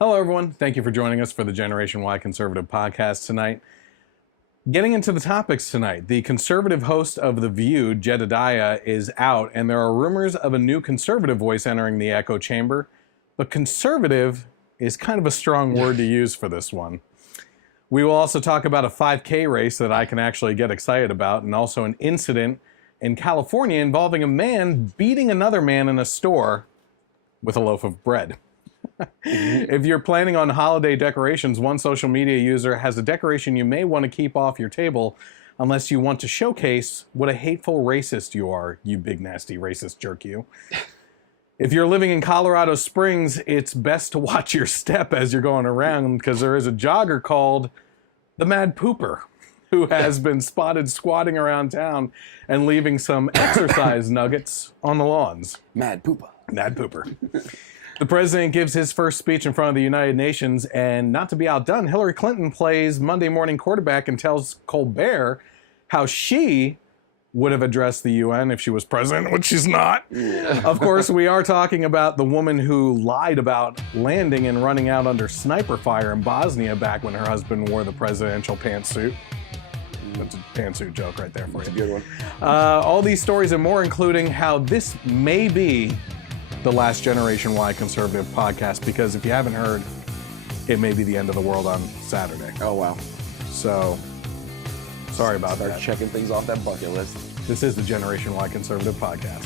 Hello, everyone. Thank you for joining us for the Generation Y Conservative podcast tonight. Getting into the topics tonight, the conservative host of The View, Jedediah, is out, and there are rumors of a new conservative voice entering the echo chamber. But conservative is kind of a strong word to use for this one. We will also talk about a 5K race that I can actually get excited about, and also an incident in California involving a man beating another man in a store with a loaf of bread. If you're planning on holiday decorations, one social media user has a decoration you may want to keep off your table unless you want to showcase what a hateful racist you are, you big nasty racist jerk you. If you're living in Colorado Springs, it's best to watch your step as you're going around because there is a jogger called the Mad Pooper who has been spotted squatting around town and leaving some exercise nuggets on the lawns. Mad Pooper. Mad Pooper. The president gives his first speech in front of the United Nations, and not to be outdone, Hillary Clinton plays Monday morning quarterback and tells Colbert how she would have addressed the UN if she was president, which she's not. Yeah. Of course, we are talking about the woman who lied about landing and running out under sniper fire in Bosnia back when her husband wore the presidential pantsuit. That's a pantsuit joke right there for you. That's a good one. All these stories and more, including how this may be the last Generation Y Conservative podcast, because if you haven't heard, it may be the end of the world on Saturday. Oh, wow. So, sorry about that. Start checking things off that bucket list. This is the Generation Y Conservative podcast.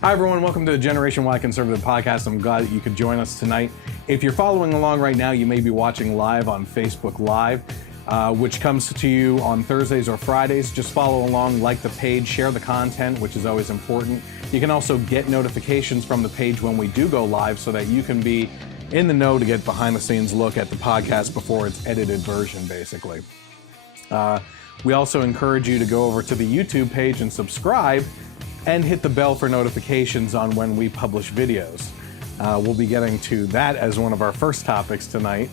Hi, everyone. Welcome to the Generation Y Conservative podcast. I'm glad that you could join us tonight. If you're following along right now, you may be watching live on Facebook Live, which comes to you on Thursdays or Fridays. Just follow along, like the page, share the content, which is always important. You can also get notifications from the page when we do go live so that you can be in the know to get behind-the-scenes look at the podcast before its edited version, basically. We also encourage you to go over to the YouTube page and subscribe and hit the bell for notifications on when we publish videos. We'll be getting to that as one of our first topics tonight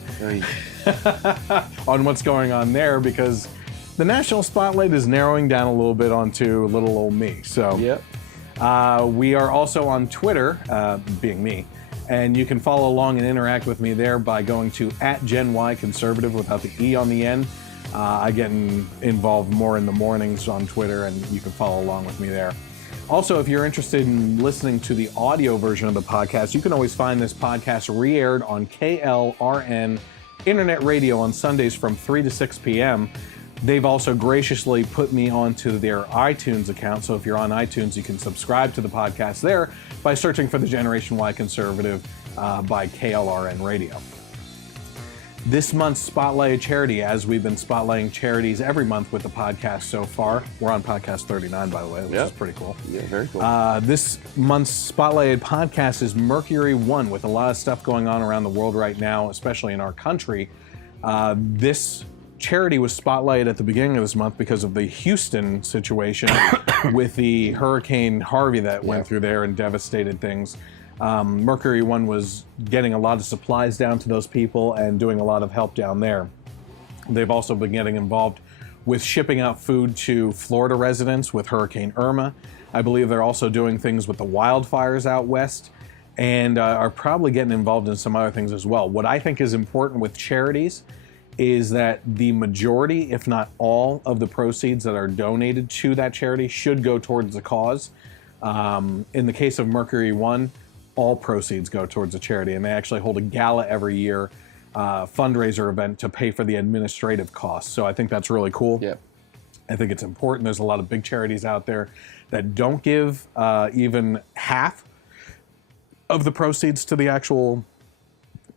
on what's going on there, because the national spotlight is narrowing down a little bit onto little old me. So yep. We are also on Twitter, being me, and you can follow along and interact with me there by going to @GenYConservative without the E on the end. I get involved more in the mornings on Twitter, and you can follow along with me there. Also, if you're interested in listening to the audio version of the podcast, you can always find this podcast re-aired on KLRN Internet Radio on Sundays from 3 to 6 p.m. They've also graciously put me onto their iTunes account, so if you're on iTunes, you can subscribe to the podcast there by searching for the Generation Y Conservative by KLRN Radio. This month's Spotlighted Charity, as we've been spotlighting charities every month with the podcast so far. We're on podcast 39, by the way, which is pretty cool. Yeah, very cool. This month's Spotlighted podcast is Mercury One, with a lot of stuff going on around the world right now, especially in our country. This charity was spotlighted at the beginning of this month because of the Houston situation with the Hurricane Harvey that went through there and devastated things. Mercury One was getting a lot of supplies down to those people and doing a lot of help down there. They've also been getting involved with shipping out food to Florida residents with Hurricane Irma. I believe they're also doing things with the wildfires out west, and are probably getting involved in some other things as well. What I think is important with charities is that the majority, if not all, of the proceeds that are donated to that charity should go towards the cause. In the case of Mercury One, all proceeds go towards a charity, and they actually hold a gala every year, fundraiser event to pay for the administrative costs. So I think that's really cool. Yep. I think it's important. There's a lot of big charities out there that don't give even half of the proceeds to the actual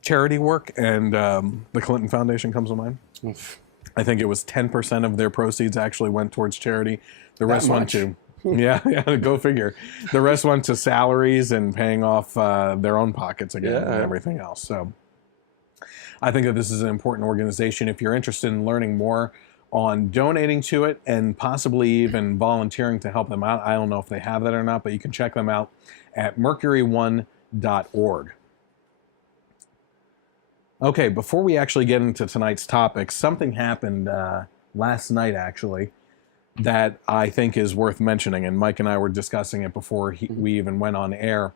charity work, and the Clinton Foundation comes to mind. Oof. I think it was 10% of their proceeds actually went towards charity. The rest went to Yeah, go figure. The rest went to salaries and paying off their own pockets again and everything else. So I think that this is an important organization. If you're interested in learning more on donating to it and possibly even volunteering to help them out, I don't know if they have that or not, but you can check them out at mercuryone.org. Baguette.org. Okay, before we actually get into tonight's topic, something happened last night, actually, that I think is worth mentioning, and Mike and I were discussing it before we even went on air.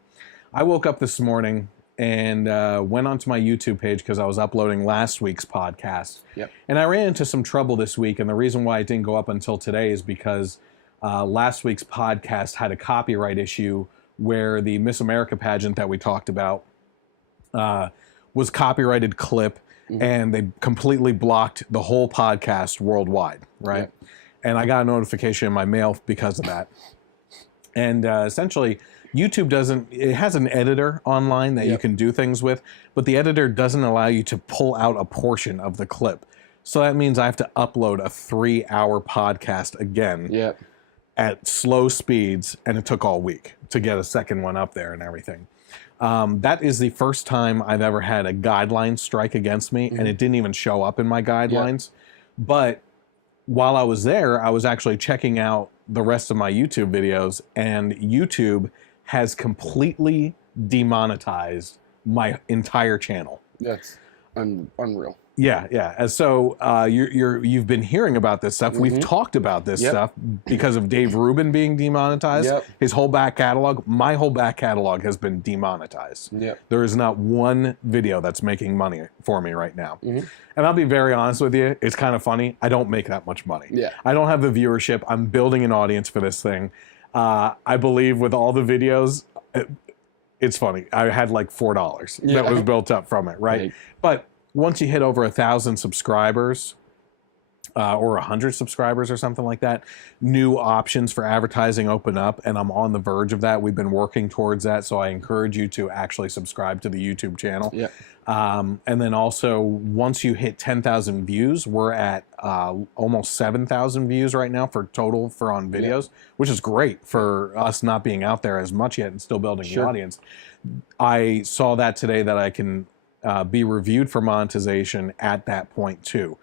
I woke up this morning and went onto my YouTube page because I was uploading last week's podcast. Yep. And I ran into some trouble this week, and the reason why it didn't go up until today is because last week's podcast had a copyright issue where the Miss America pageant that we talked about was copyrighted clip, and they completely blocked the whole podcast worldwide, right? Yep. And I got a notification in my mail because of that. And essentially, YouTube it has an editor online that you can do things with, but the editor doesn't allow you to pull out a portion of the clip. So that means I have to upload a 3-hour podcast again at slow speeds, and it took all week to get a second one up there and everything. That is the first time I've ever had a guideline strike against me, and it didn't even show up in my guidelines. But while I was there, I was actually checking out the rest of my YouTube videos, and YouTube has completely demonetized my entire channel. That's unreal. Yeah. And so you've been hearing about this stuff. We've talked about this stuff because of Dave Rubin being demonetized. His whole back catalog, my whole back catalog has been demonetized. There is not one video that's making money for me right now. And I'll be very honest with you, it's kind of funny. I don't make that much money. I don't have the viewership. I'm building an audience for this thing. I believe with all the videos, it's funny. I had like $4 that was built up from it, right? But once you hit over 1,000 subscribers or 100 subscribers or something like that, new options for advertising open up, and I'm on the verge of that. We've been working towards that, so I encourage you to actually subscribe to the YouTube channel. And then also, once you hit 10,000 views, we're at almost 7,000 views right now for total on videos, which is great for us not being out there as much yet and still building the audience. I saw that today that I can be reviewed for monetization at that point too.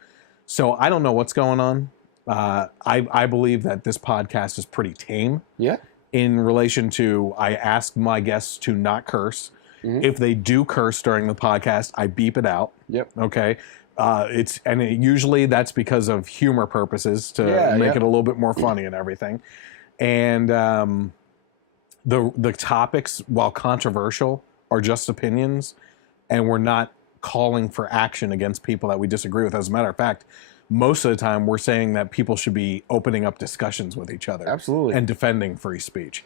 So I don't know what's going on. I believe that this podcast is pretty tame. In relation to, I ask my guests to not curse. If they do curse during the podcast, I beep it out. Okay. Usually that's because of humor purposes to make it a little bit more funny and everything. And the topics, while controversial, are just opinions. And we're not calling for action against people that we disagree with. As a matter of fact, most of the time we're saying that people should be opening up discussions with each other. Absolutely. And defending free speech.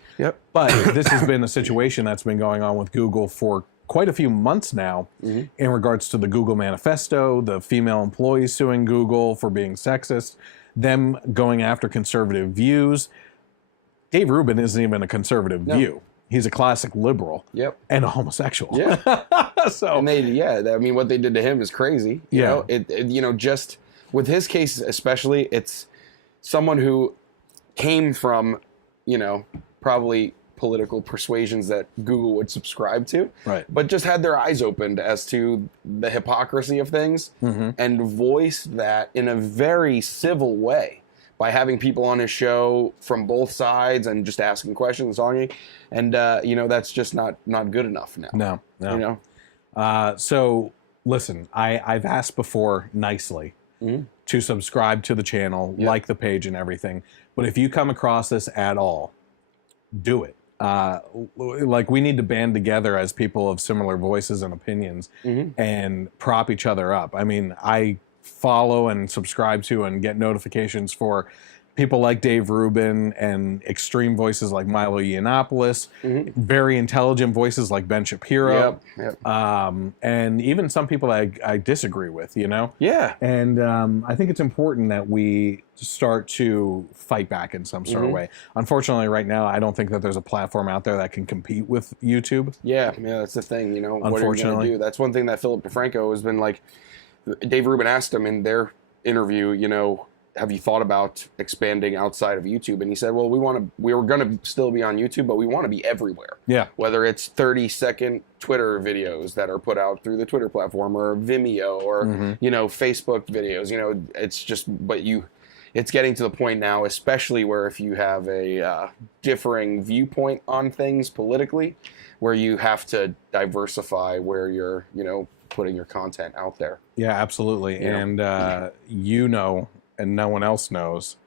But this has been a situation that's been going on with Google for quite a few months now in regards to the Google Manifesto, the female employees suing Google for being sexist, them going after conservative views. Dave Rubin isn't even a conservative view. He's a classic liberal and a homosexual. So, and I mean, what they did to him is crazy. You know, just with his case especially, it's someone who came from, probably political persuasions that Google would subscribe to, but just had their eyes opened as to the hypocrisy of things and voiced that in a very civil way by having people on his show from both sides and just asking questions, and that's just not good enough now. No. So listen, I've asked before nicely to subscribe to the channel, like the page and everything. But if you come across this at all, do it. Like, we need to band together as people of similar voices and opinions and prop each other up. I mean, I follow and subscribe to and get notifications for people like Dave Rubin and extreme voices like Milo Yiannopoulos, very intelligent voices like Ben Shapiro, and even some people I disagree with, And I think it's important that we start to fight back in some sort of way. Unfortunately, right now, I don't think that there's a platform out there that can compete with YouTube. That's the thing, What are you going to do? That's one thing that Philip DeFranco has been like. Dave Rubin asked him in their interview, have you thought about expanding outside of YouTube? And he said, well, we were going to still be on YouTube, but we want to be everywhere. Whether it's 30-second Twitter videos that are put out through the Twitter platform, or Vimeo, or, Facebook videos, it's just, but it's getting to the point now, especially where if you have a differing viewpoint on things politically, where you have to diversify where you're, putting your content out there. Yeah, absolutely. Yeah. And and no one else knows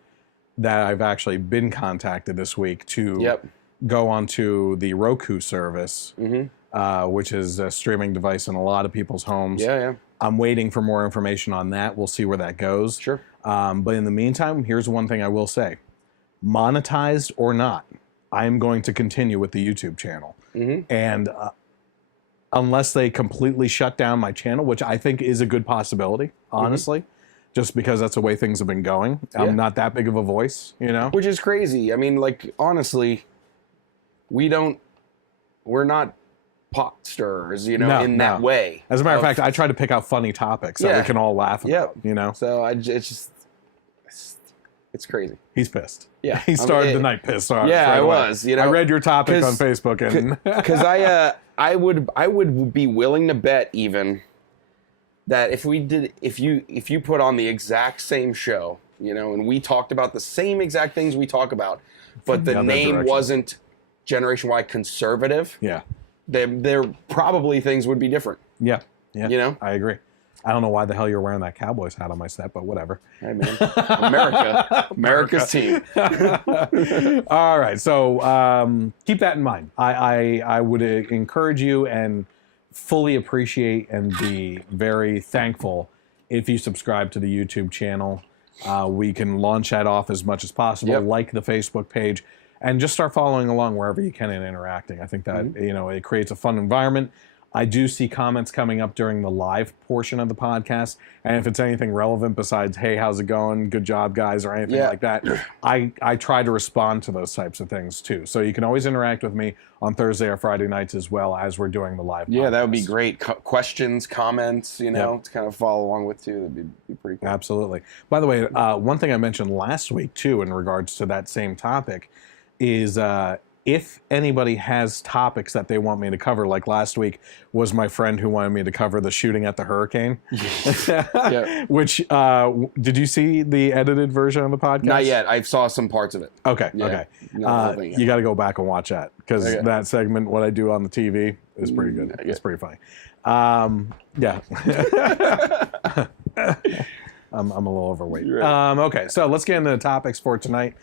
that I've actually been contacted this week to go onto the Roku service, which is a streaming device in a lot of people's homes. Yeah. I'm waiting for more information on that. We'll see where that goes. Sure. But in the meantime, here's one thing I will say. Monetized or not, I'm going to continue with the YouTube channel. And unless they completely shut down my channel, which I think is a good possibility, honestly, just because that's the way things have been going. I'm not that big of a voice, Which is crazy. I mean, like, honestly, we're not pot stirrers, in that way. As a matter of fact, I try to pick out funny topics that we can all laugh about, So it's crazy. He's pissed. Yeah. He started the night pissed. Yeah, I was. I read your topic on Facebook, and because I would be willing to bet even that if you put on the exact same show, and we talked about the same exact things we talk about, but the name wasn't Generation Y Conservative. Yeah. There probably things would be different. Yeah. I agree. I don't know why the hell you're wearing that Cowboys hat on my set, but whatever. Hey, man. America's team. All right. So keep that in mind. I would encourage you and fully appreciate and be very thankful if you subscribe to the YouTube channel. We can launch that off as much as possible, like the Facebook page, and just start following along wherever you can and interacting. I think that, it creates a fun environment. I do see comments coming up during the live portion of the podcast. And if it's anything relevant besides, hey, how's it going? Good job, guys, or anything like that, I try to respond to those types of things too. So you can always interact with me on Thursday or Friday nights as well as we're doing the live podcast. Yeah, that would be great. Questions, comments, to kind of follow along with too. That'd be pretty cool. Absolutely. By the way, one thing I mentioned last week too in regards to that same topic is if anybody has topics that they want me to cover, like last week was my friend who wanted me to cover the shooting at the hurricane. Which, did you see the edited version of the podcast? Not yet. I saw some parts of it. Okay, okay. You got to go back and watch that, because that segment, what I do on the TV, is pretty good. It's pretty funny. Yeah. I'm a little overweight. Right. Okay, so let's get into the topics for tonight.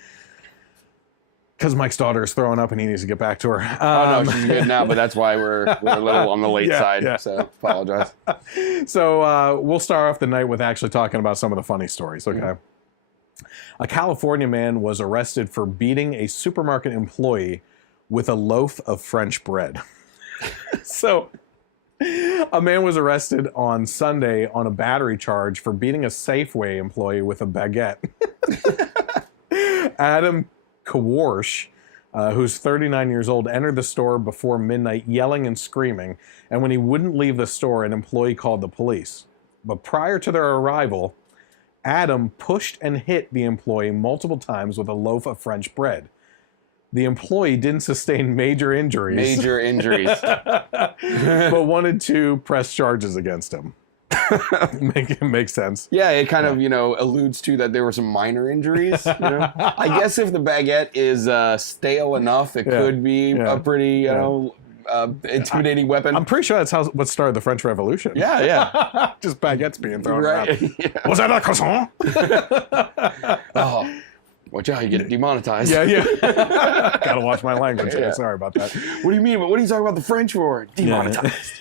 Because Mike's daughter is throwing up and he needs to get back to her. Oh, no, she's good now, but that's why we're a little on the late side, so apologize. So we'll start off the night with actually talking about some of the funny stories, okay? A California man was arrested for beating a supermarket employee with a loaf of French bread. So a man was arrested on Sunday on a battery charge for beating a Safeway employee with a baguette. Adam Kawarsh, who's 39 years old, entered the store before midnight yelling and screaming, and when he wouldn't leave the store, an employee called the police. But prior to their arrival, Adam pushed and hit the employee multiple times with a loaf of French bread. The employee didn't sustain major injuries. But wanted to press charges against him. Makes sense. Yeah, it kind of, alludes to that there were some minor injuries. I guess if the baguette is stale enough, it could be a pretty, intimidating weapon. I'm pretty sure that's what started the French Revolution. Yeah. Just baguettes being thrown around. Yeah. Was that a croissant? Oh. Watch out, you get demonetized. Yeah. Gotta watch my language. Yeah. Sorry about that. What do you mean? What are you talking about the French for? Demonetized.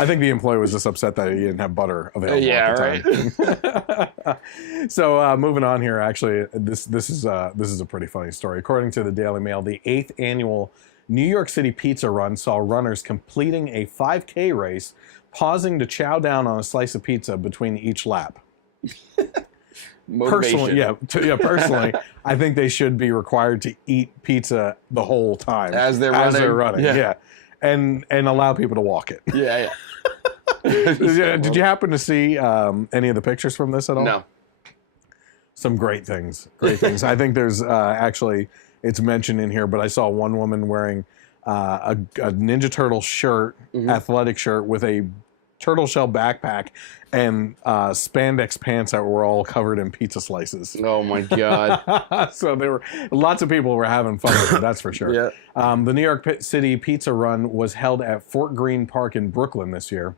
I think the employee was just upset that he didn't have butter available at the time. So moving on here, actually, this is a pretty funny story. According to the Daily Mail, the 8th annual New York City Pizza Run saw runners completing a 5K race, pausing to chow down on a slice of pizza between each lap. Personally, I think they should be required to eat pizza the whole time as they're running. Yeah. And allow people to walk it. Yeah. Did you happen to see any of the pictures from this at all? No. Some great things. I think there's actually, it's mentioned in here, but I saw one woman wearing a Ninja Turtle shirt, athletic shirt with a turtle shell backpack and spandex pants that were all covered in pizza slices. Oh my God. So there were lots of people were having fun with it, that's for sure. Yeah. The New York City Pizza Run was held at Fort Greene Park in Brooklyn this year,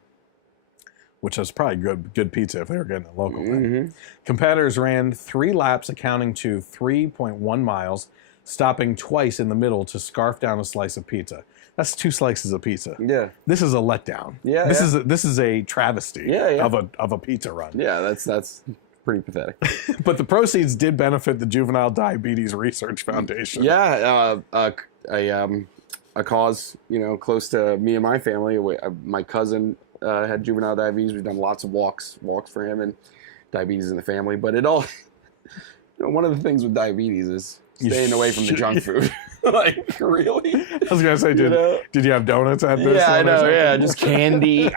which was probably good pizza if they were getting a local thing. Competitors ran 3 laps accounting to 3.1 miles, stopping twice in the middle to scarf down a slice of pizza. That's 2 slices of pizza. Yeah. This is a letdown. Yeah. This is a travesty of a pizza run. Yeah, that's pretty pathetic. But the proceeds did benefit the Juvenile Diabetes Research Foundation. Yeah, a cause, close to me and my family. My cousin had juvenile diabetes. We've done lots of walks for him, and diabetes in the family. But it all, one of the things with diabetes is staying away from the junk food. Like, really? I was gonna say, did you have donuts at this? Yeah, I know. Yeah, just candy.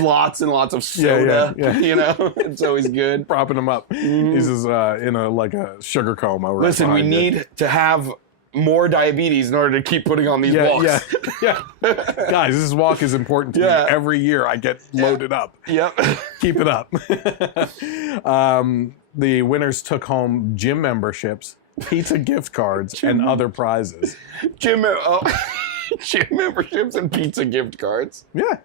Lots and lots of soda. Yeah. It's always good. Propping them up. He's just in a sugar coma. Listen, we need to have more diabetes in order to keep putting on these walks. Yeah. Guys, this walk is important to me. Every year I get loaded up. Yep. Keep it up. The winners took home gym memberships, pizza gift cards, and other prizes. Gym memberships and pizza gift cards. Yeah.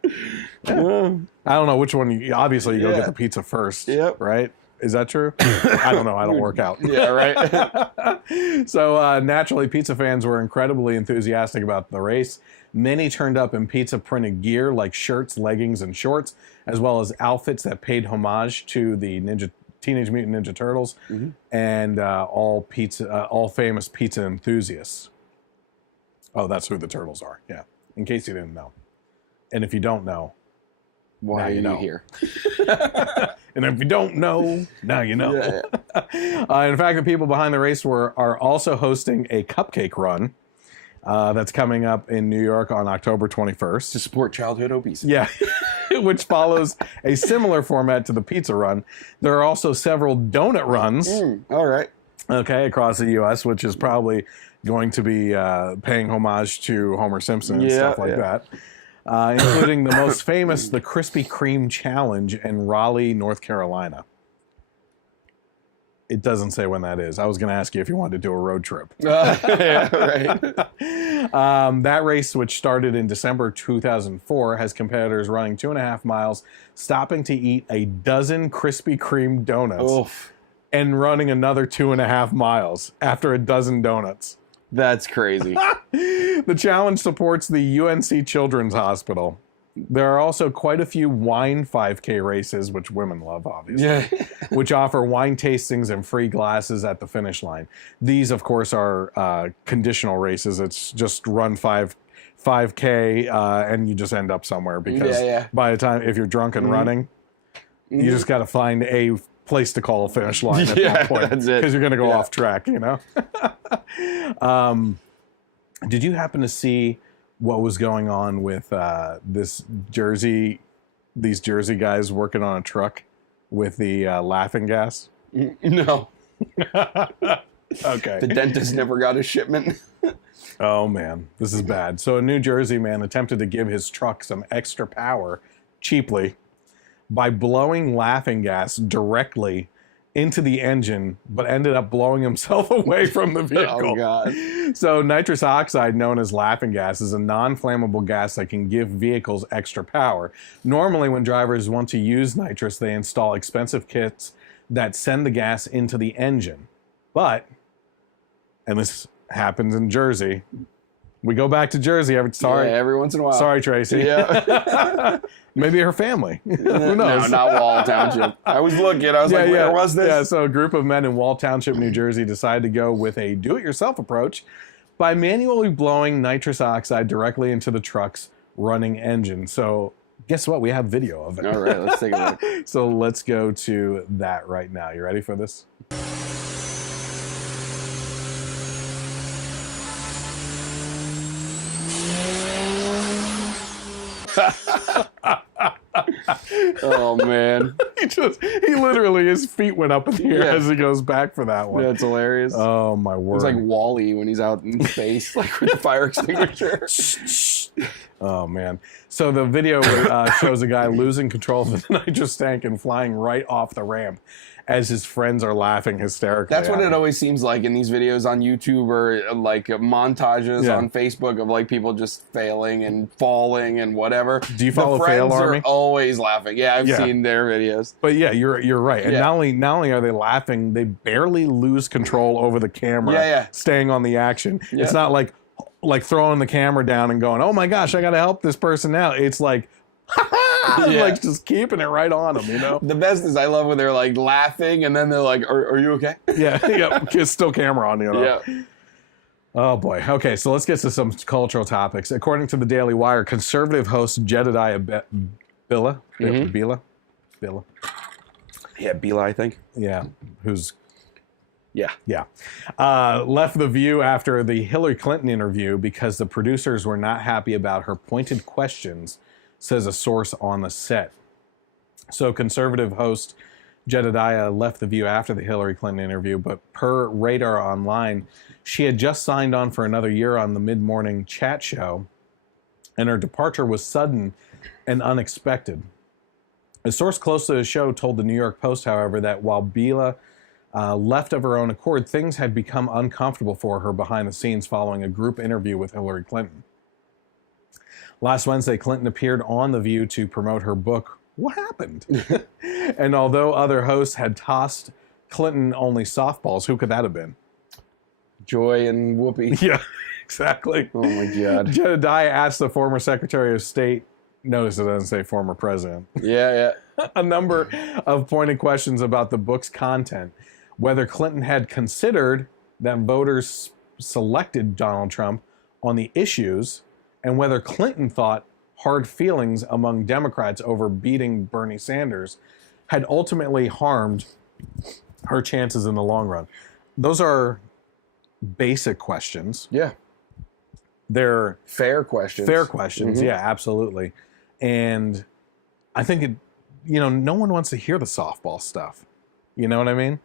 I don't know which one. Obviously, you go get the pizza first, right? Is that true? I don't know. I don't work out. Yeah, right. So naturally, pizza fans were incredibly enthusiastic about the race. Many turned up in pizza printed gear like shirts, leggings, and shorts, as well as outfits that paid homage to the Teenage Mutant Ninja Turtles and all famous pizza enthusiasts. Oh, that's who the Turtles are. Yeah, in case you didn't know. And if you don't know, why are you here? And if you don't know, now you know. In fact, the people behind the race are also hosting a cupcake run that's coming up in New York on October 21st. To support childhood obesity. Yeah, which follows a similar format to the pizza run. There are also several donut runs. All right. Okay, across the U.S., which is probably going to be paying homage to Homer Simpson and stuff like that. Including the most famous, the Krispy Kreme Challenge in Raleigh, North Carolina. It doesn't say when that is. I was going to ask you if you wanted to do a road trip. Yeah, right. That race, which started in December 2004, has competitors running 2.5 miles, stopping to eat a dozen Krispy Kreme donuts, and running another 2.5 miles after a dozen donuts. That's crazy. The challenge supports the UNC Children's Hospital. There are also quite a few wine 5K races, which women love, obviously, which offer wine tastings and free glasses at the finish line. These, of course, are conditional races. It's just run 5K and you just end up somewhere because by the time, if you're drunk and running, you just got to find a place to call a finish line at that point. That's it. Because you're going to go off track, Did you happen to see what was going on with these Jersey guys working on a truck with the laughing gas? No. Okay. The dentist never got a shipment. Oh, man. This is bad. So a New Jersey man attempted to give his truck some extra power cheaply by blowing laughing gas directly into the engine, but ended up blowing himself away from the vehicle. Oh, God. So nitrous oxide, known as laughing gas, is a non-flammable gas that can give vehicles extra power. Normally, when drivers want to use nitrous, they install expensive kits that send the gas into the engine. But, and this happens in Jersey, we go back to Jersey every once in a while. Sorry, Tracy. Yeah. Maybe her family. Who knows? No, not Wall Township. I was looking. I was where was this? Yeah, so a group of men in Wall Township, New Jersey, decided to go with a do-it-yourself approach by manually blowing nitrous oxide directly into the truck's running engine. So guess what? We have video of it. All right, let's take a look. So let's go to that right now. You ready for this? Oh, man. he literally, his feet went up in the air as he goes back for that one. Yeah, it's hilarious. Oh, my word. It's like Wall-E when he's out in space, like with the fire extinguisher. Oh, man. So the video shows a guy losing control of the nitrous tank and flying right off the ramp as his friends are laughing hysterically. That's what it always seems like in these videos on YouTube or like montages on Facebook of like people just failing and falling and whatever. Do you follow Fail Army? Are always laughing. Yeah, I've seen their videos. But yeah, you're right. And not only are they laughing, they barely lose control over the camera, staying on the action. Yeah. It's not like throwing the camera down and going, "Oh my gosh, I got to help this person now." It's like, like just keeping it right on them, you know? The best is I love when they're like laughing and then they're like, are you okay? Yeah, it's still camera on, you know? Yeah. Oh boy. Okay, so let's get to some cultural topics. According to the Daily Wire, conservative host Jedediah Bila. Yeah, Bila, I think. Yeah, who's... Yeah. Left The View after the Hillary Clinton interview because the producers were not happy about her pointed questions, says a source on the set. So conservative host Jedediah left The View after the Hillary Clinton interview, but per Radar Online, she had just signed on for another year on the mid-morning chat show, and her departure was sudden and unexpected. A source close to the show told the New York Post, however, that while Bila left of her own accord, things had become uncomfortable for her behind the scenes following a group interview with Hillary Clinton. Last Wednesday, Clinton appeared on The View to promote her book, What Happened? And although other hosts had tossed Clinton only softballs, who could that have been? Joy and Whoopi. Yeah, exactly. Oh, my God. Jedediah asked the former Secretary of State, notice it doesn't say former president, a number of pointed questions about the book's content, whether Clinton had considered that voters selected Donald Trump on the issues, and whether Clinton thought hard feelings among Democrats over beating Bernie Sanders had ultimately harmed her chances in the long run. Those are basic questions. Yeah. They're fair questions. Fair questions, yeah, absolutely. And I think, no one wants to hear the softball stuff. You know what I mean?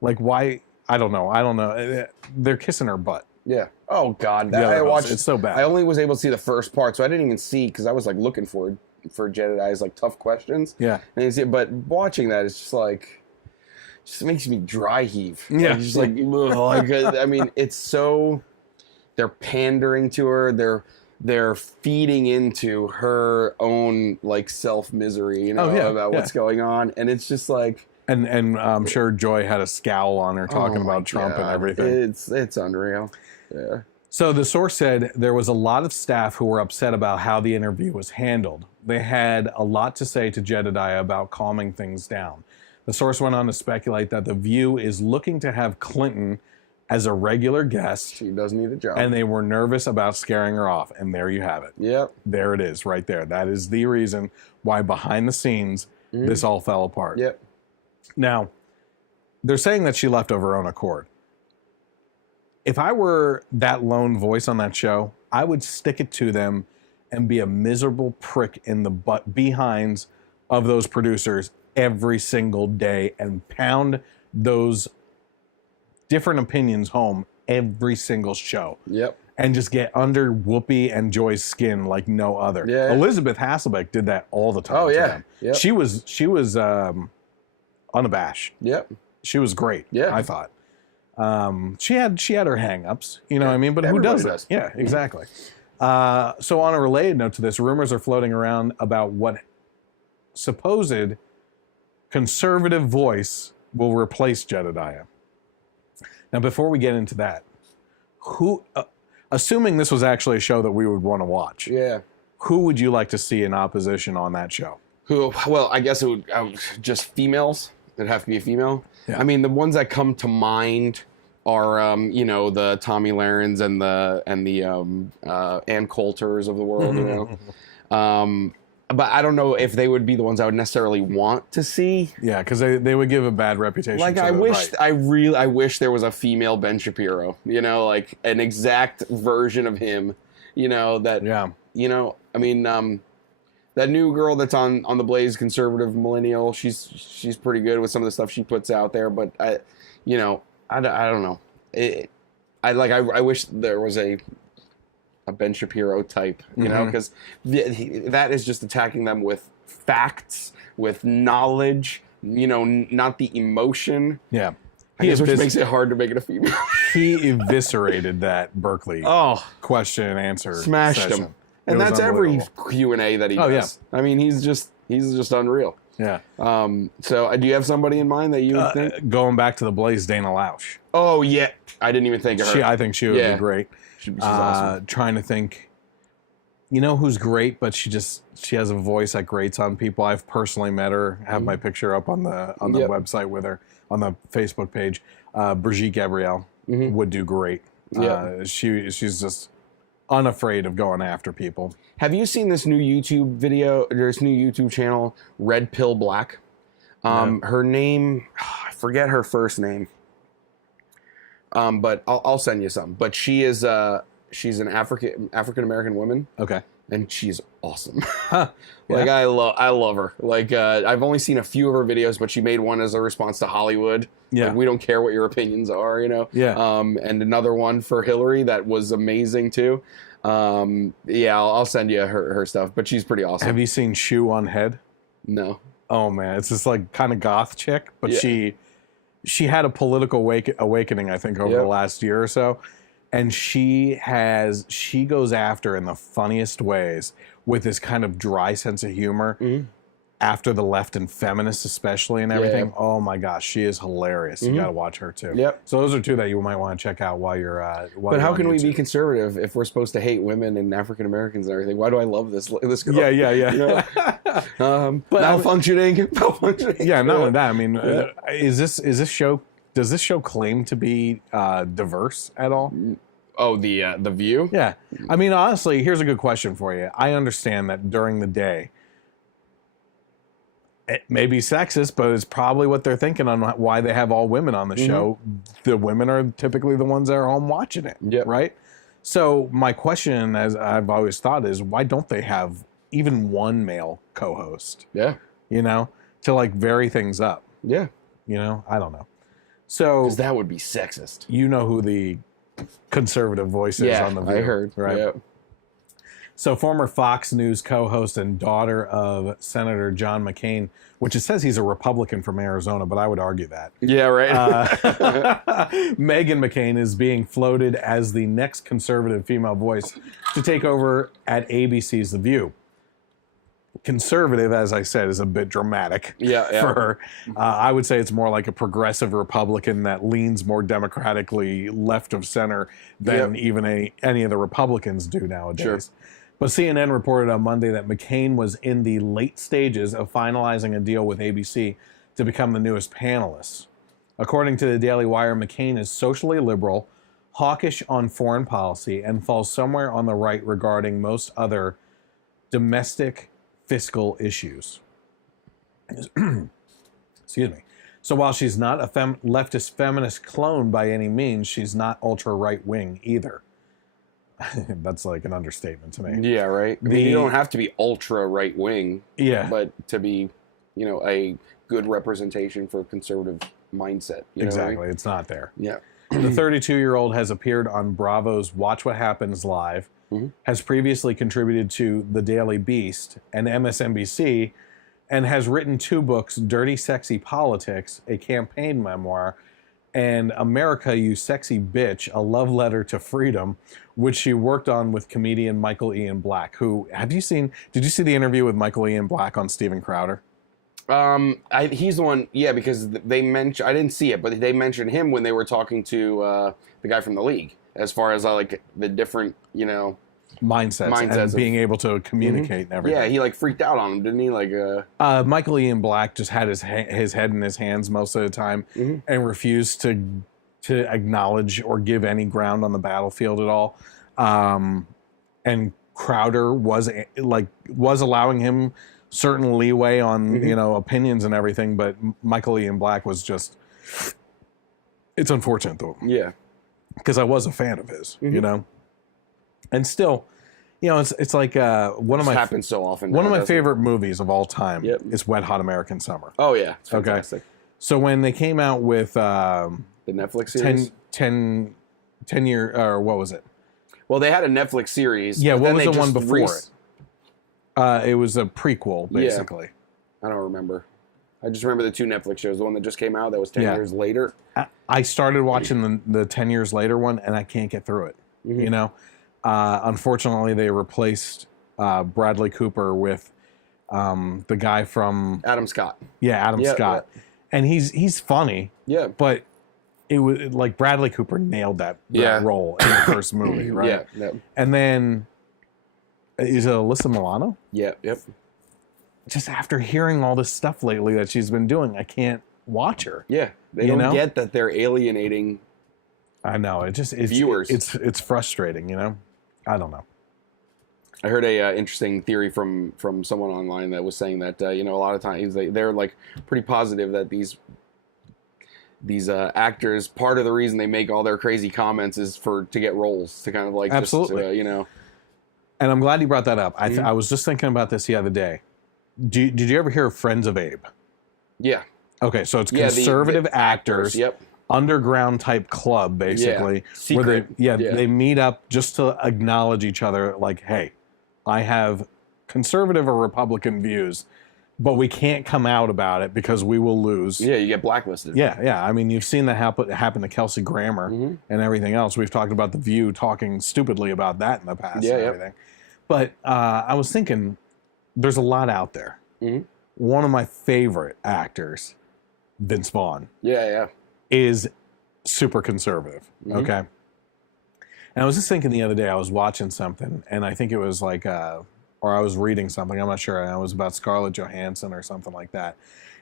Like, why? I don't know. They're kissing her butt. Yeah. Oh, God. I watched. It's so bad. I only was able to see the first part, so I didn't even see because I was like looking for Jedediah's like tough questions. Yeah. And but watching that is just makes me dry heave. Yeah. Just like, I mean, it's so they're pandering to her. They're feeding into her own like self misery, about what's going on, and it's just like. And I'm sure Joy had a scowl on her talking about Trump and everything. It's unreal. Yeah. So the source said there was a lot of staff who were upset about how the interview was handled. They had a lot to say to Jedediah about calming things down. The source went on to speculate that The View is looking to have Clinton as a regular guest. She does need a job. And they were nervous about scaring her off. And there you have it. Yep. There it is right there. That is the reason why behind the scenes this all fell apart. Yep. Now, they're saying that she left of her own accord. If I were that lone voice on that show, I would stick it to them and be a miserable prick in the behinds of those producers every single day and pound those different opinions home every single show. Yep. And just get under Whoopi and Joy's skin like no other. Yeah. Elizabeth Hasselbeck did that all the time. Oh, yeah. Yep. She was unabashed. Yep. She was great. Yeah. I thought. She had her hang-ups, what I mean? But everybody who doesn't? Yeah, exactly. So on a related note to this, rumors are floating around about what supposed conservative voice will replace Jedediah. Now, before we get into that, who, assuming this was actually a show that we would want to watch, who would you like to see in opposition on that show? Who? Well, I guess it would just females. It'd have to be a female. Yeah. I mean, the ones that come to mind are, the Tommy Lahrens and the Ann Coulters of the world, But I don't know if they would be the ones I would necessarily want to see. Yeah, because they would give a bad reputation. Like I wish there was a female Ben Shapiro. Like an exact version of him. I mean, that new girl that's on the Blaze, conservative millennial. She's pretty good with some of the stuff she puts out there. But I don't know. I wish there was a Ben Shapiro type, you know, because that is just attacking them with facts, with knowledge, you know, not the emotion. Yeah. Which makes it hard to make it a female. He eviscerated that Berkeley question and answer smashed session. him. And that's every Q&A that he does. Yeah. I mean, he's just unreal. Yeah. So do you have somebody in mind that you would think? Going back to the Blaze, Dana Lausch. Oh, yeah. I didn't even think of her. I think she would be great. She's awesome. Trying to think, you know who's great, but she has a voice that grates on people. I've personally met her. Have my picture up on the website with her on the Facebook page. Brigitte Gabrielle would do great. She's just unafraid of going after people. Have you seen this new YouTube video? There's new YouTube channel, Red Pill Black. No. Her name, I forget her first name. But I'll send you some. But she's an African American woman. Okay. And she's awesome. Huh. Like Yeah. I love her. Like I've only seen a few of her videos, but she made one as a response to Hollywood. Yeah. Like, we don't care what your opinions are, you know. Yeah. And another one for Hillary that was amazing too. I'll send you her stuff, but she's pretty awesome. Have you seen Shoe on Head? No. Oh man, it's this like kind of goth chick, but she had a political awakening, I think, over the last year or so. And she goes after in the funniest ways with this kind of dry sense of humor after the left and feminists especially and everything. Yeah. Oh my gosh, she is hilarious. You got to watch her too. Yep. So those are two that you might want to check out while you're But how can we be conservative if we're supposed to hate women and African Americans and everything? Why do I love this girl? Yeah. You know? But malfunctioning. Yeah, not only that. I mean, does this show claim to be diverse at all? Oh, the View? Yeah. I mean, honestly, here's a good question for you. I understand that during the day, it may be sexist, but it's probably what they're thinking on why they have all women on the show. The women are typically the ones that are home watching it, right? So my question, as I've always thought, is why don't they have even one male co-host? Yeah. You know, to like vary things up. Yeah. You know, I don't know. So because that would be sexist. You know who the conservative voice is on the View, I heard. Right? Yeah. So former Fox News co-host and daughter of Senator John McCain, which it says he's a Republican from Arizona, but I would argue that. Yeah, right. Meghan McCain is being floated as the next conservative female voice to take over at ABC's The View. Conservative, as I said, is a bit dramatic for her. I would say it's more like a progressive Republican that leans more democratically left of center than even any of the Republicans do nowadays. Sure. But CNN reported on Monday that McCain was in the late stages of finalizing a deal with ABC to become the newest panelist. According to the Daily Wire, McCain is socially liberal, hawkish on foreign policy, and falls somewhere on the right regarding most other domestic fiscal issues. Excuse me. So while she's not a leftist feminist clone by any means, she's not ultra right wing either. That's like an understatement to me. Yeah, right. I mean, you don't have to be ultra right wing. Yeah. But to be, you know, a good representation for a conservative mindset. You know what I mean? It's not there. Yeah. The 32-year-old has appeared on Bravo's Watch What Happens Live, has previously contributed to The Daily Beast and MSNBC, and has written 2 books, Dirty Sexy Politics, a campaign memoir, and America, You Sexy Bitch, a love letter to freedom, which she worked on with comedian Michael Ian Black, who, did you see the interview with Michael Ian Black on Steven Crowder? He's the one, because they mentioned, I didn't see it, but they mentioned him when they were talking to the guy from the league, as far as like the different, you know, mindsets and being able to communicate and everything. Yeah, he like freaked out on him, didn't he? Like, Michael Ian Black just had his head in his hands most of the time and refused to acknowledge or give any ground on the battlefield at all. And Crowder was allowing him certain leeway on you know, opinions and everything, but Michael Ian Black was just. It's unfortunate though. Yeah. Because I was a fan of his, you know. And still, You know, it's like one of my happens so often. One of my favorite movies of all time Yep. is Wet Hot American Summer. Oh yeah, it's fantastic. Okay. So when they came out with The Netflix series? 10 year, or what was it? Well, they had a Netflix series. Yeah, but what then was they the one just before it? It was a prequel, basically. I don't remember. I just remember the 2 Netflix shows. The one that just came out that was 10 Yeah. years later. I started watching the 10 years later one, and I can't get through it. Mhm. You know, unfortunately, they replaced Bradley Cooper with the guy from Adam Scott. Adam Scott, and he's funny. Yeah. But it was like Bradley Cooper nailed that role in the first movie, right? Yeah. And then is it Alyssa Milano? Yeah. Yep. Just after hearing all this stuff lately that she's been doing, I can't watch her. Yeah. They don't get that they're alienating. I know. It's viewers. It's frustrating, you know? I don't know. I heard a interesting theory from someone online that was saying that a lot of times they're like pretty positive that these actors, part of the reason they make all their crazy comments is to get roles, to kind of like absolutely just, And I'm glad you brought that up. I was just thinking about this the other day. Did you ever hear of Friends of Abe? Yeah. Okay, so it's conservative the actors. Yep. Underground type club, basically. Yeah. Secret. Where they meet up just to acknowledge each other, like, hey, I have conservative or Republican views, but we can't come out about it because we will lose. Yeah, you get blacklisted. Yeah. I mean, you've seen that happen to Kelsey Grammer and everything else. We've talked about The View talking stupidly about that in the past and everything. But I was thinking, there's a lot out there. Mm-hmm. One of my favorite actors, Vince Vaughn. Yeah. Is super conservative, okay? And I was just thinking the other day, I was watching something, and I think it was like, or I was reading something, I'm not sure, and it was about Scarlett Johansson or something like that.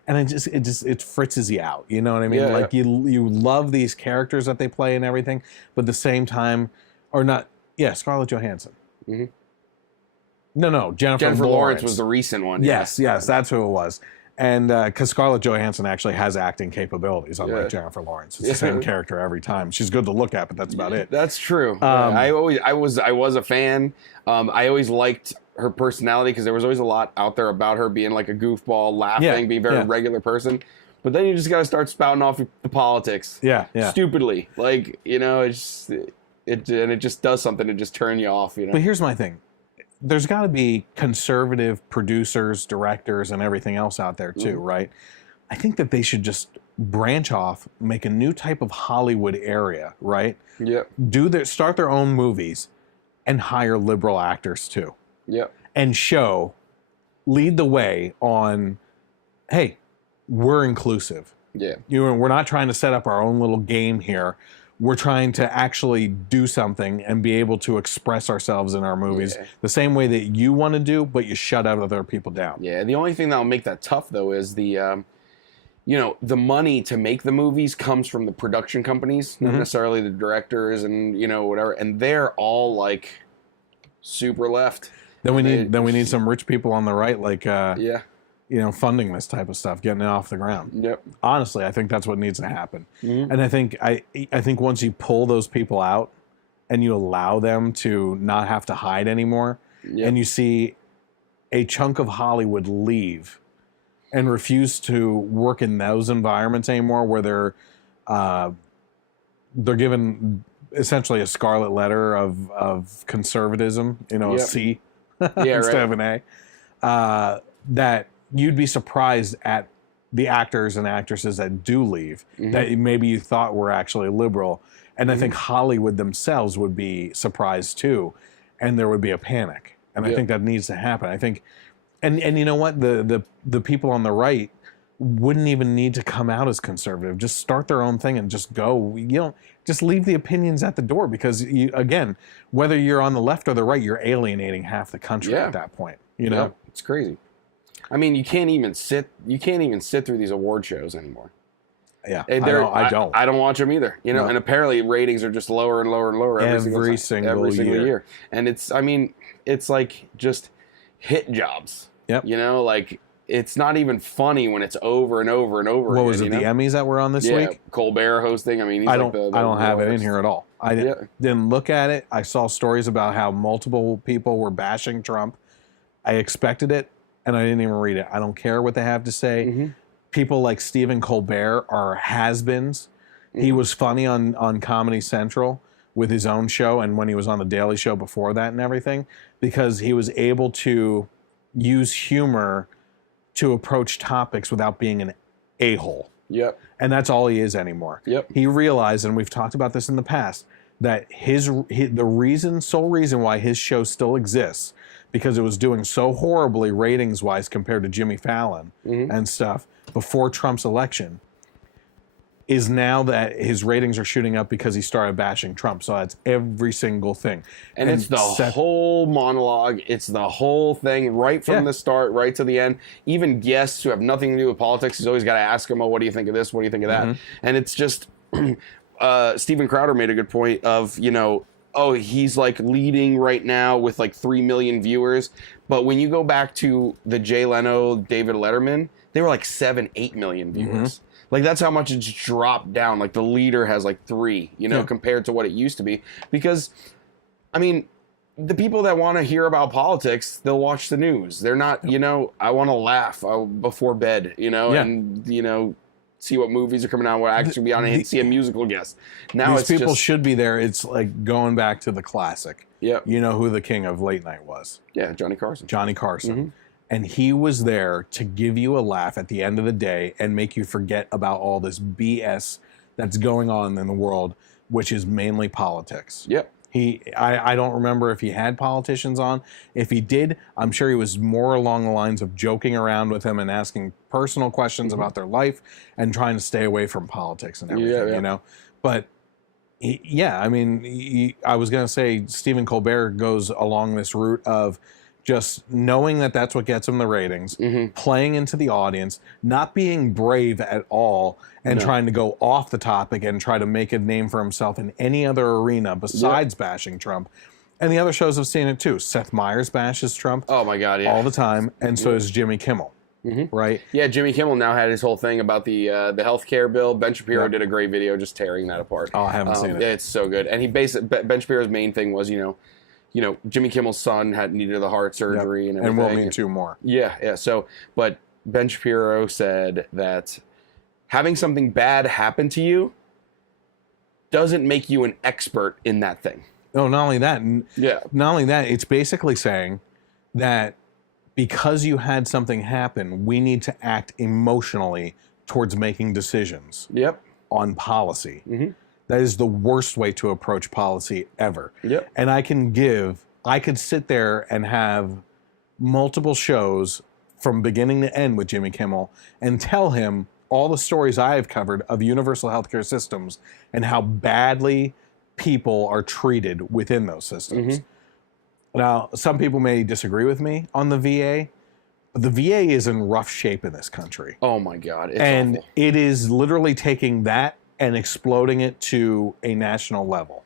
And it fritzes you out, you know what I mean? Yeah, you love these characters that they play and everything, but at the same time, or not, Scarlett Johansson. Mm-hmm. No, Jennifer Lawrence was the recent one. Yes, that's who it was. And because Scarlett Johansson actually has acting capabilities, unlike Jennifer Lawrence. It's the same character every time. She's good to look at, but that's about it. That's true. I was a fan. I always liked her personality because there was always a lot out there about her being like a goofball, laughing, being a very regular person. But then you just got to start spouting off the politics. Yeah. Stupidly, like it just does something to just turn you off. But here's my thing. There's got to be conservative producers, directors, and everything else out there too, right? I think that they should just branch off, make a new type of Hollywood area, right? Yep. Start their own movies, and hire liberal actors too. Yep. And lead the way on, hey, we're inclusive. Yeah. We're not trying to set up our own little game here. We're trying to actually do something and be able to express ourselves in our movies the same way that you want to do, but you shut other people down. Yeah. The only thing that'll make that tough, though, is the money to make the movies comes from the production companies, not necessarily the directors and whatever, and they're all like super left. Then we need some rich people on the right, like funding this type of stuff, getting it off the ground. Yep. Honestly, I think that's what needs to happen. And I think once you pull those people out and you allow them to not have to hide anymore, and you see a chunk of Hollywood leave and refuse to work in those environments anymore, where they're given essentially a scarlet letter of conservatism, a C instead of an A, that you'd be surprised at the actors and actresses that do leave, that maybe you thought were actually liberal. And I think Hollywood themselves would be surprised too, and there would be a panic. And I think that needs to happen. I think, and you know what, the people on the right wouldn't even need to come out as conservative. Just start their own thing and just go. Just leave the opinions at the door, because again, whether you're on the left or the right, you're alienating half the country at that point. It's crazy. I mean, you can't even sit through these award shows anymore. Yeah, I don't. I don't watch them either. And apparently ratings are just lower and lower and lower every single year. And it's like just hit jobs. Yep. Like it's not even funny when it's over and over and over again. What was it? The Emmys that were on this week? Colbert hosting. I mean, I don't have it in here at all. I didn't look at it. I saw stories about how multiple people were bashing Trump. I expected it, and I didn't even read it. I don't care what they have to say. Mm-hmm. People like Stephen Colbert are has-beens. Mm-hmm. He was funny on Comedy Central with his own show, and when he was on The Daily Show before that and everything, because he was able to use humor to approach topics without being an a-hole. Yep. And that's all he is anymore. Yep. He realized, and we've talked about this in the past, that the sole reason why his show still exists, because it was doing so horribly ratings-wise compared to Jimmy Fallon and stuff before Trump's election, is now that his ratings are shooting up because he started bashing Trump. So that's every single thing. And it's the whole monologue. It's the whole thing right from the start, right to the end. Even guests who have nothing to do with politics, he's always got to ask them, oh, what do you think of this? What do you think of that? And it's just, Steven Crowder made a good point of, oh, he's like leading right now with like 3 million viewers. But when you go back to the Jay Leno, David Letterman, they were like 7-8 million viewers. Like, that's how much it's dropped down. Like, the leader has like 3, compared to what it used to be. Because, I mean, the people that want to hear about politics, they'll watch the news. They're not, I want to laugh before bed, and, see what movies are coming out, what actually be on it, and see a musical guest. Now these people should be there. It's like going back to the classic. Yeah. You know who the king of late night was? Yeah, Johnny Carson. Johnny Carson. And he was there to give you a laugh at the end of the day and make you forget about all this BS that's going on in the world, which is mainly politics. Yep. I don't remember if he had politicians on. If he did, I'm sure he was more along the lines of joking around with them and asking personal questions about their life and trying to stay away from politics and everything, But, I mean, I was going to say Stephen Colbert goes along this route of just knowing that that's what gets him the ratings, playing into the audience, not being brave at all, and trying to go off the topic and try to make a name for himself in any other arena besides bashing Trump. And the other shows have seen it too. Seth Meyers bashes Trump. Oh my God, yeah. All the time, and so does Jimmy Kimmel. Right? Yeah, Jimmy Kimmel now had his whole thing about the healthcare bill. Ben Shapiro did a great video just tearing that apart. Oh, I haven't seen it. Yeah, it's so good. And Ben Shapiro's main thing was, Jimmy Kimmel's son needed the heart surgery and everything. And we'll need 2 more. Yeah. So, but Ben Shapiro said that having something bad happen to you doesn't make you an expert in that thing. No, not only that. Not only that, it's basically saying that because you had something happen, we need to act emotionally towards making decisions on policy. That is the worst way to approach policy ever. Yep. And I could sit there and have multiple shows from beginning to end with Jimmy Kimmel and tell him all the stories I have covered of universal healthcare systems and how badly people are treated within those systems. Now, some people may disagree with me on the VA, but the VA is in rough shape in this country. Oh my God. It's and awful. It is literally taking that and exploding it to a national level.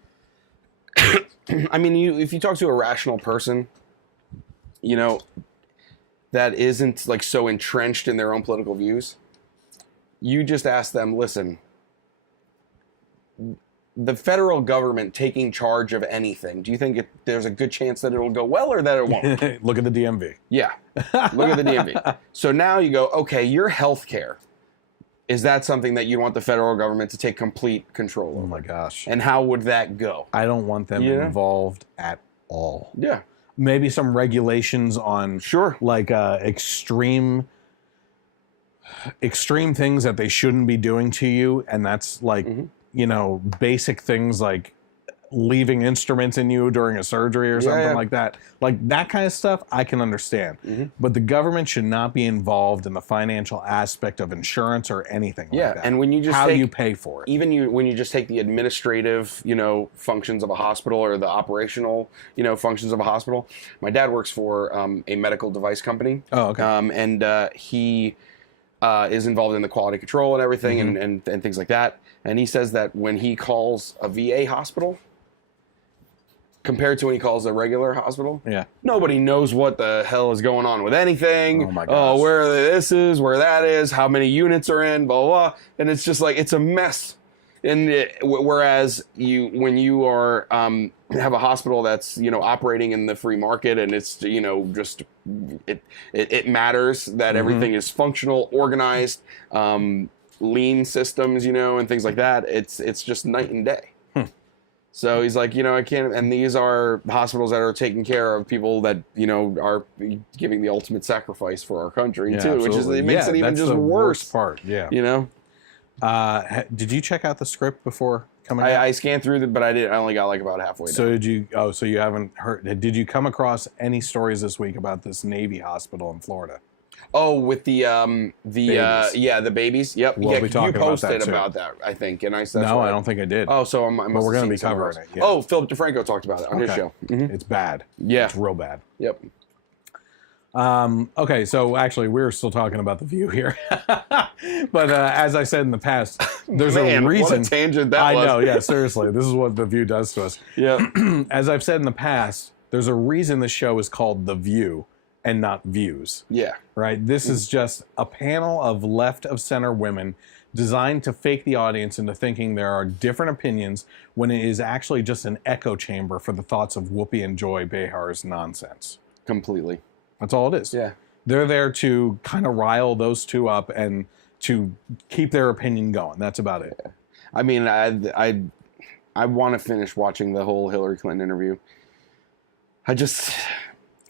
I mean, if you talk to a rational person, that isn't like so entrenched in their own political views, you just ask them, listen, the federal government taking charge of anything, do you think there's a good chance that it'll go well or that it won't? Look at the DMV. Yeah, look at the DMV. So now you go, okay, your healthcare. Is that something that you want the federal government to take complete control over? Oh my gosh. And how would that go? I don't want them involved at all. Yeah. Maybe some regulations on like extreme things that they shouldn't be doing to you, and that's like basic things like leaving instruments in you during a surgery or something like that. Like that kind of stuff I can understand. But the government should not be involved in the financial aspect of insurance or anything like that. And when you just you pay for it. Even when you just take the administrative, functions of a hospital or the operational, functions of a hospital. My dad works for a medical device company. Oh, okay. And he is involved in the quality control and everything and things like that. And he says that when he calls a VA hospital, compared to when he calls a regular hospital, nobody knows what the hell is going on with anything. Oh my gosh. Where this is, where that is, how many units are in, blah, blah, blah. And it's just like, it's a mess. And whereas when you are have a hospital that's operating in the free market, and it's just it matters that everything is functional, organized, lean systems, and things like that. It's just night and day. So he's like, I can't. And these are hospitals that are taking care of people that are giving the ultimate sacrifice for our country too, absolutely. which it makes it even just the worse. Worst part. Yeah. Did you check out the script before coming? I scanned through it, but I only got like about halfway down. So did you? Oh, so you haven't heard? Did you come across any stories this week about this Navy hospital in Florida? Oh, with the babies. Yep. We'll be talking you posted about that, I think, and I said no, I don't think I did. Oh, so I but we're going to be covering it. Yeah. Oh, Philip DeFranco talked about it on his show. Mm-hmm. It's bad. Yeah, it's real bad. Yep. Okay, so actually, we're still talking about The View here, but as I said in the past, there's a reason. What a tangent that was. I know. Yeah, seriously, this is what The View does to us. Yeah. As I've said in the past, there's a reason the show is called The View and not Views. Yeah. Right? This is just a panel of left of center women designed to fake the audience into thinking there are different opinions when it is actually just an echo chamber for the thoughts of Whoopi and Joy Behar's nonsense. Completely. That's all it is. Yeah. They're there to kind of rile those two up and to keep their opinion going. That's about it. Yeah. I mean, I want to finish watching the whole Hillary Clinton interview.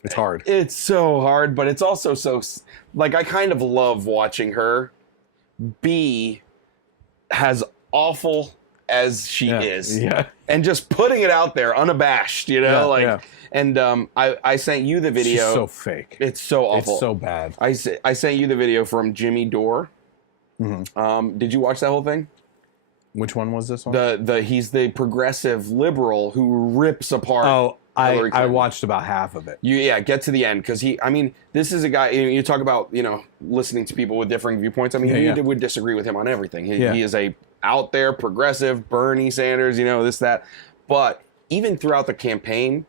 It's hard. It's so hard, but it's also so, like, I kind of love watching her be as awful as she is. Yeah. And just putting it out there unabashed, And I sent you the video. She's so fake. It's so awful. It's so bad. I sent you the video from Jimmy Dore. Mm-hmm. Did you watch that whole thing? Which one was this one? He's the progressive liberal who rips apart. Oh, I watched about half of it. Get to the end, because this is a guy. You talk about listening to people with differing viewpoints. I mean, you would disagree with him on everything. He is a out there progressive, Bernie Sanders, this, that. But even throughout the campaign,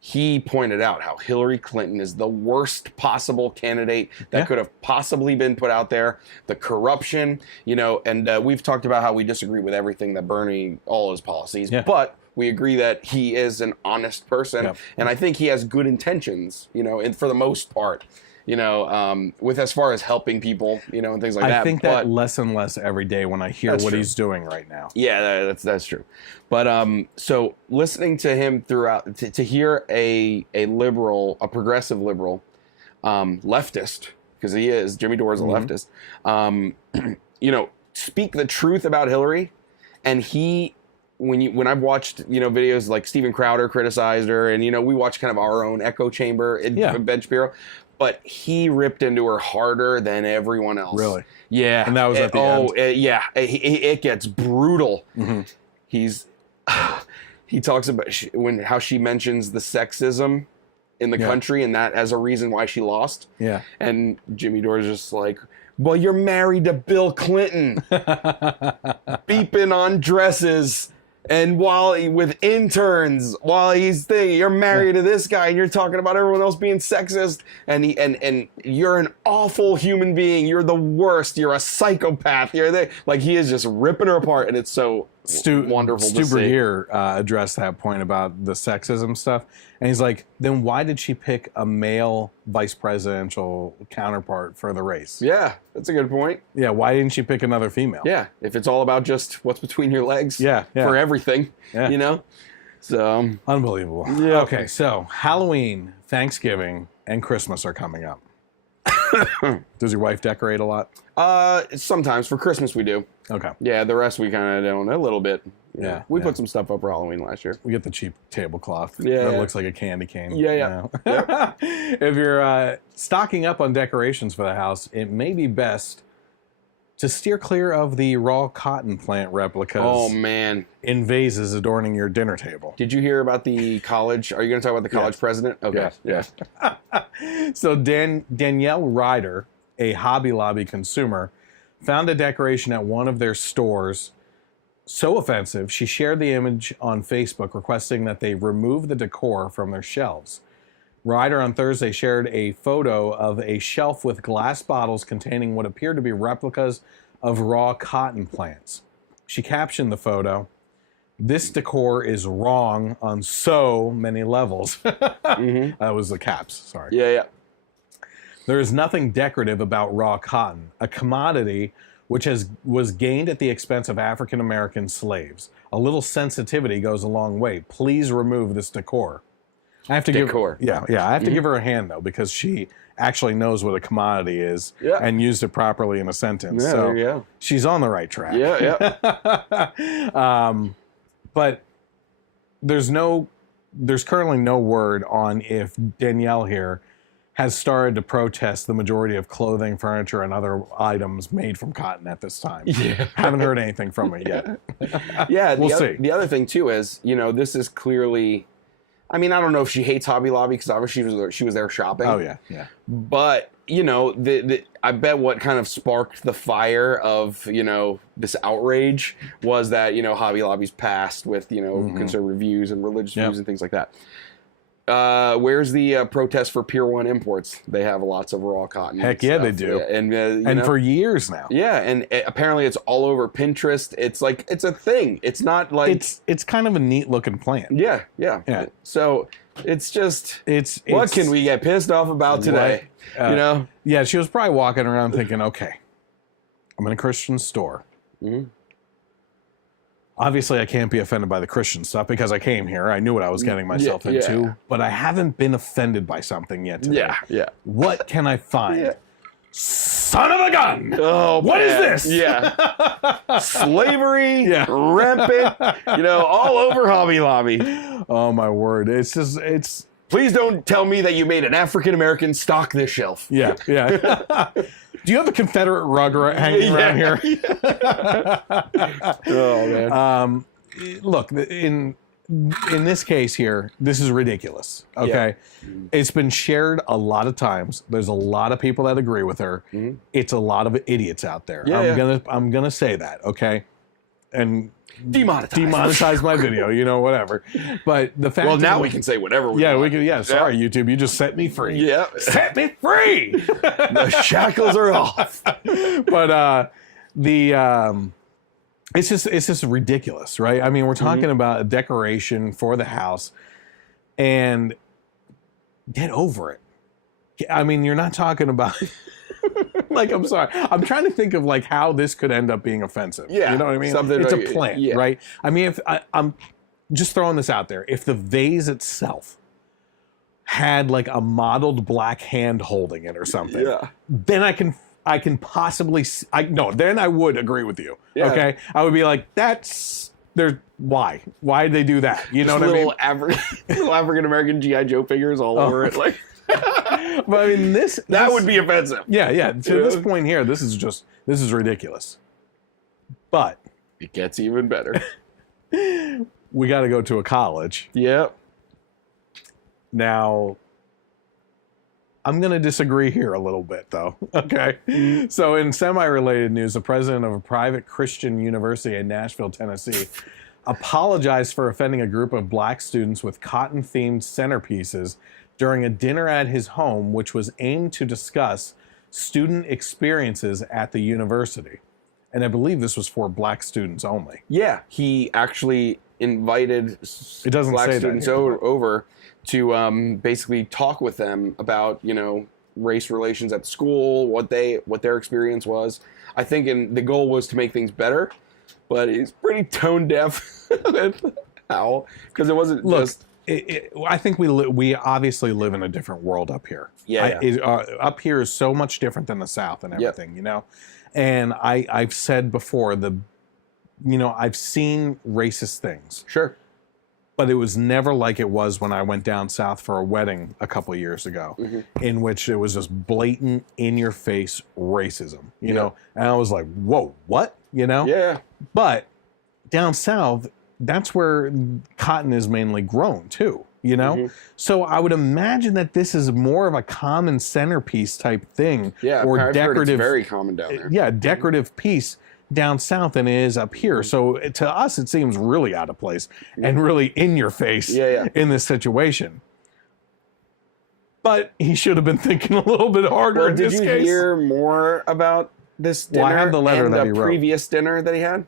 he pointed out how Hillary Clinton is the worst possible candidate that could have possibly been put out there. The corruption, and we've talked about how we disagree with everything that Bernie, all his policies, but we agree that he is an honest person, and I think he has good intentions, and for the most part, with as far as helping people, and things like that. I think that less and less every day when I hear what he's doing right now. Yeah, that's true. But so listening to him throughout, to hear a liberal, a progressive liberal, leftist, because he is, Jimmy Dore is a leftist, speak the truth about Hillary, and when I've watched videos like Steven Crowder criticized her, and we watch kind of our own echo chamber in Ben Shapiro, but he ripped into her harder than everyone else. Really? Yeah. And that was at the end. It gets brutal. Mm-hmm. He talks about how she mentions the sexism in the country, and that as a reason why she lost. Yeah. And Jimmy Dore's just like, well, you're married to Bill Clinton, beeping on dresses. And with interns, you're married to this guy, and you're talking about everyone else being sexist, and you're an awful human being. You're the worst. You're a psychopath. He is just ripping her apart, and it's so wonderful to see. Here addressed that point about the sexism stuff, and he's like, then why did she pick a male vice presidential counterpart for the race? Yeah, that's a good point. Yeah, why didn't she pick another female? Yeah, if it's all about just what's between your legs for everything, So unbelievable. Yeah. Okay, so Halloween, Thanksgiving, and Christmas are coming up. Does your wife decorate a lot? Sometimes. For Christmas we do. Okay. Yeah, the rest we kind of don't. A little bit. Yeah. We put some stuff up for Halloween last year. We get the cheap tablecloth. Yeah. That looks like a candy cane. Yeah. Yep. If you're stocking up on decorations for the house, it may be best to steer clear of the raw cotton plant replicas. Oh, man. In vases adorning your dinner table. Did you hear about the college? Are you going to talk about the college president? Okay. Yeah. So Danielle Ryder, a Hobby Lobby consumer, found a decoration at one of their stores so offensive, she shared the image on Facebook requesting that they remove the decor from their shelves. Ryder on Thursday shared a photo of a shelf with glass bottles containing what appeared to be replicas of raw cotton plants. She captioned the photo, "This decor is wrong on so many levels." That was the caps, sorry. Yeah. "There is nothing decorative about raw cotton, a commodity which was gained at the expense of African American slaves. A little sensitivity goes a long way. Please remove this decor." I have to give her a hand though, because she actually knows what a commodity is and used it properly in a sentence. Yeah, so there you go. She's on the right track. Yeah. But there's currently no word on if Danielle here has started to protest the majority of clothing, furniture, and other items made from cotton at this time. Yeah. Haven't heard anything from her yet. Yeah, we'll see. The other thing too is, this is clearly, I mean, I don't know if she hates Hobby Lobby, because obviously she was there shopping. Oh yeah. But I bet what kind of sparked the fire of this outrage was that Hobby Lobby's passed with conservative views and religious views and things like that. Where's the protest for Pier 1 imports? They have lots of raw cotton. Heck yeah, they do. And for years now. Yeah, and apparently it's all over Pinterest. It's like, it's a thing. It's not like... It's kind of a neat looking plant. Yeah. So it's just... What can we get pissed off about today? Yeah, she was probably walking around thinking, okay, I'm in a Christian store. Mm-hmm. Obviously, I can't be offended by the Christian stuff because I came here. I knew what I was getting myself into, but I haven't been offended by something yet today. Yeah. What can I find? Yeah. Son of a gun! Oh, what is this? Yeah. Slavery, rampant, all over Hobby Lobby. Oh, my word. It's... Please don't tell me that you made an African-American stock this shelf. Yeah. Do you have a Confederate rug hanging around here? Oh, man. Look, in this case here, this is ridiculous, okay? Yeah. It's been shared a lot of times. There's a lot of people that agree with her. Mm-hmm. It's a lot of idiots out there. I'm gonna say that, okay? And... Demonetize my video, whatever. But the fact now we can say whatever we want. We can. Yeah, sorry, YouTube, you just set me free. Yeah, set me free. The shackles are off. But it's just ridiculous, right? I mean, we're talking about a decoration for the house, and get over it. I mean, you're not talking about. Like, I'm sorry. I'm trying to think of how this could end up being offensive. Yeah, you know what I mean? It's a plant, right? I mean, if I'm just throwing this out there, if the vase itself had a mottled black hand holding it or something, then I can possibly then I would agree with you. Yeah. Okay, I would be like, why did they do that? You know what I mean? Little African American GI Joe figures all over it, But I mean, that would be offensive. Yeah. To this point here, this is ridiculous. But it gets even better. We got to go to a college. Yep. Now, I'm going to disagree here a little bit, though. Okay. Mm-hmm. So, in semi-related news, the president of a private Christian university in Nashville, Tennessee, apologized for offending a group of black students with cotton-themed centerpieces during a dinner at his home, which was aimed to discuss student experiences at the university. And I believe this was for black students only. Yeah, he actually invited black students over to basically talk with them about, race relations at school, what their experience was. I think the goal was to make things better, but he's pretty tone deaf with how, because it wasn't just... I think we obviously live in a different world up here. Yeah. Up here is so much different than the South and everything, And I've said before, I've seen racist things. Sure. But it was never like it was when I went down south for a wedding a couple of years ago, in which it was just blatant, in-your-face racism, you know? And I was like, whoa, what? Yeah. But down south, that's where cotton is mainly grown too, So I would imagine that this is more of a common centerpiece type thing, or decorative. It's very common down there. Yeah, decorative piece down south than it is up here. So to us, it seems really out of place and really in your face in this situation. But he should have been thinking a little bit harder in this case. Did you hear more about this dinner? Well, I have the letter that he wrote. Previous dinner that he had?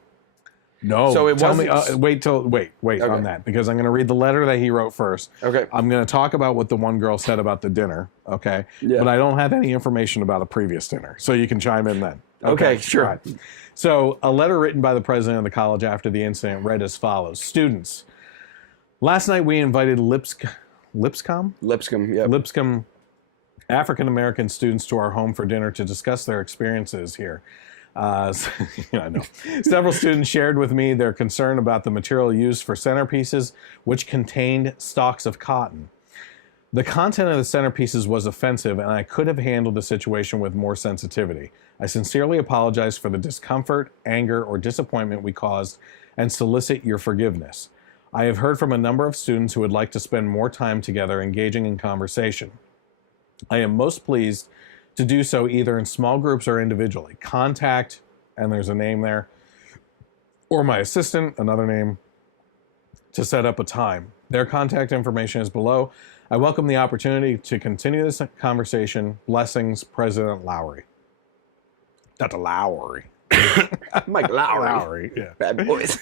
No. So it Tell me. wasn't- Wait on that, because I'm going to read the letter that he wrote first. Okay. I'm going to talk about what the one girl said about the dinner. Okay. Yeah. But I don't have any information about a previous dinner, so you can chime in then. Okay, sure. All right. So a letter written by the president of the college after the incident read as follows: Students, last night we invited Lipscomb African American students to our home for dinner to discuss their experiences here. I know. Several students shared with me their concern about the material used for centerpieces, which contained stalks of cotton. The content of the centerpieces was offensive, and I could have handled the situation with more sensitivity. I sincerely apologize for the discomfort, anger, or disappointment we caused, and solicit your forgiveness. I have heard from a number of students who would like to spend more time together engaging in conversation. I am most pleased to do so either in small groups or individually. Contact, and there's a name there, or my assistant, another name, to set up a time. Their contact information is below. I welcome the opportunity to continue this conversation. Blessings, President Lowry. Dr. Lowry. Mike Lowry. Lowry, yeah. Bad boys.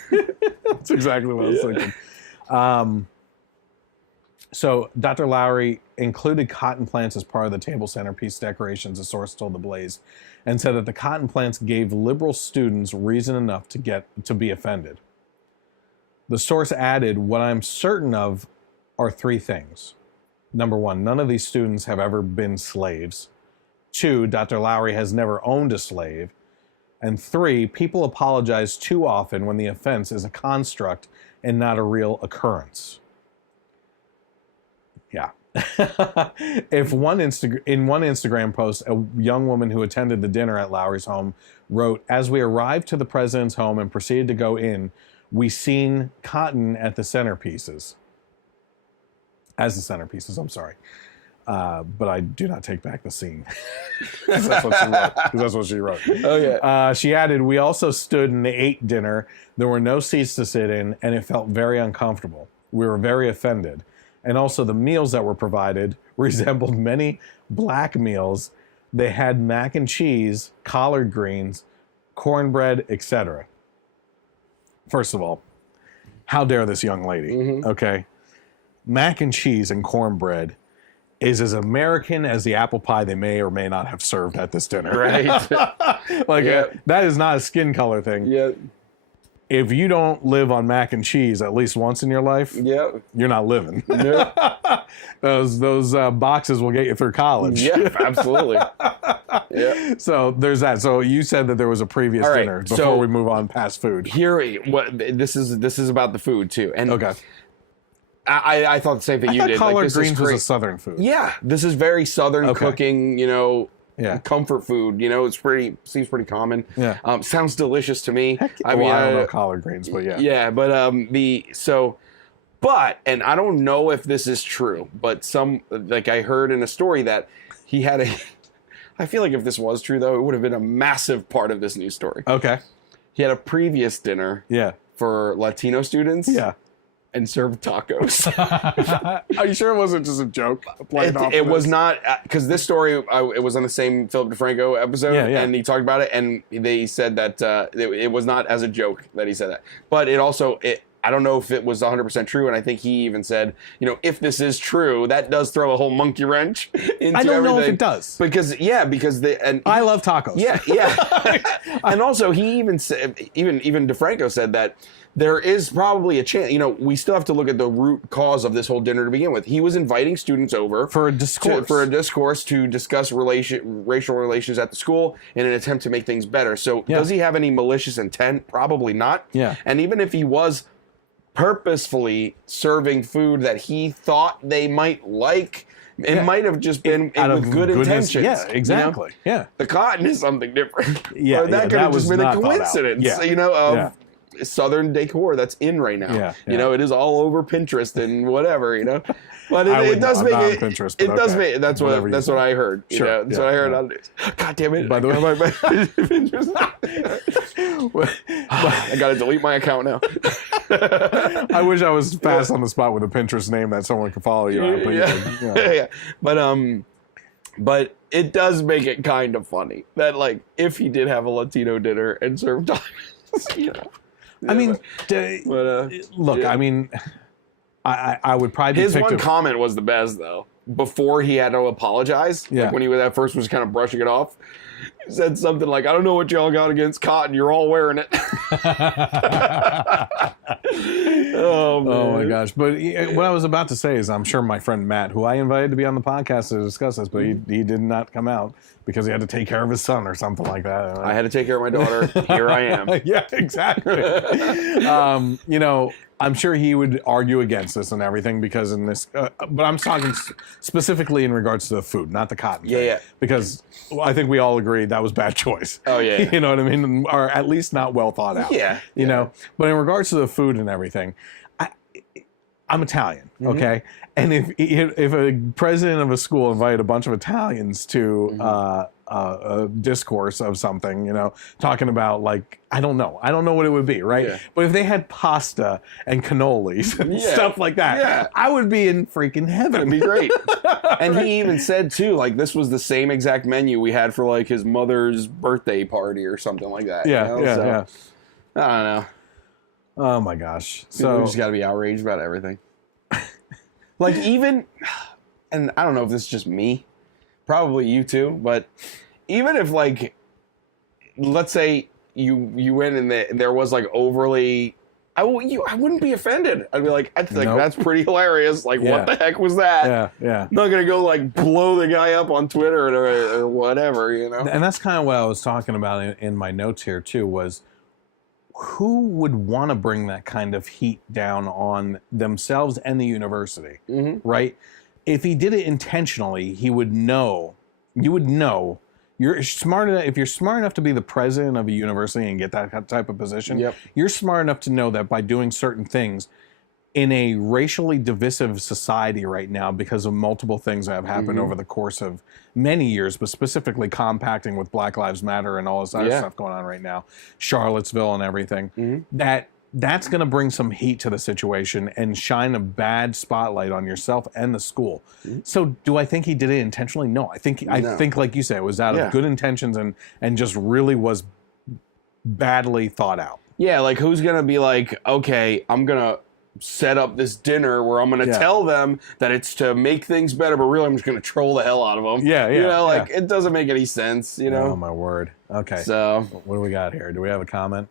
That's exactly what I was thinking. So Dr. Lowry included cotton plants as part of the table centerpiece decorations, a source told The Blaze, and said that the cotton plants gave liberal students reason enough to be offended. The source added, what I'm certain of are three things. Number one, none of these students have ever been slaves. Two, Dr. Lowry has never owned a slave. And three, people apologize too often when the offense is a construct and not a real occurrence. Yeah. In one Instagram post, a young woman who attended the dinner at Lowry's home wrote, as we arrived to the president's home and proceeded to go in, we seen cotton at the centerpieces. As the centerpieces, I'm sorry. But I do not take back the scene. That's what she wrote. Oh, yeah. She added, we also stood and ate dinner. There were no seats to sit in, and it felt very uncomfortable. We were very offended. And also the meals that were provided resembled many black meals. They had mac and cheese, collard greens, cornbread, etc. First of all, how dare this young lady, okay? Mac and cheese and cornbread is as American as the apple pie they may or may not have served at this dinner. Right. That is not a skin color thing. Yeah. If you don't live on mac and cheese at least once in your life, you're not living. Yeah. Those boxes will get you through college. Yeah, absolutely. Yeah. So there's that. So you said that there was a previous dinner before we move on past food. This is about the food too. And okay. I thought the same thing you did. Collard greens was a southern food. Yeah, this is very southern cooking. Comfort food. Seems pretty common. Yeah, sounds delicious to me. I mean, I don't know collard greens, but yeah. Yeah, but and I don't know if this is true, but I heard in a story that he had a. I feel like if this was true though, it would have been a massive part of this news story. Okay. He had a previous dinner. Yeah. For Latino students. Yeah. And served tacos. Are you sure it wasn't just a joke? It was not, because this story, it was on the same Philip DeFranco episode, and he talked about it, and they said that it was not as a joke that he said that. But I don't know if it was 100% true, and I think he even said, if this is true, that does throw a whole monkey wrench into everything. I don't know if it does. Because I love tacos. Yeah. And also, he even said, even DeFranco said that there is probably a chance, we still have to look at the root cause of this whole dinner to begin with. He was inviting students over for a discourse to discuss racial relations at the school in an attempt to make things better. So does he have any malicious intent? Probably not. Yeah. And even if he was purposefully serving food that he thought they might like, it might have just been with good intentions. Yeah, exactly. Yeah. The cotton is something different. Yeah. Or that could have just been a coincidence, of Southern decor that's in right now. It is all over Pinterest and whatever, But it does make it. Pinterest, it does make that's what I heard. That's what I heard on this. God damn it! By the way, I gotta delete my account now. I wish I was fast on the spot with a Pinterest name that someone could follow you on. But it does make it kind of funny that if he did have a Latino dinner and served tacos, I mean, look, yeah. I mean, I would probably his one comment was the best though. Before he had to apologize, like when he at first was kind of brushing it off, he said something like, "I don't know what y'all got against cotton. You're all wearing it." Oh, man. Oh my gosh! But what I was about to say is, I'm sure my friend Matt, who I invited to be on the podcast to discuss this, but he did not come out because he had to take care of his son or something like that. I had to take care of my daughter. Here I am. Yeah, exactly. You know, I'm sure he would argue against this and everything because in this, but I'm talking specifically in regards to the food, not the cotton. Yeah, thing, yeah. Because I think we all agreed that was bad choice. Oh yeah. You know what I mean? Or at least not well thought out. Yeah. You know, but in regards to the food and everything, I'm Italian, okay? And if a president of a school invited a bunch of Italians to a discourse of something, you know, talking about like, I don't know what it would be, right? Yeah. But if they had pasta and cannolis and stuff like that, I would be in freaking heaven. It'd be great. And he even said too, like this was the same exact menu we had for like his mother's birthday party or something like that. Yeah, you know? yeah. I don't know. Oh my gosh. So we just got to be outraged about everything. Like even, and I don't know if this is just me, probably you too, but even if like, let's say you went and there was like overly, I wouldn't be offended. I'd be like, I think that's pretty hilarious. Like, what the heck was that? Yeah, yeah. I'm not gonna go like blow the guy up on Twitter or whatever, you know. And that's kind of what I was talking about in my notes here too. Was who would want to bring that kind of heat down on themselves and the university, right? If he did it intentionally, he would know. You would know. You're smart enough. If you're smart enough to be the president of a university and get that type of position, you're smart enough to know that by doing certain things in a racially divisive society right now, because of multiple things that have happened over the course of many years, but specifically compacting with Black Lives Matter and all this other stuff going on right now, Charlottesville and everything, that's going to bring some heat to the situation and shine a bad spotlight on yourself and the school. So do I think he did it intentionally? No. I think like you said, it was out of good intentions and just really was badly thought out. Yeah, like who's going to be like, okay, I'm going to set up this dinner where I'm going to tell them that it's to make things better, but really I'm just going to troll the hell out of them. Yeah, yeah. You know, like it doesn't make any sense, you know? Oh, my word. Okay. So what do we got here? Do we have a comment?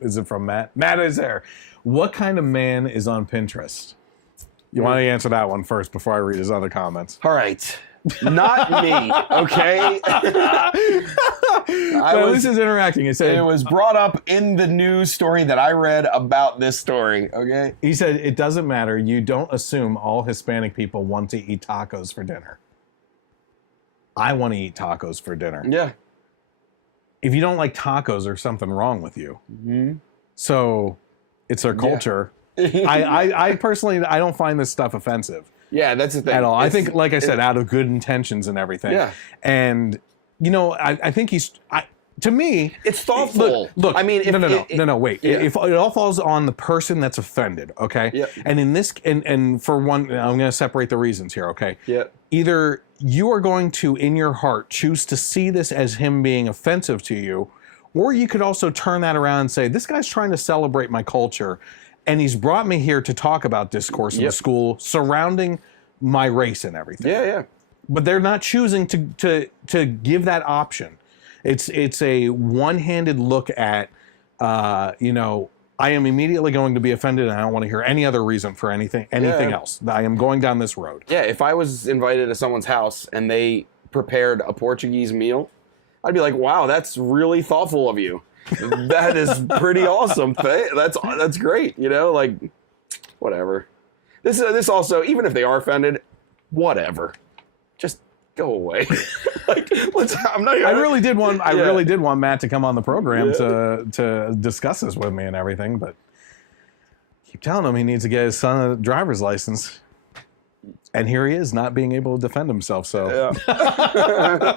Is it from Matt? Matt is there. What kind of man is on Pinterest? You want to answer that one first before I read his other comments? All right. Not me, okay? This is interacting. It was brought up in the news story that I read about this story, okay? He said, it doesn't matter. You don't assume all Hispanic people want to eat tacos for dinner. I want to eat tacos for dinner. Yeah. If you don't like tacos, there's something wrong with you. So it's their culture. I personally, I don't find this stuff offensive. Yeah, that's the thing. At all. I think, like I said, out of good intentions and everything. Yeah. And, you know, I think to me, it's thoughtful. Look, I mean, no, wait. Yeah. If it all falls on the person that's offended, okay? Yeah. And in this, and for one, I'm going to separate the reasons here, okay? Yeah. Either you are going to, in your heart, choose to see this as him being offensive to you, or you could also turn that around and say, this guy's trying to celebrate my culture, and he's brought me here to talk about discourse in the school surrounding my race and everything. Yeah, yeah. But they're not choosing to give that option. It's a one-handed look at, you know, I am immediately going to be offended and I don't want to hear any other reason for anything else. I am going down this road. Yeah, if I was invited to someone's house and they prepared a Portuguese meal, I'd be like, wow, that's really thoughtful of you. That is pretty awesome. That's great. You know, like, whatever. This also, even if they are offended, whatever. Just go away. Like, I'm not. I really did want Matt to come on the program to discuss this with me and everything, but keep telling him he needs to get his son a driver's license. And here he is, not being able to defend himself. So,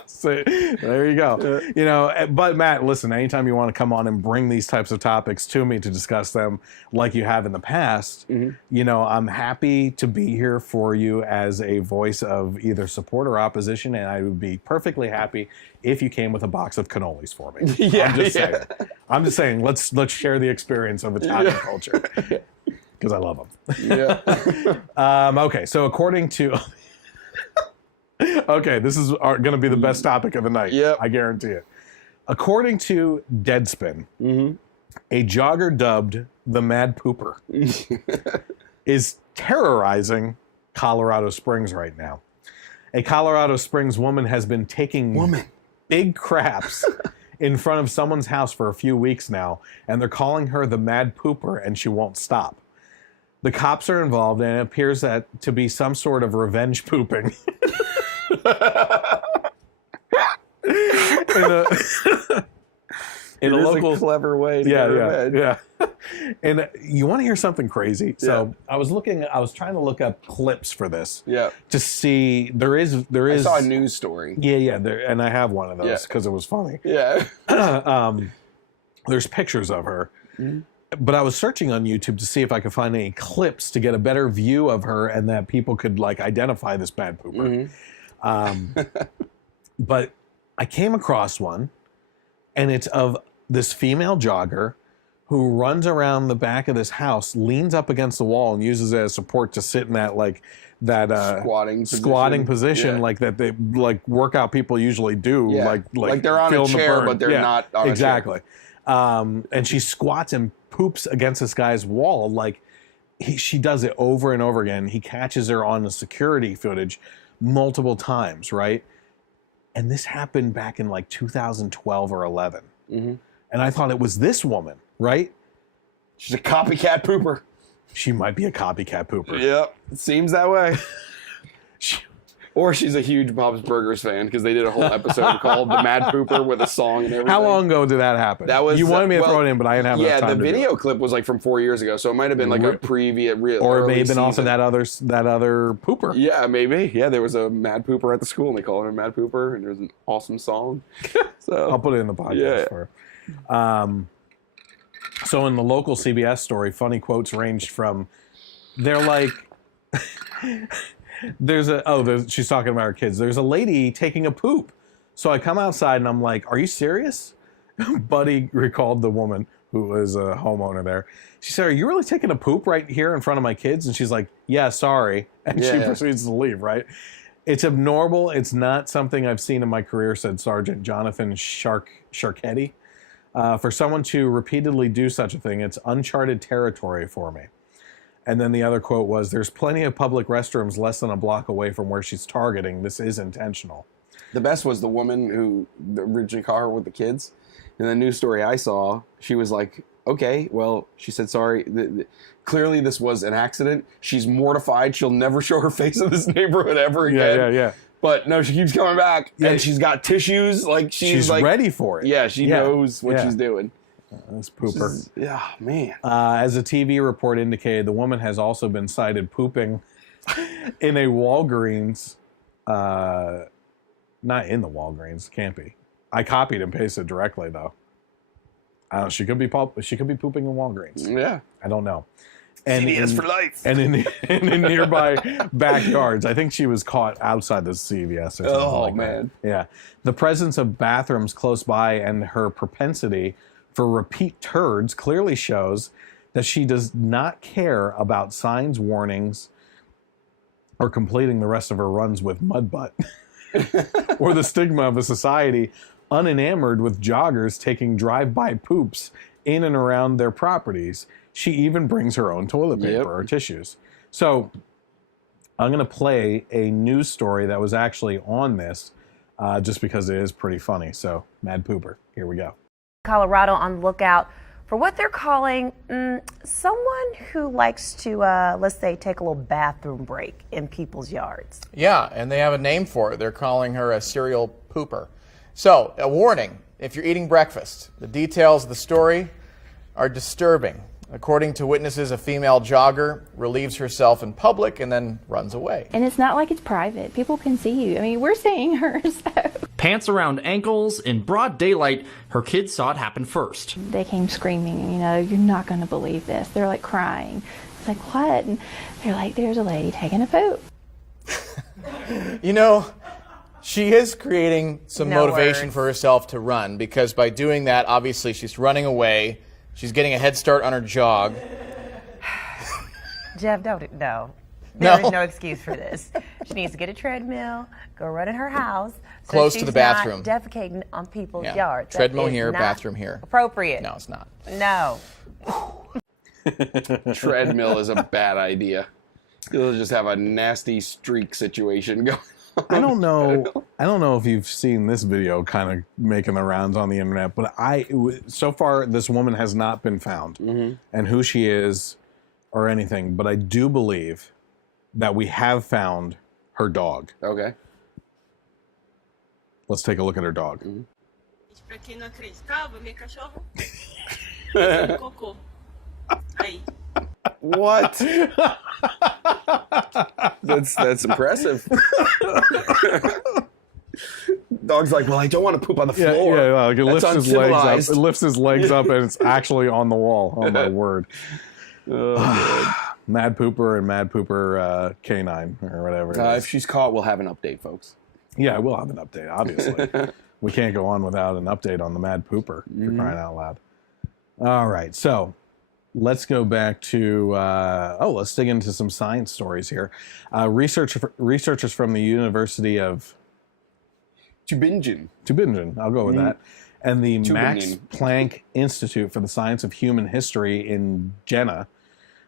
so there you go. You know, but Matt, listen, anytime you want to come on and bring these types of topics to me to discuss them like you have in the past, you know, I'm happy to be here for you as a voice of either support or opposition. And I would be perfectly happy if you came with a box of cannolis for me. I'm just saying, let's share the experience of Italian culture. Because I love them. Okay, so according to... okay, this is going to be the best topic of the night. I guarantee it. According to Deadspin, a jogger dubbed the Mad Pooper is terrorizing Colorado Springs right now. A Colorado Springs woman has been taking big craps in front of someone's house for a few weeks now, and they're calling her the Mad Pooper, and she won't stop. The cops are involved, and it appears that to be some sort of revenge pooping. in a local clever way to get revenge. And you want to hear something crazy? So I was trying to look up clips for this. To see there is. I saw a news story. And I have one of those because it was funny. There's pictures of her. But I was searching on YouTube to see if I could find any clips to get a better view of her and that people could like identify this bad pooper. But I came across one, and it's of this female jogger who runs around the back of this house, leans up against the wall, and uses it as support to sit in that squatting position like that they like workout people usually do. Like they're on a chair, but they're not on a chair. And she squats and poops against this guy's wall. Like she does it over and over again. He catches her on the security footage multiple times, right? And this happened back in like 2012 or 11. And I thought it was this woman, right? She's a copycat pooper. She might be a copycat pooper. Yep, it seems that way. Or she's a huge Bob's Burgers fan because they did a whole episode called "The Mad Pooper" with a song and everything. How long ago did that happen? That was you wanted me to throw it in, but I didn't have enough time. Yeah, the video clip was like from 4 years ago, so it might have been like a previous, or it may have been also that other pooper. Yeah, maybe. Yeah, there was a Mad Pooper at the school, and they called her a Mad Pooper, and there's an awesome song. So I'll put it in the podcast for her. So in the local CBS story, funny quotes ranged from, they're like. She's talking about her kids. There's a lady taking a poop. So I come outside and I'm like, are you serious? Buddy recalled the woman who was a homeowner there. She said, are you really taking a poop right here in front of my kids? And she's like, yeah, sorry. And she proceeds to leave, right? It's abnormal. It's not something I've seen in my career, said Sergeant Jonathan Sharketti. For someone to repeatedly do such a thing, it's uncharted territory for me. And then the other quote was, there's plenty of public restrooms less than a block away from where she's targeting. This is intentional. The best was the woman who originally caught her with the kids. In the news story I saw, she was like, okay, well, she said, sorry. Clearly this was an accident. She's mortified. She'll never show her face in this neighborhood ever again. Yeah. But no, she keeps coming back. And she's got tissues. Like she's like, ready for it. Yeah, she knows what she's doing. This pooper. Man. As a TV report indicated, the woman has also been sighted pooping in a Walgreens. Not in the Walgreens. Can't be. I copied and pasted directly though. I don't know. She could be pooping in Walgreens. Yeah. I don't know. CVS for life. And in nearby backyards. I think she was caught outside the CVS or something like man. That. Yeah. The presence of bathrooms close by and her propensity for repeat turds clearly shows that she does not care about signs, warnings, or completing the rest of her runs with mud butt, or the stigma of a society unenamored with joggers taking drive-by poops in and around their properties. She even brings her own toilet paper or tissues. So I'm going to play a news story that was actually on this just because it is pretty funny. So Mad Pooper, here we go. Colorado on the lookout for what they're calling someone who likes to, let's say, take a little bathroom break in people's yards. Yeah, and they have a name for it. They're calling her a serial pooper. So, a warning, if you're eating breakfast, the details of the story are disturbing. According to witnesses, a female jogger relieves herself in public and then runs away. And it's not like it's private. People can see you. I mean, we're seeing her, so. Pants around ankles, in broad daylight, her kids saw it happen first. They came screaming, you know, you're not going to believe this. They're like crying. It's like, what? And they're like, there's a lady taking a poop. You know, she is creating some No motivation words. for herself to run, because by doing that, obviously she's running away. She's getting a head start on her jog. Jeff, no. There is No. no excuse for this. She needs to get a treadmill, go run in her house. So Close to she's the bathroom. Not defecating on people's Yeah. yards. That Treadmill is here, not bathroom here. Appropriate. No, it's not. No. Treadmill is a bad idea. You'll just have a nasty streak situation going. I don't know if you've seen this video kind of making the rounds on the internet, but so far this woman has not been found, and who she is or anything. But I do believe that we have found her dog. Okay. Let's take a look at her dog. Pra quem não acreditava, meu cachorro fez um cocô. Aí. What? That's impressive. Dog's like, well, I don't want to poop on the floor. Yeah, like it That's lifts his legs up. uncivilized. It lifts his legs up, and it's actually on the wall. Oh my word! Mad Pooper and Mad Pooper Canine or whatever. It is. If she's caught, we'll have an update, folks. Yeah, we'll have an update. Obviously, we can't go on without an update on the Mad Pooper. For crying out loud! All right, so let's go back to let's dig into some science stories here. Researchers from the University of Tübingen, I'll go with that, and the Max Tübingen. Planck Institute for the Science of Human History in Jena,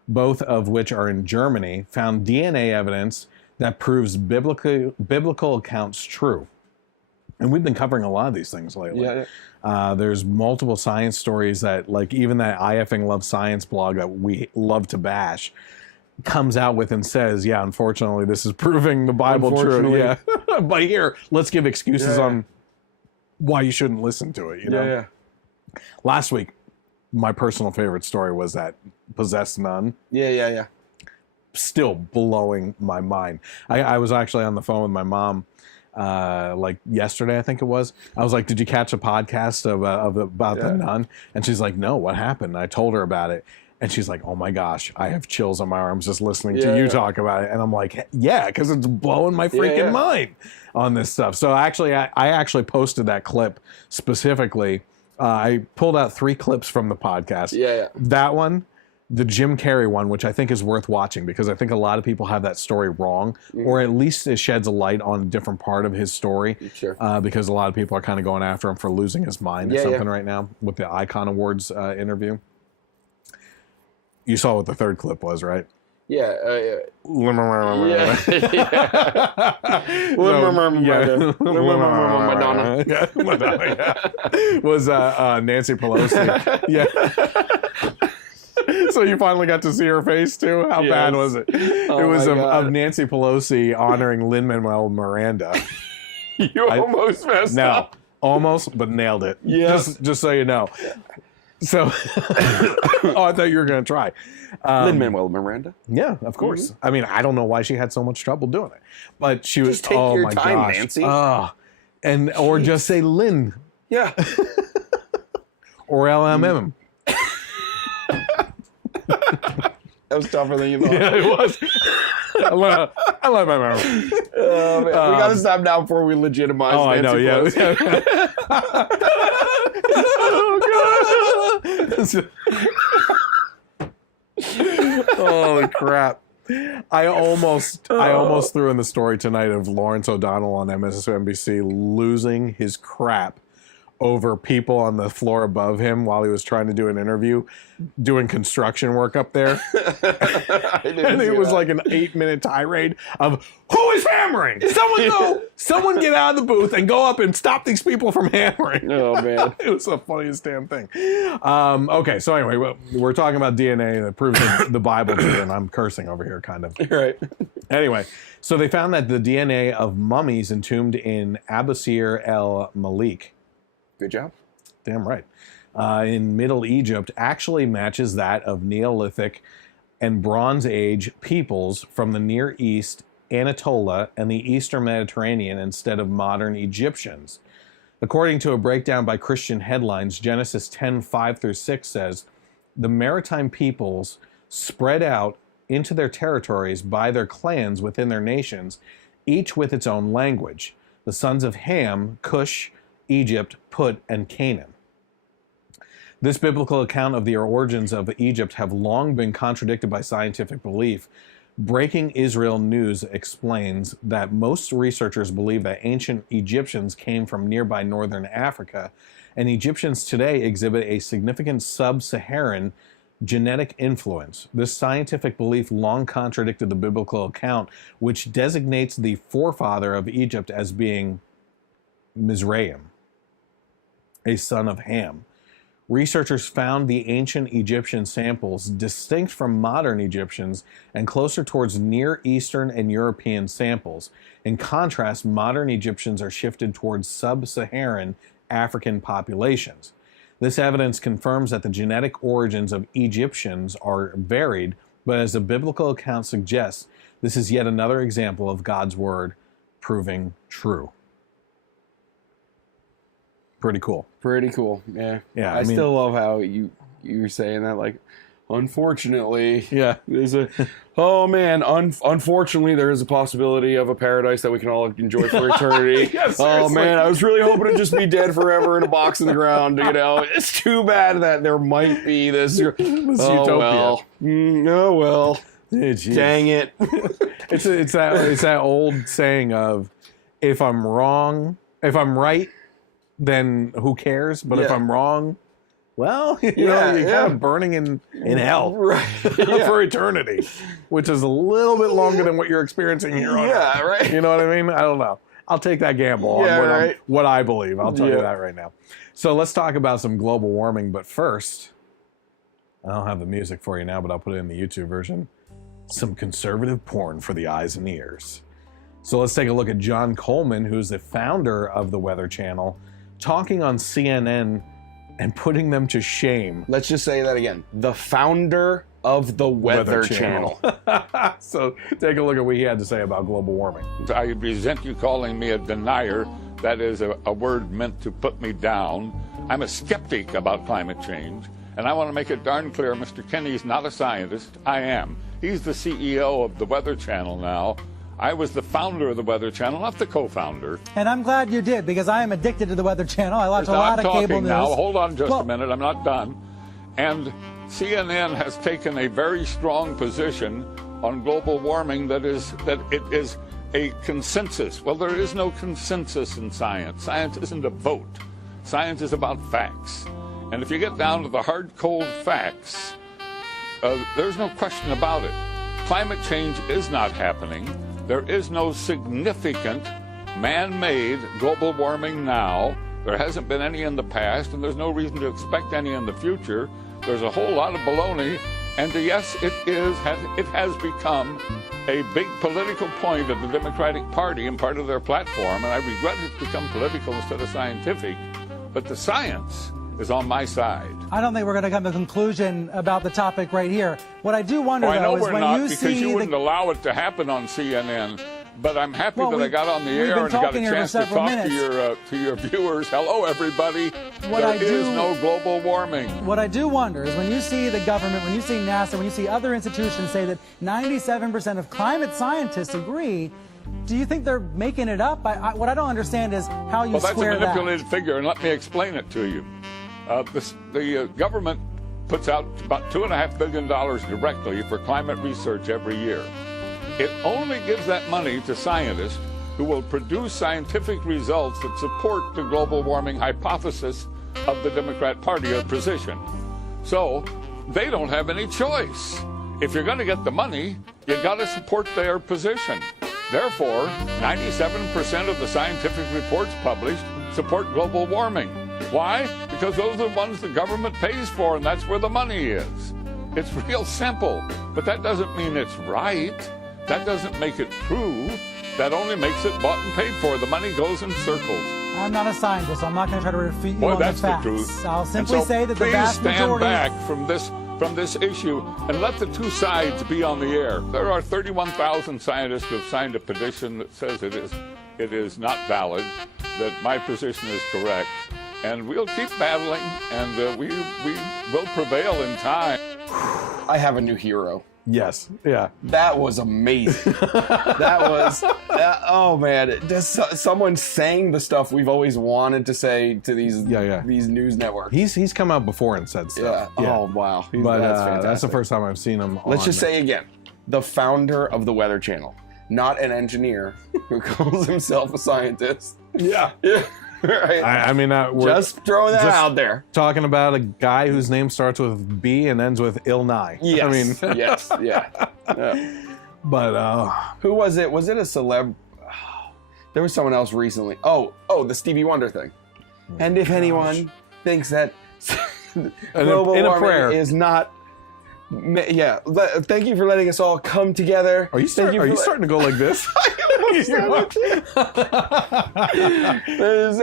both of which are in Germany, found DNA evidence that proves biblical accounts true. And we've been covering a lot of these things lately. Yeah. There's multiple science stories that, like, even that I effing love science blog that we love to bash comes out with and says, yeah, unfortunately, this is proving the Bible true. Yeah. But here, let's give excuses on why you shouldn't listen to it. You know? Yeah. Last week, my personal favorite story was that possessed nun. Yeah. Still blowing my mind. I was actually on the phone with my mom like yesterday, I think it was. I was like, did you catch a podcast about the nun? And she's like, no, what happened? And I told her about it. And she's like, oh my gosh, I have chills on my arms just listening to you talk about it. And I'm like, yeah, because it's blowing my freaking mind on this stuff. So actually, I actually posted that clip specifically. I pulled out 3 clips from the podcast. Yeah. That one, the Jim Carrey one, which I think is worth watching because I think a lot of people have that story wrong, or at least it sheds a light on a different part of his story. Sure. Because a lot of people are kind of going after him for losing his mind or something right now with the Icon Awards interview. You saw what the 3rd clip was, right? Yeah. Madonna. Was Nancy Pelosi. Yeah. So you finally got to see her face too? How bad was it? It was of Nancy Pelosi honoring Lin-Manuel Miranda. You almost messed up. No, almost, but nailed it. Yes. Just so you know. So, I thought you were going to try. Lin-Manuel Miranda. Yeah, of course. I mean, I don't know why she had so much trouble doing it, but she was. Just take oh your my time, gosh. Nancy. Or just say Lynn Yeah. or LMM. That was tougher than you thought. Yeah, it was. I love my memory. Oh, man. We gotta stop now before we legitimize. Oh, I know. Nancy Yeah. Pelosi. Holy crap. I almost threw in the story tonight of Lawrence O'Donnell on MSNBC losing his crap over people on the floor above him while he was trying to do an interview doing construction work up there. And it was like an 8-minute tirade of who is hammering? Someone get out of the booth and go up and stop these people from hammering. Oh, man. It was the funniest damn thing. Okay, so anyway, we're talking about DNA that proves the Bible true, and I'm cursing over here, kind of. Right. Anyway, so they found that the DNA of mummies entombed in Abusir el Malik. Good job. Damn right. in Middle Egypt actually matches that of Neolithic and Bronze Age peoples from the Near East, Anatolia, and the Eastern Mediterranean instead of modern Egyptians. According to a breakdown by Christian Headlines, Genesis 10:5-6 says, the maritime peoples spread out into their territories by their clans within their nations, each with its own language. The sons of Ham, Cush, Egypt, Put, and Canaan. This biblical account of the origins of Egypt have long been contradicted by scientific belief. Breaking Israel News explains that most researchers believe that ancient Egyptians came from nearby northern Africa, and Egyptians today exhibit a significant sub-Saharan genetic influence. This scientific belief long contradicted the biblical account, which designates the forefather of Egypt as being Mizraim, a son of Ham. Researchers found the ancient Egyptian samples distinct from modern Egyptians and closer towards Near Eastern and European samples. In contrast, modern Egyptians are shifted towards sub-Saharan African populations. This evidence confirms that the genetic origins of Egyptians are varied, but as the biblical account suggests, this is yet another example of God's word proving true. Pretty cool. Pretty cool. Yeah. Yeah. I mean, still love how you were saying that. Like, unfortunately, yeah, there's a. Oh man, unfortunately, there is a possibility of a paradise that we can all enjoy for eternity. Yes, oh man, I was really hoping to just be dead forever in a box in the ground. You know, it's too bad that there might be this utopia. Well. Oh well. Dang it. It's that old saying of, if I'm right, then who cares? But if I'm wrong, well, you know, you're kind of burning in hell for eternity, which is a little bit longer than what you're experiencing here on Earth. Right. You know what I mean? I don't know. I'll take that gamble on what I believe. I'll tell you that right now. So let's talk about some global warming. But first, I don't have the music for you now, but I'll put it in the YouTube version. Some conservative porn for the eyes and ears. So let's take a look at John Coleman, who's the founder of the Weather Channel, talking on CNN and putting them to shame. Let's just say that again. The founder of the Weather Channel. So take a look at what he had to say about global warming. I resent you calling me a denier. That is a word meant to put me down. I'm a skeptic about climate change, and I want to make it darn clear, Mr. Kenny's not a scientist. I am. He's the CEO of the Weather Channel now. I was the founder of the Weather Channel, not the co-founder. And I'm glad you did, because I am addicted to the Weather Channel. I watch a lot of cable news. Now, hold on just a minute. I'm not done. And CNN has taken a very strong position on global warming that it is a consensus. Well, there is no consensus in science. Science isn't a vote. Science is about facts. And if you get down to the hard, cold facts, there's no question about it. Climate change is not happening. There is no significant man-made global warming now. There hasn't been any in the past, and there's no reason to expect any in the future. There's a whole lot of baloney, and yes, it has become a big political point of the Democratic Party and part of their platform, and I regret it's become political instead of scientific, but the science is on my side. I don't think we're going to come to a conclusion about the topic right here. What I do wonder, though, is when you see because you wouldn't allow it to happen on CNN. But I'm happy that I got on the air and got a chance to talk to your viewers. Hello, everybody. There is no global warming. What I do wonder is when you see the government, when you see NASA, when you see other institutions say that 97% of climate scientists agree, do you think they're making it up? What I don't understand is how you square that. Well, that's a manipulated figure, and let me explain it to you. The government puts out about $2.5 billion directly for climate research every year. It only gives that money to scientists who will produce scientific results that support the global warming hypothesis of the Democrat Party or position. So they don't have any choice. If you're going to get the money, you got to support their position. Therefore, 97% of the scientific reports published support global warming. Why? Because those are the ones the government pays for, and that's where the money is. It's real simple, but that doesn't mean it's right. That doesn't make it true. that only makes it bought and paid for. The money goes in circles. I'm not a scientist, so I'm not going to try to refute you Boy, on the that's the facts. truth. I'll And simply so say that the please vast stand majority... back from this issue and let the two sides be on the air. There are 31,000 scientists who have signed a petition that says it is not valid, that my position is correct, and we'll keep battling, and we will prevail in time. I have a new hero. Yes. Yeah. That was amazing. That was, oh man, just someone saying the stuff we've always wanted to say to these news networks. He's come out before and said stuff. Yeah. Oh wow. But that's fantastic. that's the first time I've seen him. Let's just say again, the founder of the Weather Channel, not an engineer who calls himself a scientist. Yeah. Yeah. Right. I mean, we're just throwing that out there. Talking about a guy whose name starts with B and ends with Illni. Yes. I mean, yes. Yeah. But who was it? Was it a celeb? There was someone else recently. Oh, the Stevie Wonder thing. And if anyone thinks that global warming is not, thank you for letting us all come together. Are you starting to go like this?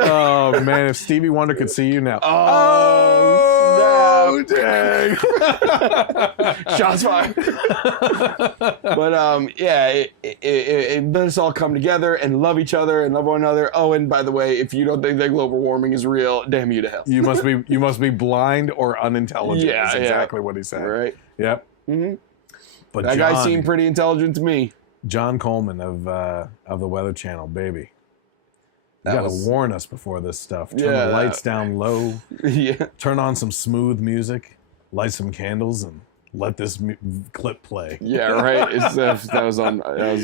Oh man, if Stevie Wonder could see you now. Oh dang. Shots fired. But let us all come together and love each other and love one another. Oh, and by the way, if you don't think that global warming is real, damn you to hell. You must be blind or unintelligent. Yeah, is exactly what he said. Right. Yep. Mm-hmm. But that guy seemed pretty intelligent to me. John Coleman of the Weather Channel, baby. You gotta warn us before this stuff. Turn the lights down low. Yeah. Turn on some smooth music. Light some candles and let this clip play. Yeah, right. That was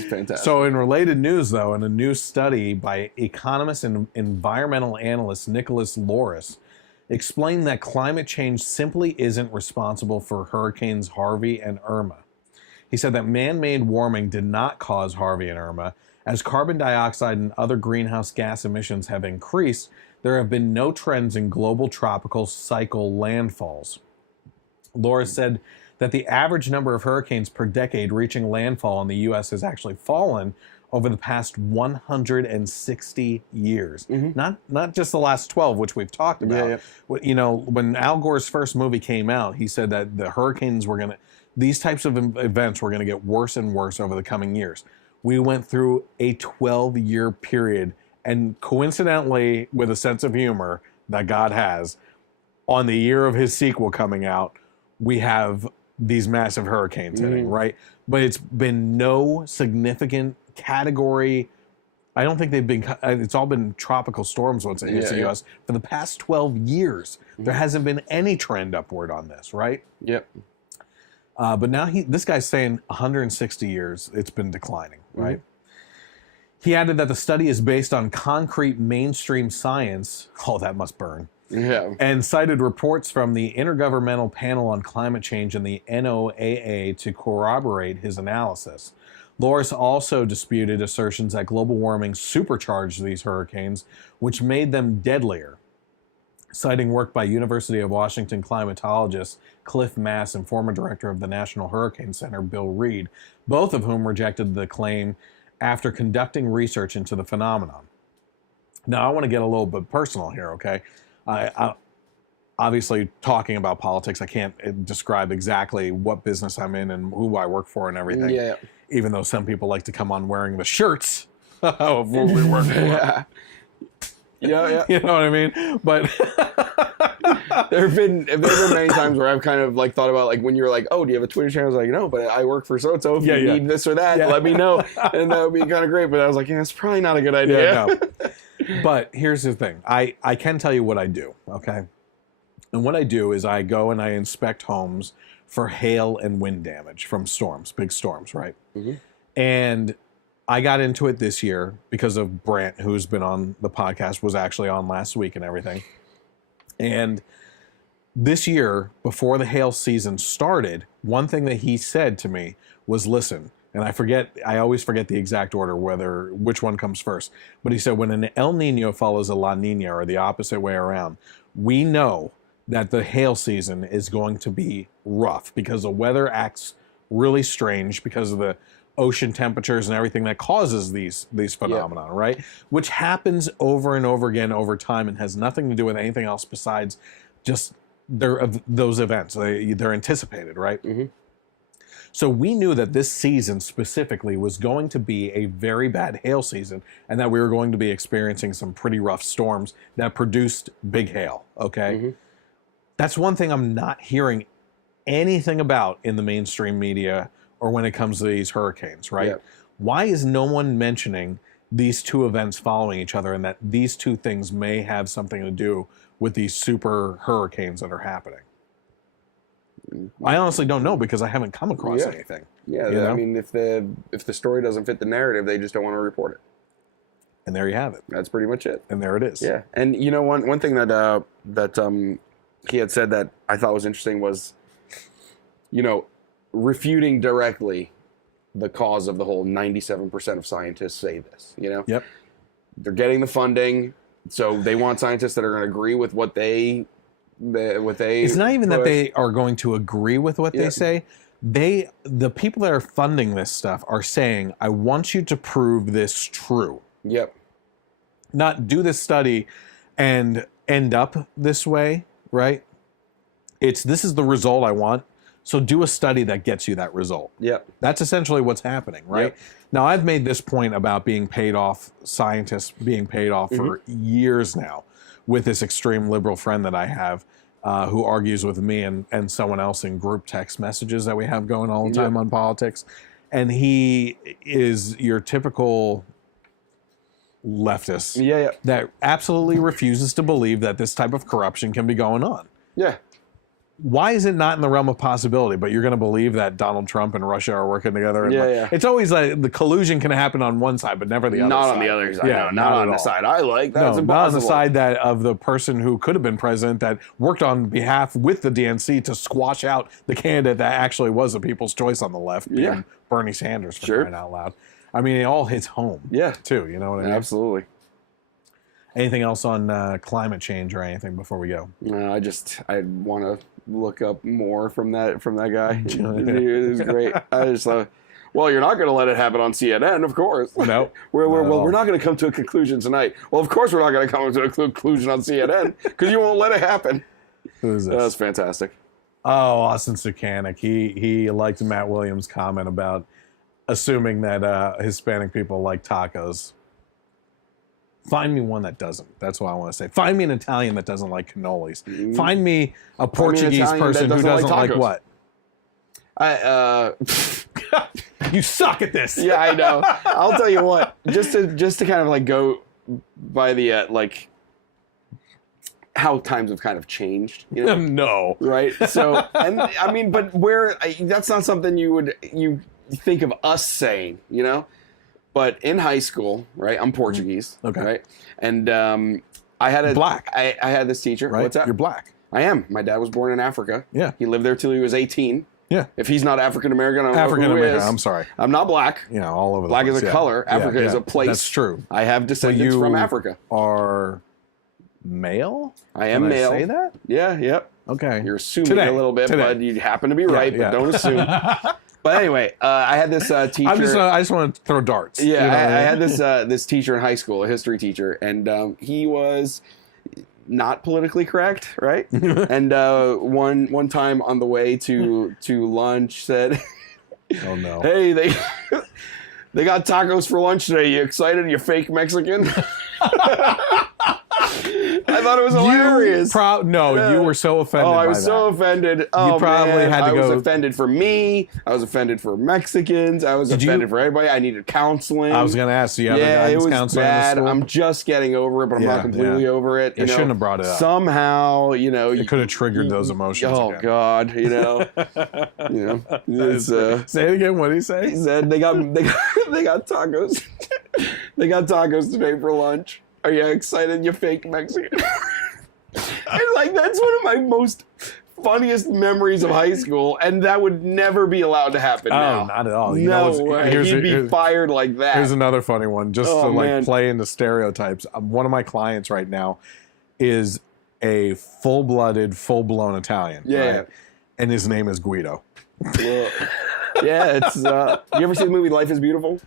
fantastic. So, in related news, though, in a new study by economist and environmental analyst Nicholas Loris, explained that climate change simply isn't responsible for hurricanes Harvey and Irma. He said that man-made warming did not cause Harvey and Irma. As carbon dioxide and other greenhouse gas emissions have increased, there have been no trends in global tropical cycle landfalls. Loris said that the average number of hurricanes per decade reaching landfall in the U.S. has actually fallen over the past 160 years. Mm-hmm. Not just the last 12, which we've talked about. Yeah. You know, when Al Gore's first movie came out, he said that the hurricanes were going to, these types of events were going to get worse and worse over the coming years. We went through a 12-year period, and coincidentally, with a sense of humor that God has, on the year of his sequel coming out, we have these massive hurricanes hitting, right? But it's been no significant category. I don't think they've been, it's all been tropical storms once it hits the U.S. For the past 12 years, there hasn't been any trend upward on this, right? Yep. But now this guy's saying 160 years, it's been declining, right? He added that the study is based on concrete mainstream science. Oh, that must burn. Yeah. And cited reports from the Intergovernmental Panel on Climate Change and the NOAA to corroborate his analysis. Loris also disputed assertions that global warming supercharged these hurricanes, which made them deadlier, citing work by University of Washington climatologist Cliff Mass and former director of the National Hurricane Center, Bill Reed, both of whom rejected the claim after conducting research into the phenomenon. Now, I want to get a little bit personal here, okay? I obviously, talking about politics, I can't describe exactly what business I'm in and who I work for and everything. Yeah. Even though some people like to come on wearing the shirts of what we work for. Yeah. Yeah. You know what I mean? But there have been many times where I've kind of like thought about like when you're like, oh, do you have a Twitter channel? I was like, no, but I work for so-and-so. If you need this or that, let me know. And that would be kind of great. But I was like, yeah, it's probably not a good idea. Yeah, no. But here's the thing. I can tell you what I do, okay? And what I do is I go and I inspect homes for hail and wind damage from storms, big storms, right? Mm-hmm. And I got into it this year because of Brant, who's been on the podcast, was actually on last week and everything. And this year, before the hail season started, one thing that he said to me was, listen, and I always forget the exact order, which one comes first. But he said, when an El Nino follows a La Nina or the opposite way around, we know that the hail season is going to be rough because the weather acts really strange because of the ocean temperatures and everything that causes these phenomena, right? Which happens over and over again over time and has nothing to do with anything else besides just those events. They're anticipated, right? Mm-hmm. So we knew that this season specifically was going to be a very bad hail season and that we were going to be experiencing some pretty rough storms that produced big hail, okay? Mm-hmm. That's one thing I'm not hearing anything about in the mainstream media or when it comes to these hurricanes, right? Yep. Why is no one mentioning these two events following each other and that these two things may have something to do with these super hurricanes that are happening? I honestly don't know because I haven't come across anything. Yeah, you know? I mean, if the story doesn't fit the narrative, they just don't want to report it. And there you have it. That's pretty much it. And there it is. Yeah, and you know, one thing that he had said that I thought was interesting was, you know, refuting directly the cause of the whole 97% of scientists say this. You know, Yep. they're getting the funding, so they want scientists that are going to agree with what they. It's not even that they are going to agree with what they say. The people that are funding this stuff are saying, I want you to prove this true. Yep. Not do this study and end up this way, right? This is the result I want. So do a study that gets you that result. Yep. That's essentially what's happening, right? Yep. Now, I've made this point about being paid off, scientists being paid off for years now, with this extreme liberal friend that I have who argues with me and someone else in group text messages that we have going all the time on politics. And he is your typical leftist that absolutely refuses to believe that this type of corruption can be going on. Yeah. Why is it not in the realm of possibility? But you're going to believe that Donald Trump and Russia are working together. And it's always like the collusion can happen on one side, but never the other not side. on the other side. Yeah, no, not on the side I like. That's no, impossible. not on the side that of the person who could have been president that worked on behalf with the DNC to squash out the candidate that actually was the people's choice on the left, being Bernie Sanders, for crying out loud. I mean, it all hits home. Too. You know what I mean? Absolutely. Anything else on climate change or anything before we go? No, I want to look up more from that guy. It was great. I just thought, well, you're not going to let it happen on CNN, of course. No. We're not going to come to a conclusion tonight. Well, of course we're not going to come to a conclusion on CNN because you won't let it happen. Who is this? That's fantastic. Oh, Austin Sukanic. He liked Matt Williams' comment about assuming that Hispanic people like tacos. Find me one that doesn't. That's what I want to say. Find me an Italian that doesn't like cannolis. Find me a Portuguese person who doesn't like what? You suck at this. Yeah, I know. I'll tell you what. Just to kind of like go by the like how times have kind of changed. You know? No. Right. So, and I mean, but that's not something you think of us saying. You know. But in high school, right? I'm Portuguese, right? And I had black. I had this teacher. Right? What's that? You're black. I am. My dad was born in Africa. Yeah. He lived there till he was 18. Yeah. If he's not African American, I don't know who American. is. I'm sorry. I'm not black. You know, all over the black place. is a color. Africa is a place. That's true. I have descendants from Africa. Are male? I am Can male. I say that? Yeah. Yep. Okay. You're assuming a little bit, but you happen to be right. But don't assume. But anyway, I had this teacher. I just want to throw darts. Yeah, you know I had this teacher in high school, a history teacher, and he was not politically correct, right? And one time on the way to lunch said, "Oh no, hey, they got tacos for lunch today. You excited? You fake Mexican?" I thought it was hilarious. You were so offended. I was so offended. Oh, you probably had to I was offended for me. I was offended for Mexicans. I was offended for everybody. I needed counseling. I was going to ask, do you have a guidance counselor in the school? I'm just getting over it, but I'm not completely over it. You shouldn't have brought it up. Somehow, it could have triggered those emotions. Oh again. God, it's, say it again. What did he say? He said they got tacos. They got tacos today for lunch. Are you excited, you fake Mexican? And like, that's one of my most funniest memories of high school, and that would never be allowed to happen now. Not at all. No way. He'd be fired like that. Here's another funny one, just to play into stereotypes. One of my clients right now is a full-blown Italian. Yeah. Right? And his name is Guido. Yeah, it's. You ever see the movie Life is Beautiful?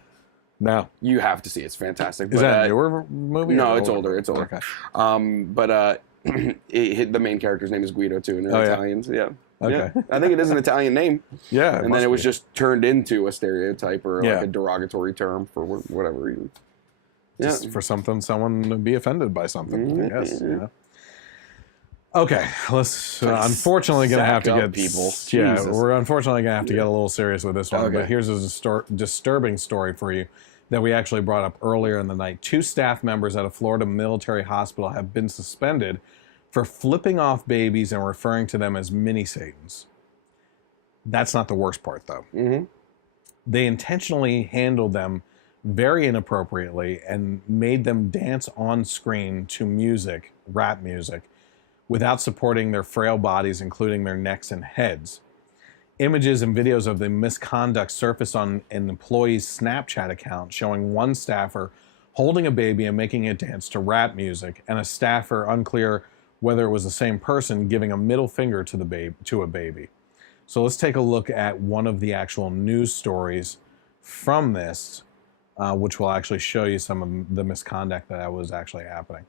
No. You have to see it. It's fantastic. Is that a newer movie? No, or it's older. It's older. Okay. But the main character's name is Guido too, and they're Italians. Yeah. Okay. Yeah. I think it is an Italian name. Yeah. And then it was just turned into a stereotype or Yeah. like a derogatory term for whatever reason. Just for someone to be offended by something, I guess. You know? Okay, let's. Unfortunately, gonna have to get people. Yeah, Jesus. we're unfortunately gonna have to get a little serious with this one. Okay. But here's a disturbing story for you that we actually brought up earlier in the night. 2 staff members at a Florida military hospital have been suspended for flipping off babies and referring to them as mini Satans. That's not the worst part, though. Mm-hmm. They intentionally handled them very inappropriately and made them dance on screen to music, rap music, without supporting their frail bodies, including their necks and heads. Images and videos of the misconduct surfaced on an employee's Snapchat account showing one staffer holding a baby and making it dance to rap music, and a staffer, unclear whether it was the same person, giving a middle finger to a baby. So let's take a look at one of the actual news stories from this, which will actually show you some of the misconduct that was actually happening.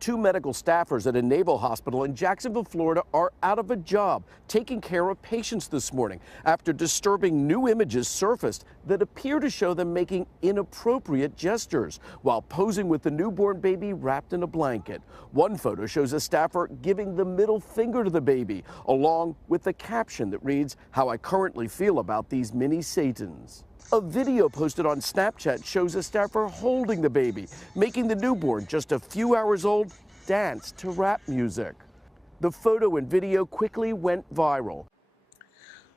2 medical staffers at a naval hospital in Jacksonville, Florida are out of a job taking care of patients this morning after disturbing new images surfaced that appear to show them making inappropriate gestures while posing with the newborn baby wrapped in a blanket. One photo shows a staffer giving the middle finger to the baby, along with a caption that reads, "How I currently feel about these mini Satans." A video posted on Snapchat shows a staffer holding the baby, making the newborn, just a few hours old, dance to rap music. The photo and video quickly went viral.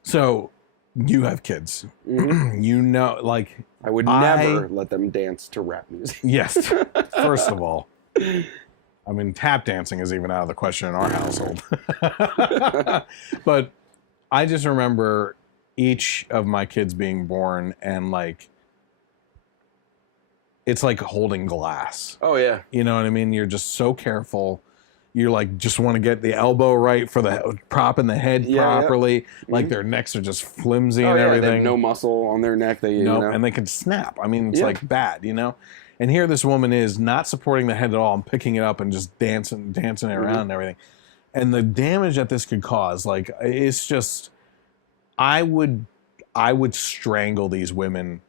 So, you have kids. Mm-hmm. You know, like... I would never let them dance to rap music. Yes. First of all. I mean, tap dancing is even out of the question in our household. But I just remember each of my kids being born and like it's like holding glass. Oh yeah. You know what I mean? You're just so careful. You like just want to get the elbow right for the propping the head properly. Yeah. Like their necks are just flimsy and everything. They have no muscle on their neck. They and they can snap. I mean, it's like bad, you know. And here this woman is not supporting the head at all and picking it up and just dancing it around and everything. And the damage that this could cause, like, it's just. I would strangle these women,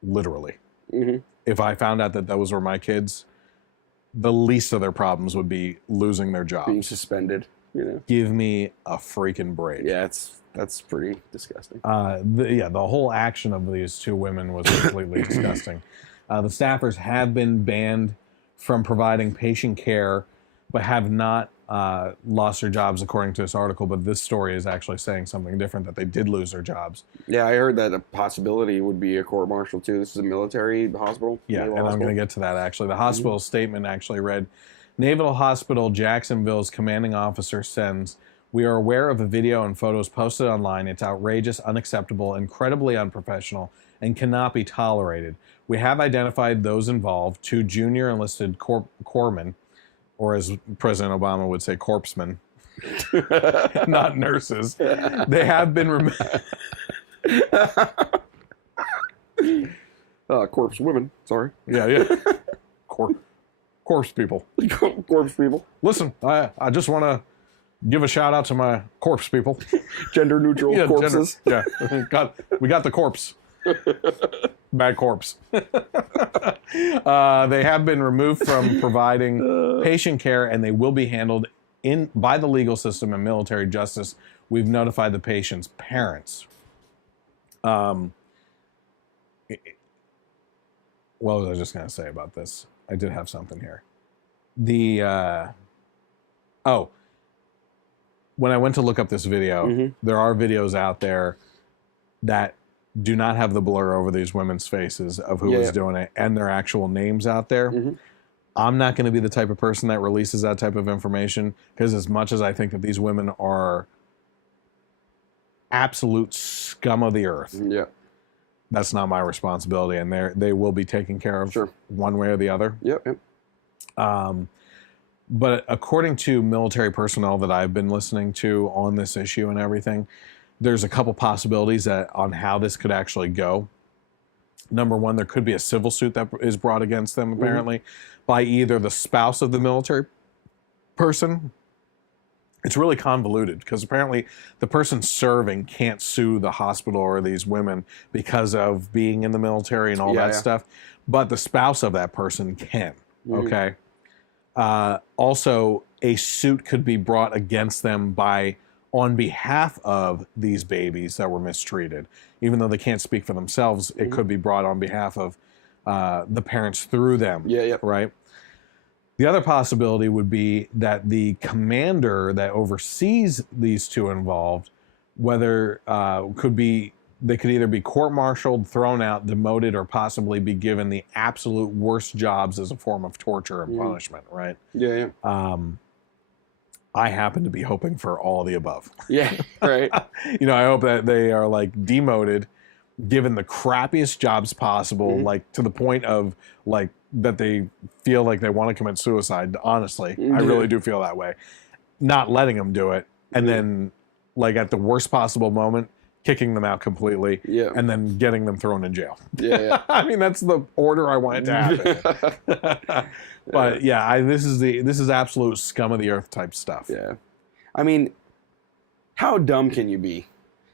literally. Mm-hmm. If I found out that those were my kids, the least of their problems would be losing their jobs. Being suspended, you know. Give me a freaking break. Yeah, that's pretty disgusting. The whole action of these 2 women was completely disgusting. The staffers have been banned from providing patient care, but have not lost their jobs according to this article, but this story is actually saying something different, that they did lose their jobs. Yeah, I heard that a possibility would be a court-martial too. This is a military hospital. Yeah, and I'm going to get to that actually. The hospital statement actually read, Naval Hospital Jacksonville's commanding officer sends, "We are aware of the video and photos posted online. It's outrageous, unacceptable, incredibly unprofessional, and cannot be tolerated. We have identified those involved, 2 junior enlisted corpsmen, or as President Obama would say, corpsmen, not nurses. They have been removed." Corpse women, sorry. Yeah. Corpse people. Corpse people. Listen, I just want to give a shout out to my corpse people. Gender neutral corpses. We got the corpse. Bad corpse. They have been removed from providing patient care, and they will be handled by the legal system and military justice. We've notified the patient's parents. What was I just going to say about this? I did have something here. When I went to look up this video, there are videos out there that do not have the blur over these women's faces of who is doing it and their actual names out there. I'm not going to be the type of person that releases that type of information, because as much as I think that these women are absolute scum of the earth, that's not my responsibility, and they will be taken care of one way or the other. But according to military personnel that I've been listening to on this issue and everything, there's a couple possibilities on how this could actually go. Number one, there could be a civil suit that is brought against them, apparently, by either the spouse of the military person. It's really convoluted because apparently the person serving can't sue the hospital or these women because of being in the military and all that stuff, but the spouse of that person can. Okay. Also, a suit could be brought against them on behalf of these babies that were mistreated. Even though they can't speak for themselves, it could be brought on behalf of the parents through them. Right? The other possibility would be that the commander that oversees these two involved, whether they could either be court-martialed, thrown out, demoted, or possibly be given the absolute worst jobs as a form of torture and punishment, right? I happen to be hoping for all of the above. Right. I hope that they are like demoted, given the crappiest jobs possible, like to the point of like that they feel like they want to commit suicide. Honestly, I really do feel that way. Not letting them do it, and then like at the worst possible moment, kicking them out completely, and then getting them thrown in jail. I mean, that's the order I want it to happen. But this is absolute scum of the earth type stuff. I mean, how dumb can you be?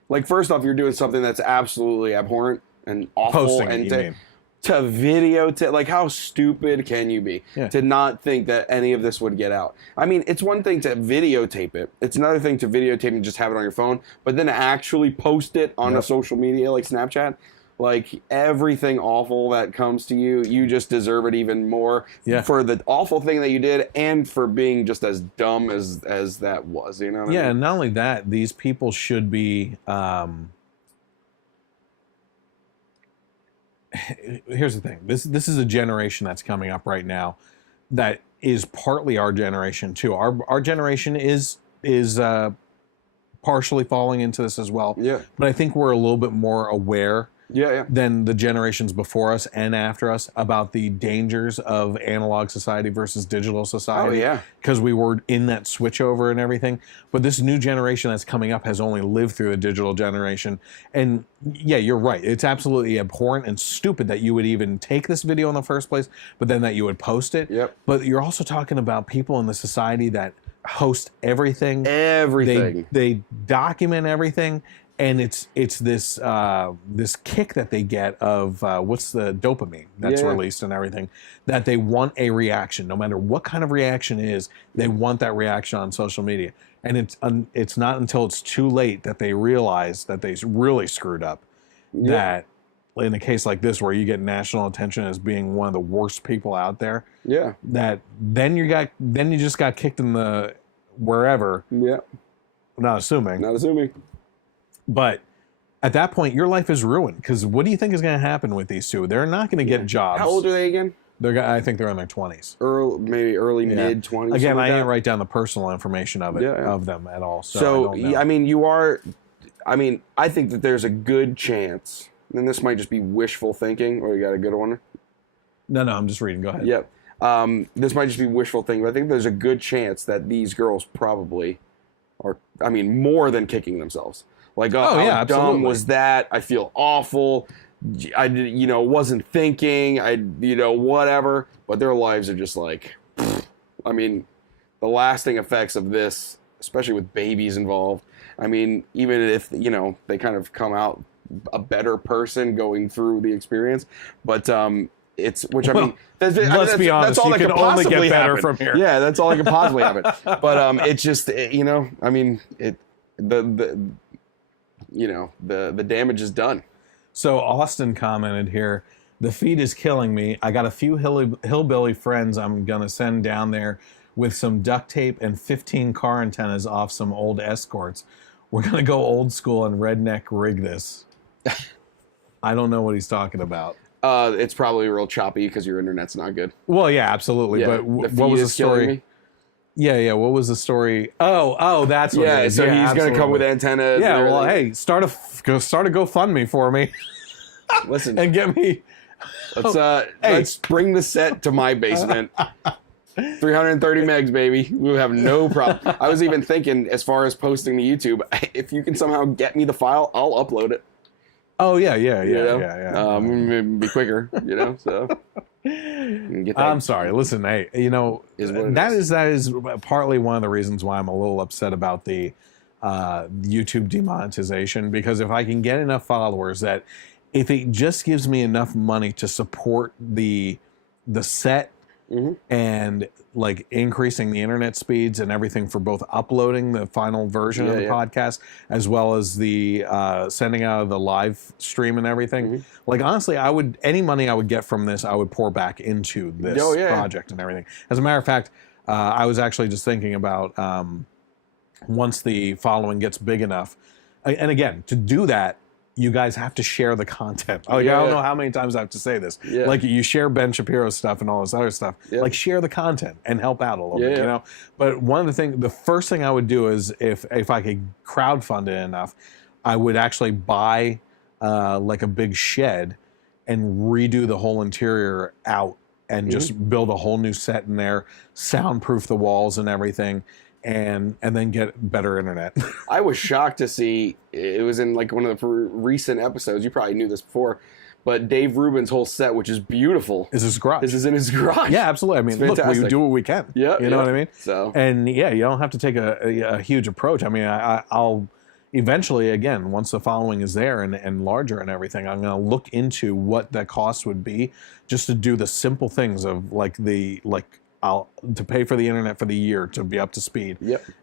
Like, first off, you're doing something that's absolutely abhorrent and awful, Posting and it, you mean. to videotape, like, how stupid can you be to not think that any of this would get out? I mean, it's one thing to videotape it. It's another thing to videotape and just have it on your phone, but then to actually post it on a social media like Snapchat, like everything awful that comes to you, you just deserve it even more for the awful thing that you did and for being just as dumb as that was, you know what I mean? And not only that, these people should be... here's the thing. This is a generation that's coming up right now that is partly our generation too. Our generation is partially falling into this as well. But I think we're a little bit more aware than the generations before us and after us about the dangers of analog society versus digital society. Because we were in that switchover and everything. But this new generation that's coming up has only lived through the digital generation. And you're right. It's absolutely abhorrent and stupid that you would even take this video in the first place, but then that you would post it. But you're also talking about people in the society that host everything. They document everything. And it's this this kick that they get of what's the dopamine that's released and everything, that they want a reaction, no matter what kind of reaction it is, they want that reaction on social media. And it's not until it's too late that they realize that they really screwed up. That in a case like this where you get national attention as being one of the worst people out there, that then you just got kicked in the wherever. Not assuming. But at that point, your life is ruined. Because what do you think is going to happen with these two? They're not going to get jobs. How old are they again? I think they're in their 20s. Maybe early, mid 20s. Again, I didn't write down the personal information of them at all. So I mean, I think that there's a good chance, and this might just be wishful thinking, or you got a good one? No, I'm just reading. Go ahead. This might just be wishful thinking, but I think there's a good chance that these girls probably are, more than kicking themselves. Like, how dumb was that? I feel awful. I wasn't thinking. Whatever. But their lives are just like, the lasting effects of this, especially with babies involved. Even if, they kind of come out a better person going through the experience. But, let's be honest, that's all you that can could only possibly get better happen. from here. Yeah, that's all that could possibly happen. But, it's just, the damage is done. So Austin commented here, the feed is killing me. I got a few hillbilly friends I'm going to send down there with some duct tape and 15 car antennas off some old Escorts. We're going to go old school and redneck rig this. I don't know what he's talking about. It's probably real choppy because your internet's not good. Well, yeah, absolutely. But what was the story? Yeah. What was the story? Oh, that's what it is. So he's going to come with antennas. Yeah. Well, hey, start a GoFundMe for me. Listen, and get me. Let's bring the set to my basement. 330 megs, baby. We would have no problem. I was even thinking, as far as posting to YouTube, if you can somehow get me the file, I'll upload it. Oh yeah. Be quicker, So get that. I'm sorry. Listen, hey, that is partly one of the reasons why I'm a little upset about the YouTube demonetization, because if I can get enough followers that if it just gives me enough money to support the set and like increasing the internet speeds and everything for both uploading the final version of the podcast as well as the sending out of the live stream and everything, like honestly, any money I would get from this, I would pour back into this project and everything. As a matter of fact, I was actually just thinking about once the following gets big enough, and again, to do that, you guys have to share the content. I don't know how many times I have to say this. Like, you share Ben Shapiro's stuff and all this other stuff. Like, share the content and help out a little bit, But one of the first thing I would do is if I could crowdfund it enough, I would actually buy like a big shed and redo the whole interior out and just build a whole new set in there, soundproof the walls and everything. And then get better internet. I was shocked to see, it was in like one of the recent episodes, you probably knew this before, but Dave Rubin's whole set, which is beautiful, is his garage. This is in his garage. Yeah, absolutely. I mean, look, we do what we can. Yeah, you know what I mean? So, and yeah, you don't have to take a huge approach. I mean, I'll eventually, again, once the following is there and larger and everything, I'm going to look into what that cost would be just to do the simple things of to pay for the internet for the year to be up to speed,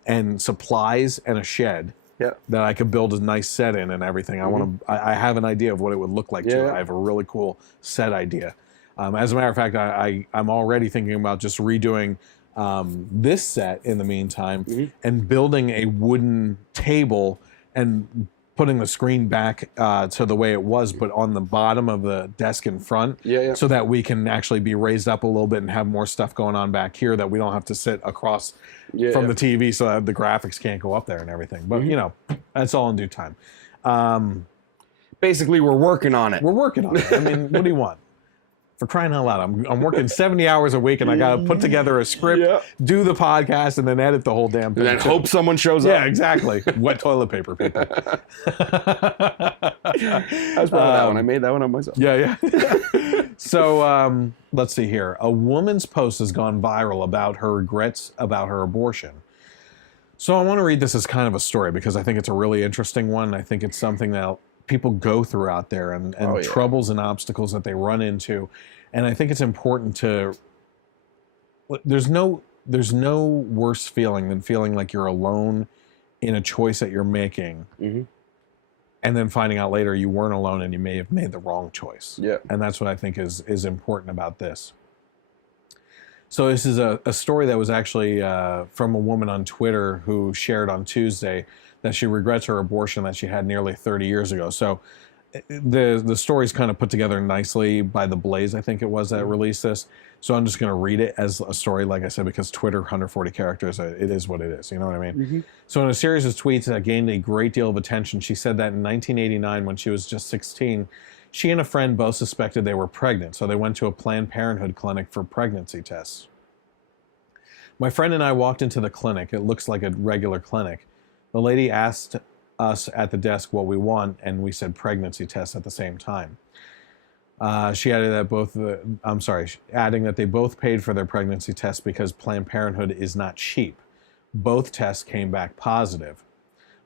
and supplies and a shed that I could build a nice set in and everything. I have an idea of what it would look like too. I have a really cool set idea. As a matter of fact, I'm already thinking about just redoing this set in the meantime and building a wooden table and putting the screen back to the way it was, but on the bottom of the desk in front, so that we can actually be raised up a little bit and have more stuff going on back here that we don't have to sit across from the TV so that the graphics can't go up there and everything. But, that's all in due time. Basically, we're working on it. We're working on it. I mean, what do you want? For crying out loud, I'm working 70 hours a week, and I got to put together a script, do the podcast, and then edit the whole damn thing. And then hope someone shows up. Yeah, exactly. Wet toilet paper, people. I was proud of that one. I made that one up myself. Yeah. So let's see here. A woman's post has gone viral about her regrets about her abortion. So I want to read this as kind of a story because I think it's a really interesting one. I think it's something that people go through out there and troubles and obstacles that they run into. And I think it's important to, there's no worse feeling than feeling like you're alone in a choice that you're making. And then finding out later you weren't alone and you may have made the wrong choice. And that's what I think is important about this. So this is a story that was actually from a woman on Twitter who shared on Tuesday that she regrets her abortion that she had nearly 30 years ago. So the story's kind of put together nicely by The Blaze, I think it was, that released this. So I'm just going to read it as a story, like I said, because Twitter, 140 characters, it is what it is. You know what I mean? So in a series of tweets that gained a great deal of attention, she said that in 1989, when she was just 16, she and a friend both suspected they were pregnant. So they went to a Planned Parenthood clinic for pregnancy tests. My friend and I walked into the clinic. It looks like a regular clinic. The lady asked us at the desk what we want, and we said pregnancy tests at the same time. She added that adding that they both paid for their pregnancy tests because Planned Parenthood is not cheap. Both tests came back positive.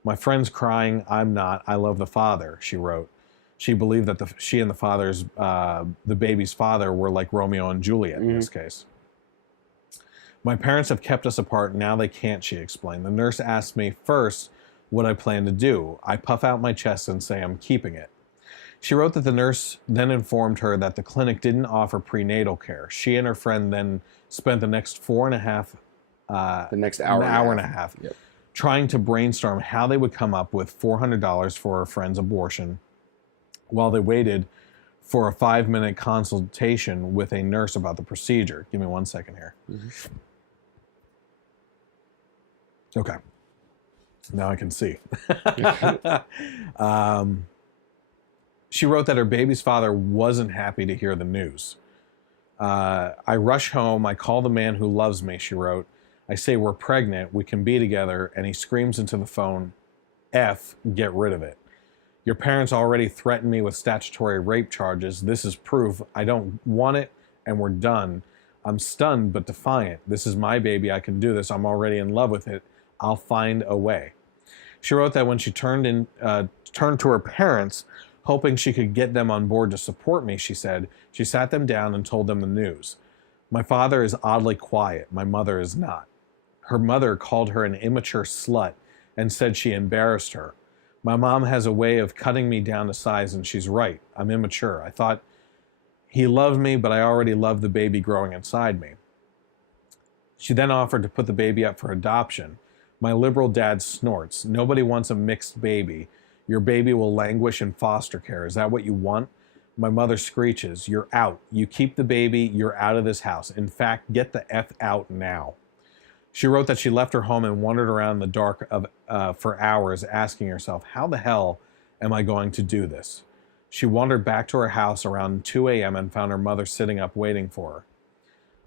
My friend's crying, I'm not, I love the father, she wrote. She believed that she and the baby's father were like Romeo and Juliet in this case. My parents have kept us apart, now they can't, she explained. The nurse asked me first what I plan to do. I puff out my chest and say I'm keeping it. She wrote that the nurse then informed her that the clinic didn't offer prenatal care. She and her friend then spent the next hour and a half trying to brainstorm how they would come up with $400 for her friend's abortion while they waited for a 5-minute consultation with a nurse about the procedure. Give me 1 second here. Okay. Now I can see. She wrote that her baby's father wasn't happy to hear the news. I rush home. I call the man who loves me, she wrote. I say we're pregnant. We can be together. And he screams into the phone, F, get rid of it. Your parents already threatened me with statutory rape charges. This is proof. I don't want it, and we're done. I'm stunned but defiant. This is my baby. I can do this. I'm already in love with it. I'll find a way. She wrote that when she turned to her parents, hoping she could get them on board to support me, she said, she sat them down and told them the news. My father is oddly quiet. My mother is not. Her mother called her an immature slut and said she embarrassed her. My mom has a way of cutting me down to size, and she's right. I'm immature. I thought he loved me, but I already loved the baby growing inside me. She then offered to put the baby up for adoption. My liberal dad snorts. Nobody wants a mixed baby. Your baby will languish in foster care. Is that what you want? My mother screeches. You're out. You keep the baby. You're out of this house. In fact, get the F out now. She wrote that she left her home and wandered around in the dark for hours, asking herself, how the hell am I going to do this? She wandered back to her house around 2 a.m. and found her mother sitting up waiting for her.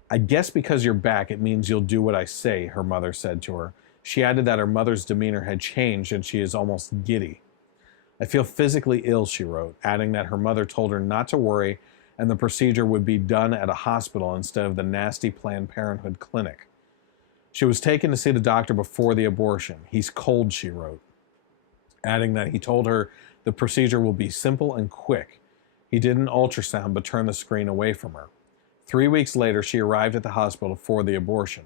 I guess because you're back, it means you'll do what I say, her mother said to her. She added that her mother's demeanor had changed and she is almost giddy. I feel physically ill, she wrote, adding that her mother told her not to worry and the procedure would be done at a hospital instead of the nasty Planned Parenthood clinic. She was taken to see the doctor before the abortion. He's cold, she wrote, adding that he told her the procedure will be simple and quick. He did an ultrasound but turned the screen away from her. 3 weeks later, she arrived at the hospital for the abortion.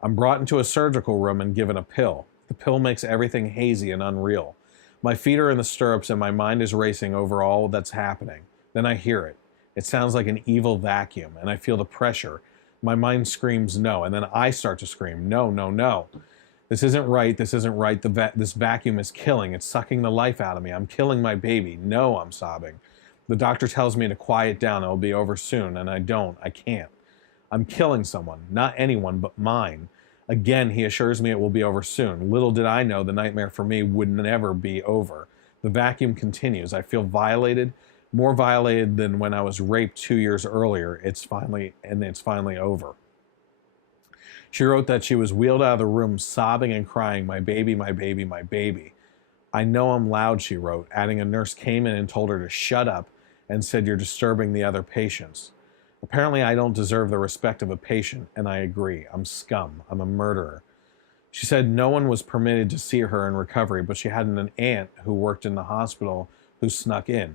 I'm brought into a surgical room and given a pill. The pill makes everything hazy and unreal. My feet are in the stirrups and my mind is racing over all that's happening. Then I hear it. It sounds like an evil vacuum, and I feel the pressure. My mind screams no, and then I start to scream, no, no, no. This isn't right, this isn't right. This vacuum is killing. It's sucking the life out of me. I'm killing my baby. No, I'm sobbing. The doctor tells me to quiet down. It'll be over soon, and I don't. I can't. I'm killing someone. Not anyone, but mine. Again, he assures me it will be over soon. Little did I know the nightmare for me would never be over. The vacuum continues. I feel violated, more violated than when I was raped 2 years earlier. It's finally over. She wrote that she was wheeled out of the room sobbing and crying, my baby, my baby, my baby. I know I'm loud, she wrote, adding a nurse came in and told her to shut up and said, you're disturbing the other patients. Apparently I don't deserve the respect of a patient, and I agree. I'm scum. I'm a murderer. She said no one was permitted to see her in recovery, but she had an aunt who worked in the hospital who snuck in.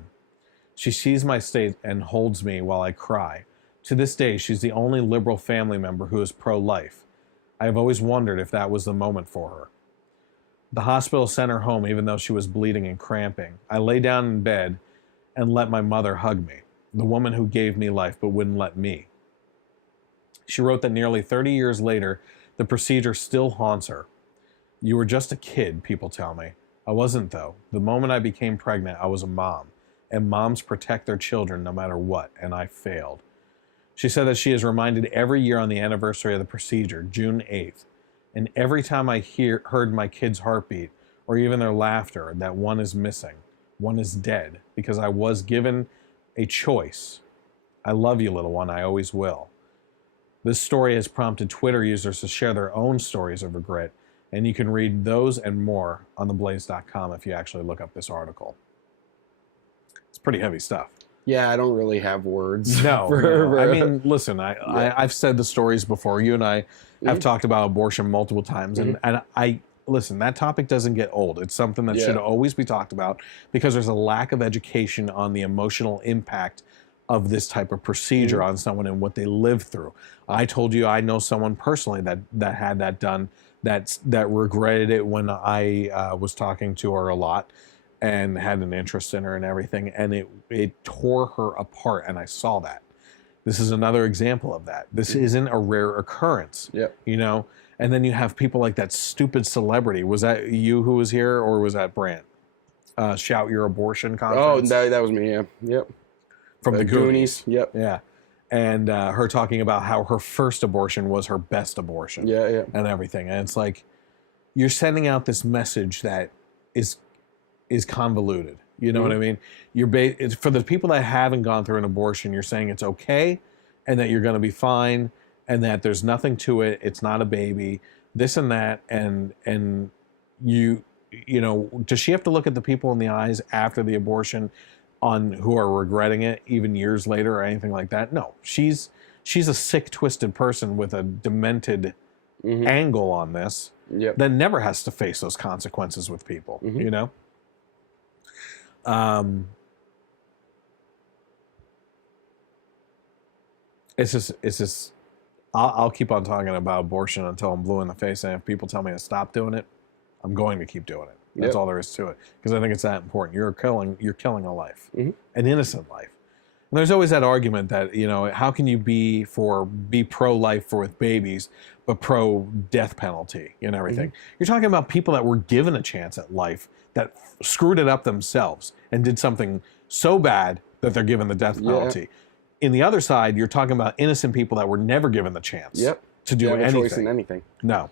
She sees my state and holds me while I cry. To this day, she's the only liberal family member who is pro-life. I have always wondered if that was the moment for her. The hospital sent her home even though she was bleeding and cramping. I lay down in bed and let my mother hug me, the woman who gave me life but wouldn't let me. She wrote that nearly 30 years later, the procedure still haunts her. You were just a kid, people tell me. I wasn't, though. The moment I became pregnant, I was a mom, and moms protect their children no matter what, and I failed. She said that she is reminded every year on the anniversary of the procedure, June 8th, and every time I heard my kid's heartbeat, or even their laughter, that one is missing, one is dead, because I was given a choice. I love you, little one, I always will. This story has prompted Twitter users to share their own stories of regret, and you can read those and more on theblaze.com if you actually look up this article. It's pretty heavy stuff. Yeah, I don't really have words. No. I mean, listen, I've said the stories before. You and I have talked about abortion multiple times, and I listen, that topic doesn't get old. It's something that should always be talked about because there's a lack of education on the emotional impact of this type of procedure on someone and what they live through. I told you I know someone personally that had that done, that regretted it when I was talking to her a lot and had an interest in her and everything, and it tore her apart, and I saw that. This is another example of that. This isn't a rare occurrence, you know? And then you have people like that stupid celebrity. Was that you who was here, or was that Brant? Shout Your Abortion conference? Oh, that was me, yeah. Yep. From the Goonies. Yep. Yeah. And her talking about how her first abortion was her best abortion. Yeah. And everything. And it's like, you're sending out this message that is convoluted. You know what I mean? It's for the people that haven't gone through an abortion, you're saying it's okay and that you're going to be fine, and that there's nothing to it. It's not a baby, this and that, and you know, does she have to look at the people in the eyes after the abortion who are regretting it even years later or anything like that? No, she's a sick, twisted person with a demented angle on this that never has to face those consequences with people, you know? It's just, I'll keep on talking about abortion until I'm blue in the face, and if people tell me to stop doing it, I'm going to keep doing it. That's all there is to it, because I think it's that important. You're killing a life, an innocent life. And there's always that argument that, you know, how can you be pro-life with babies, but pro-death penalty and everything? You're talking about people that were given a chance at life, that screwed it up themselves and did something so bad that they're given the death penalty. In the other side, you're talking about innocent people that were never given the chance to do anything. Choice in anything. No.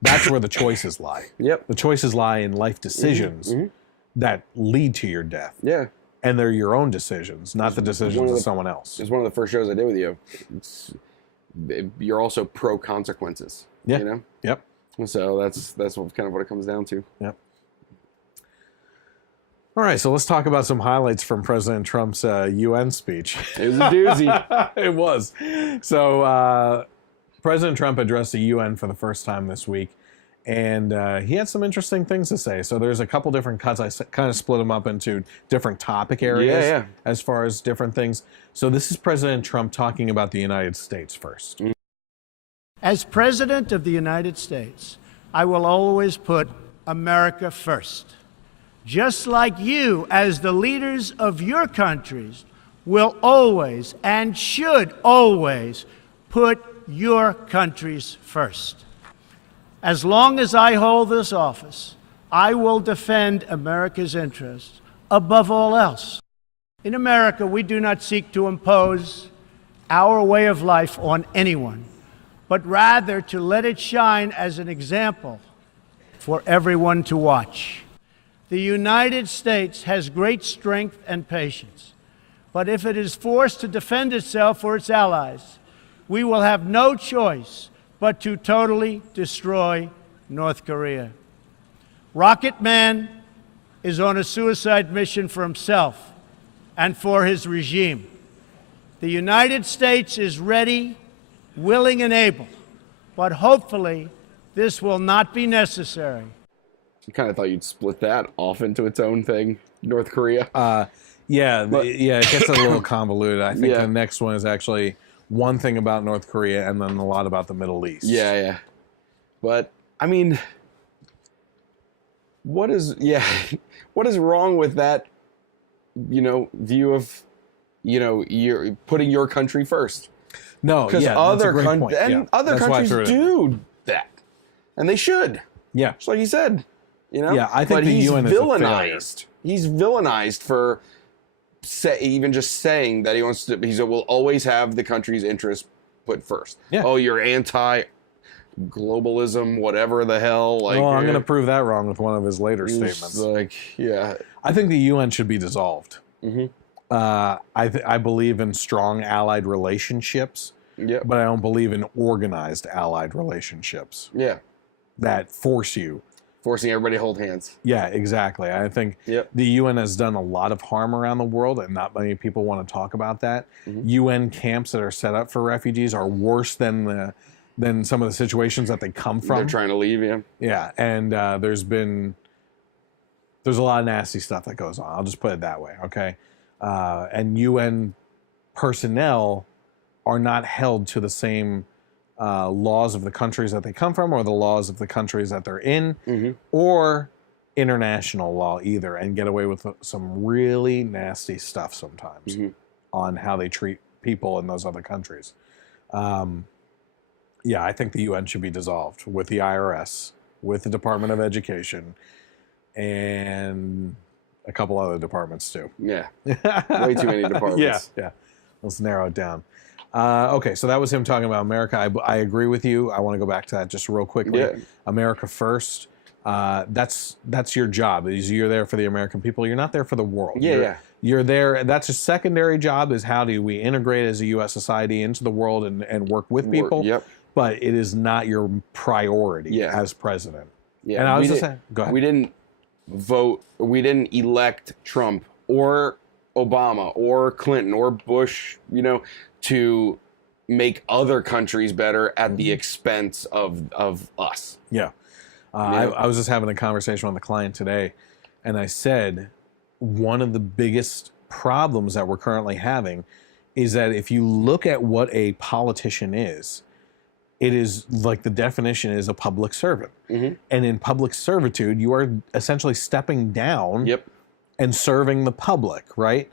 That's where the choices lie. The choices lie in life decisions that lead to your death. And they're your own decisions, not the decisions of someone else. It's one of the first shows I did with you. You're also pro consequences. You know? So that's kind of what it comes down to. All right, so let's talk about some highlights from President Trump's UN speech. It was a doozy. It was. So President Trump addressed the UN for the first time this week, and he had some interesting things to say. So there's a couple different cuts. I kind of split them up into different topic areas as far as different things. So this is President Trump talking about the United States first. As President of the United States, I will always put America first. Just like you, as the leaders of your countries, will always and should always put your countries first. As long as I hold this office, I will defend America's interests above all else. In America, we do not seek to impose our way of life on anyone, but rather to let it shine as an example for everyone to watch. The United States has great strength and patience, but if it is forced to defend itself or its allies, we will have no choice but to totally destroy North Korea. Rocket Man is on a suicide mission for himself and for his regime. The United States is ready, willing, and able, but hopefully this will not be necessary. I kind of thought you'd split that off into its own thing, North Korea. Yeah, it gets a little convoluted. I think the next one is actually one thing about North Korea and then a lot about the Middle East. But, I mean, what is wrong with that, view of, you're putting your country first? No, because other countries do that, and they should. Just like you said. I think the UN is villainized. He's villainized for even just saying that he will always have the country's interests put first. Oh, you're anti-globalism, whatever the hell. I'm going to prove that wrong with one of his later statements. I think the UN should be dissolved. I believe in strong allied relationships, but I don't believe in organized allied relationships. That forcing everybody to hold hands. Yeah, exactly. I think the UN has done a lot of harm around the world, and not many people want to talk about that. UN camps that are set up for refugees are worse than some of the situations that they come from. They're trying to leave, and there's a lot of nasty stuff that goes on. I'll just put it that way, okay? And UN personnel are not held to the same laws of the countries that they come from or the laws of the countries that they're in or international law either, and get away with some really nasty stuff sometimes on how they treat people in those other countries. I think the UN should be dissolved with the IRS, with the Department of Education, and a couple other departments too. Way too many departments. Let's narrow it down. Okay, so that was him talking about America. I agree with you. I want to go back to that just real quickly. America first. That's your job. You're there for the American people. You're not there for the world. You're there. That's a secondary job, is how do we integrate as a U.S. society into the world and work with people. Yep. But it is not your priority as president. Yeah. And I was just saying, go ahead. We didn't vote. We didn't elect Trump or Obama or Clinton or Bush, to make other countries better at the expense of us. Yeah. I was just having a conversation with a client today, and I said, one of the biggest problems that we're currently having is that if you look at what a politician is, it is like the definition is a public servant. And in public servitude, you are essentially stepping down and serving the public, right?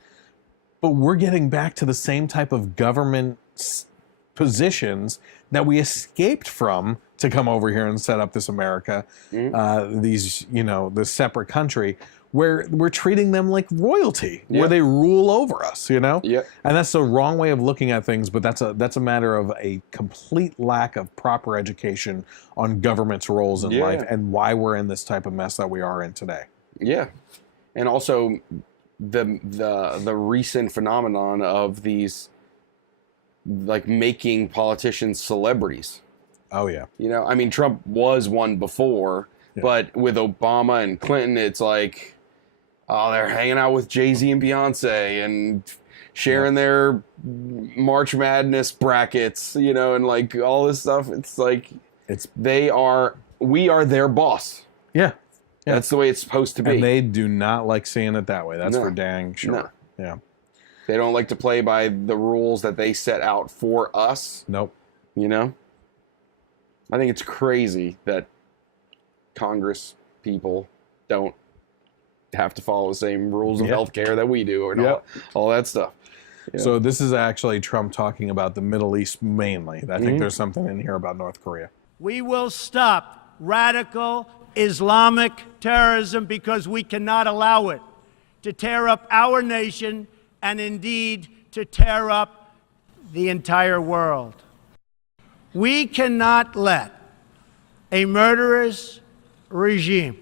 But we're getting back to the same type of government positions that we escaped from to come over here and set up this America, this separate country, where we're treating them like royalty, where they rule over us, And that's the wrong way of looking at things, but that's a matter of a complete lack of proper education on government's roles in life and why we're in this type of mess that we are in today. Yeah. And also the recent phenomenon of these, like, making politicians celebrities. Oh, yeah. Trump was one before, but with Obama and Clinton, it's like, oh, they're hanging out with Jay-Z and Beyonce and sharing their March Madness brackets, and like all this stuff. It's like we are their boss. Yeah. That's the way it's supposed to be. And they do not like seeing it that way. That's for dang sure. No. Yeah. They don't like to play by the rules that they set out for us. Nope. I think it's crazy that Congress people don't have to follow the same rules of healthcare that we do, or all that stuff. Yeah. So this is actually Trump talking about the Middle East mainly. I think there's something in here about North Korea. We will stop radical Islamic terrorism because we cannot allow it to tear up our nation and indeed to tear up the entire world. We cannot let a murderous regime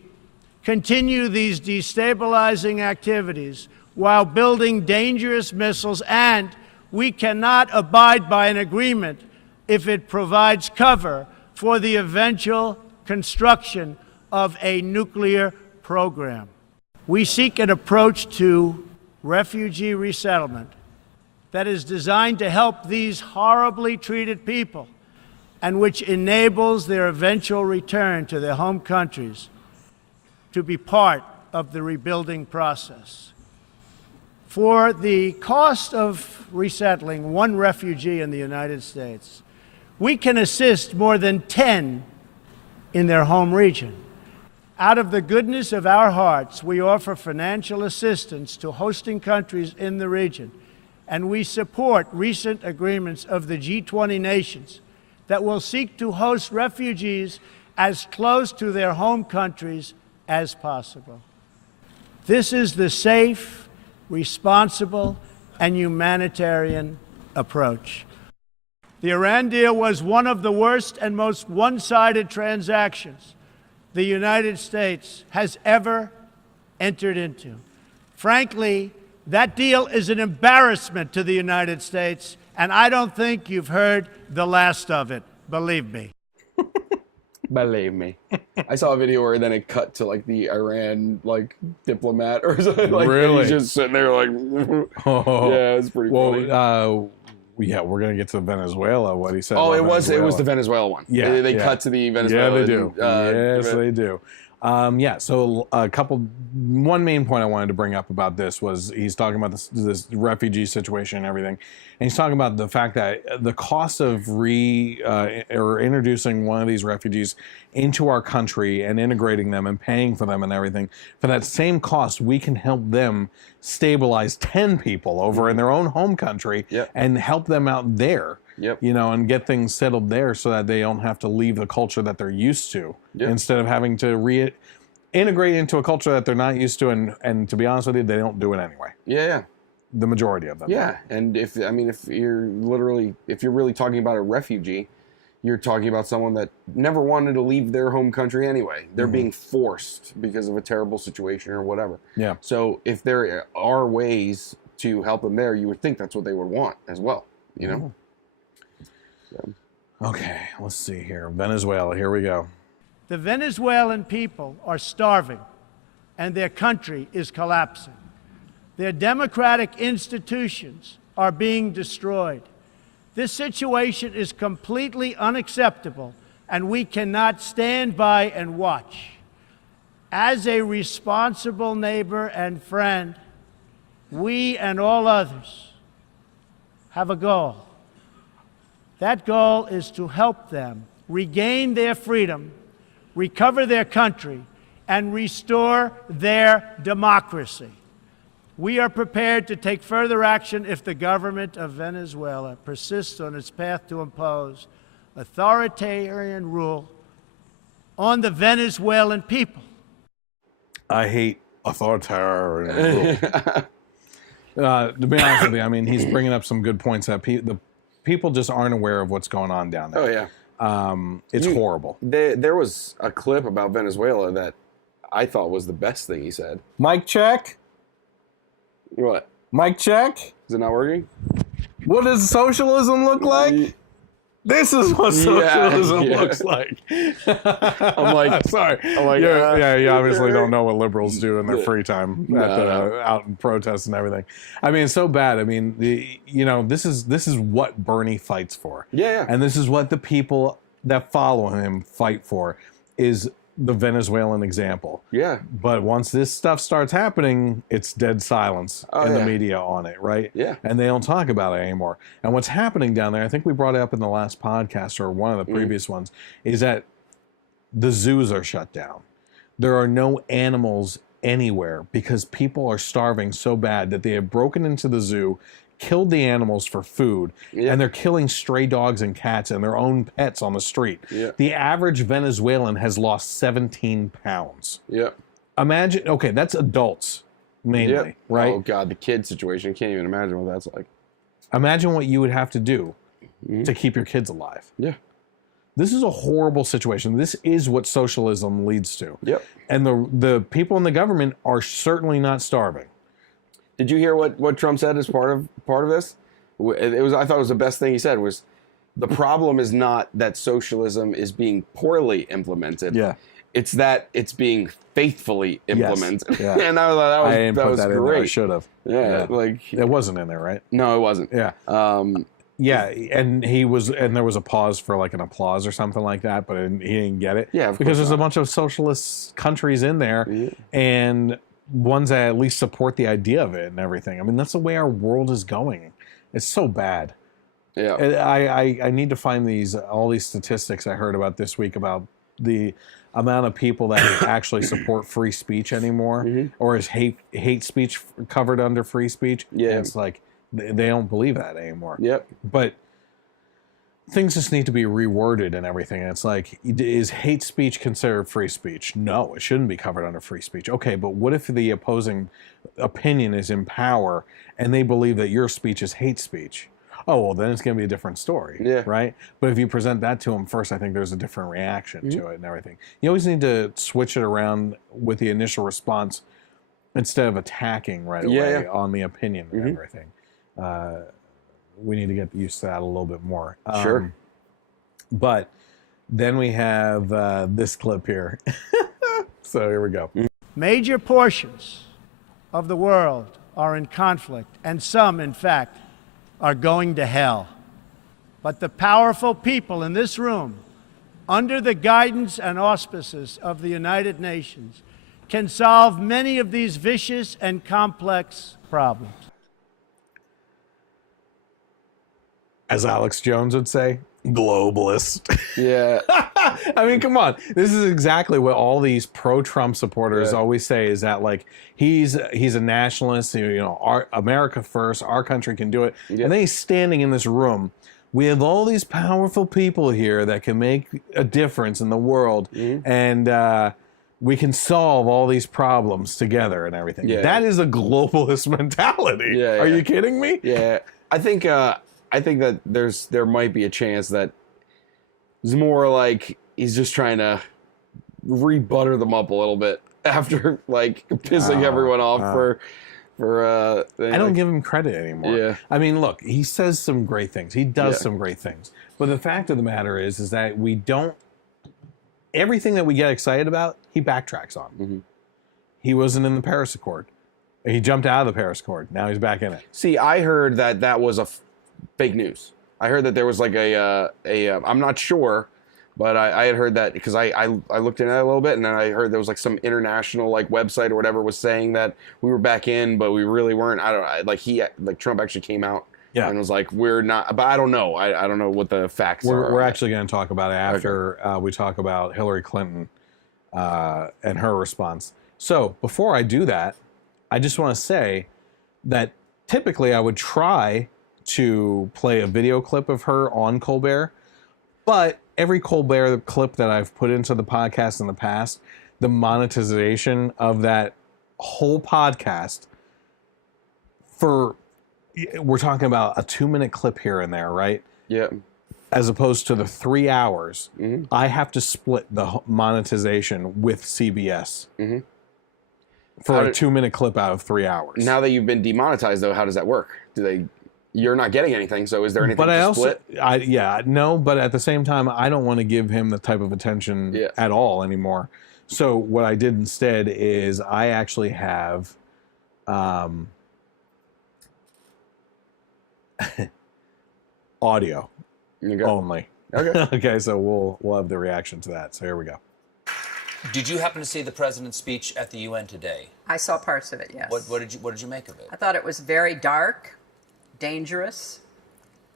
continue these destabilizing activities while building dangerous missiles, and we cannot abide by an agreement if it provides cover for the eventual construction of a nuclear program. We seek an approach to refugee resettlement that is designed to help these horribly treated people and which enables their eventual return to their home countries to be part of the rebuilding process. For the cost of resettling one refugee in the United States, we can assist more than 10 in their home region. Out of the goodness of our hearts, we offer financial assistance to hosting countries in the region, and we support recent agreements of the G20 nations that will seek to host refugees as close to their home countries as possible. This is the safe, responsible, and humanitarian approach. The Iran deal was one of the worst and most one-sided transactions the United States has ever entered into. Frankly, that deal is an embarrassment to the United States, and I don't think you've heard the last of it. Believe me. Believe me. I saw a video where then it cut to like the Iran diplomat or something. Really? He's just sitting there yeah, it's pretty funny. Yeah, we're gonna get to Venezuela. What he said. Oh, it was Venezuela. the Venezuela one. Yeah, they cut to the Venezuela. Yeah, they do. Yes, they do. So one main point I wanted to bring up about this was he's talking about this refugee situation and everything. And he's talking about the fact that the cost of introducing one of these refugees into our country and integrating them and paying for them and everything, for that same cost, we can help them stabilize 10 people over in their own home country and help them out there. And get things settled there so that they don't have to leave the culture that they're used to instead of having to integrate into a culture that they're not used to. And to be honest with you, they don't do it anyway. Yeah. The majority of them. Yeah. And if you're really talking about a refugee, you're talking about someone that never wanted to leave their home country anyway. They're being forced because of a terrible situation or whatever. Yeah. So if there are ways to help them there, you would think that's what they would want as well, you know? So. Okay, let's see here. Venezuela, here we go. The Venezuelan people are starving, and their country is collapsing. Their democratic institutions are being destroyed. This situation is completely unacceptable, and we cannot stand by and watch. As a responsible neighbor and friend, we and all others have a goal. That goal is to help them regain their freedom, recover their country, and restore their democracy. We are prepared to take further action if the government of Venezuela persists on its path to impose authoritarian rule on the Venezuelan people. I hate authoritarian rule. To be honest with you, I mean, he's bringing up some good points that the people just aren't aware of what's going on down there. Oh, yeah. It's horrible. There was a clip about Venezuela that I thought was the best thing he said. Mic check. What? Mic check. Is it not working? What does socialism look like? This is what socialism looks like. I'm like, sorry. I'm like, you obviously don't know what liberals do in their free time out in protests and everything. I mean, it's so bad. I mean, this is what Bernie fights for. Yeah. And this is what the people that follow him fight for, is the Venezuelan example. Yeah. But once this stuff starts happening, it's dead silence in the media on it, right? Yeah. And they don't talk about it anymore. And what's happening down there, I think we brought it up in the last podcast or one of the previous ones, is that the zoos are shut down. There are no animals anywhere because people are starving so bad that they have broken into the zoo, killed the animals for food, and they're killing stray dogs and cats and their own pets on the street. Yeah. The average Venezuelan has lost 17 pounds. Yeah. Imagine, okay, that's adults mainly, right? Oh, God, the kid situation. Can't even imagine what that's like. Imagine what you would have to do to keep your kids alive. Yeah. This is a horrible situation. This is what socialism leads to. Yep. And the people in the government are certainly not starving. Did you hear what Trump said as part of this? I thought it was the best thing he said was, the problem is not that socialism is being poorly implemented. Yeah. It's that it's being faithfully implemented. Yes. Yeah. And I thought that was great. great. I should have. Yeah, like it wasn't in there, right? No, it wasn't. Yeah. Yeah, and there was a pause for like an applause or something like that, but he didn't get it. Yeah, because there's a bunch of socialist countries in there, and ones that at least support the idea of it and everything. I mean, that's the way our world is going. It's so bad. Yeah. I need to find all these statistics I heard about this week about the amount of people that actually support free speech anymore, or is hate speech covered under free speech. Yeah. And it's like they don't believe that anymore. Yep. But things just need to be reworded and everything. And it's like, is hate speech considered free speech? No, it shouldn't be covered under free speech. Okay, but what if the opposing opinion is in power and they believe that your speech is hate speech? Oh, well, then it's going to be a different story, right? But if you present that to them first, I think there's a different reaction to it and everything. You always need to switch it around with the initial response instead of attacking right away on the opinion and everything. We need to get used to that a little bit more. Sure. But then we have this clip here. So here we go. Major portions of the world are in conflict, and some, in fact, are going to hell. But the powerful people in this room, under the guidance and auspices of the United Nations, can solve many of these vicious and complex problems. As Alex Jones would say, globalist. Yeah. I mean, come on. This is exactly what all these pro-Trump supporters always say, is that like he's a nationalist, our America first, our country can do it. And then he's standing in this room. We have all these powerful people here that can make a difference in the world, and we can solve all these problems together and everything. Yeah. That is a globalist mentality. Yeah, Are you kidding me? Yeah. I think that there might be a chance that It's more like he's just trying to rebutter them up a little bit after like pissing everyone off for I don't give him credit anymore. Yeah. I mean, look, he says some great things. He does some great things. But the fact of the matter is that we don't, everything that we get excited about, he backtracks on. Mm-hmm. He wasn't in the Paris Accord. He jumped out of the Paris Accord. Now he's back in it. See, I heard that was fake news. I heard that there was like I'm not sure, but I had heard that because I looked into that a little bit, and then I heard there was like some international like website or whatever was saying that we were back in, but we really weren't. I don't know. Like Trump actually came out and was like, we're not, but I don't know. I don't know what the facts are. We're actually going to talk about it after we talk about Hillary Clinton and her response. So before I do that, I just want to say that typically I would try to play a video clip of her on Colbert, but every Colbert clip that I've put into the podcast in the past, the monetization of that whole podcast we're talking about a 2-minute clip here and there, right? Yeah. As opposed to the 3 hours, Mm-hmm. I have to split the monetization with CBS for a 2-minute clip out of 3 hours. Now that you've been demonetized, though, how does that work? You're not getting anything, so is there anything to split? No, but at the same time, I don't want to give him the type of attention at all anymore. So what I did instead is I actually have audio only. Okay. Okay, so we'll have the reaction to that. So here we go. Did you happen to see the president's speech at the UN today? I saw parts of it, yes. What did you make of it? I thought it was very dark, dangerous,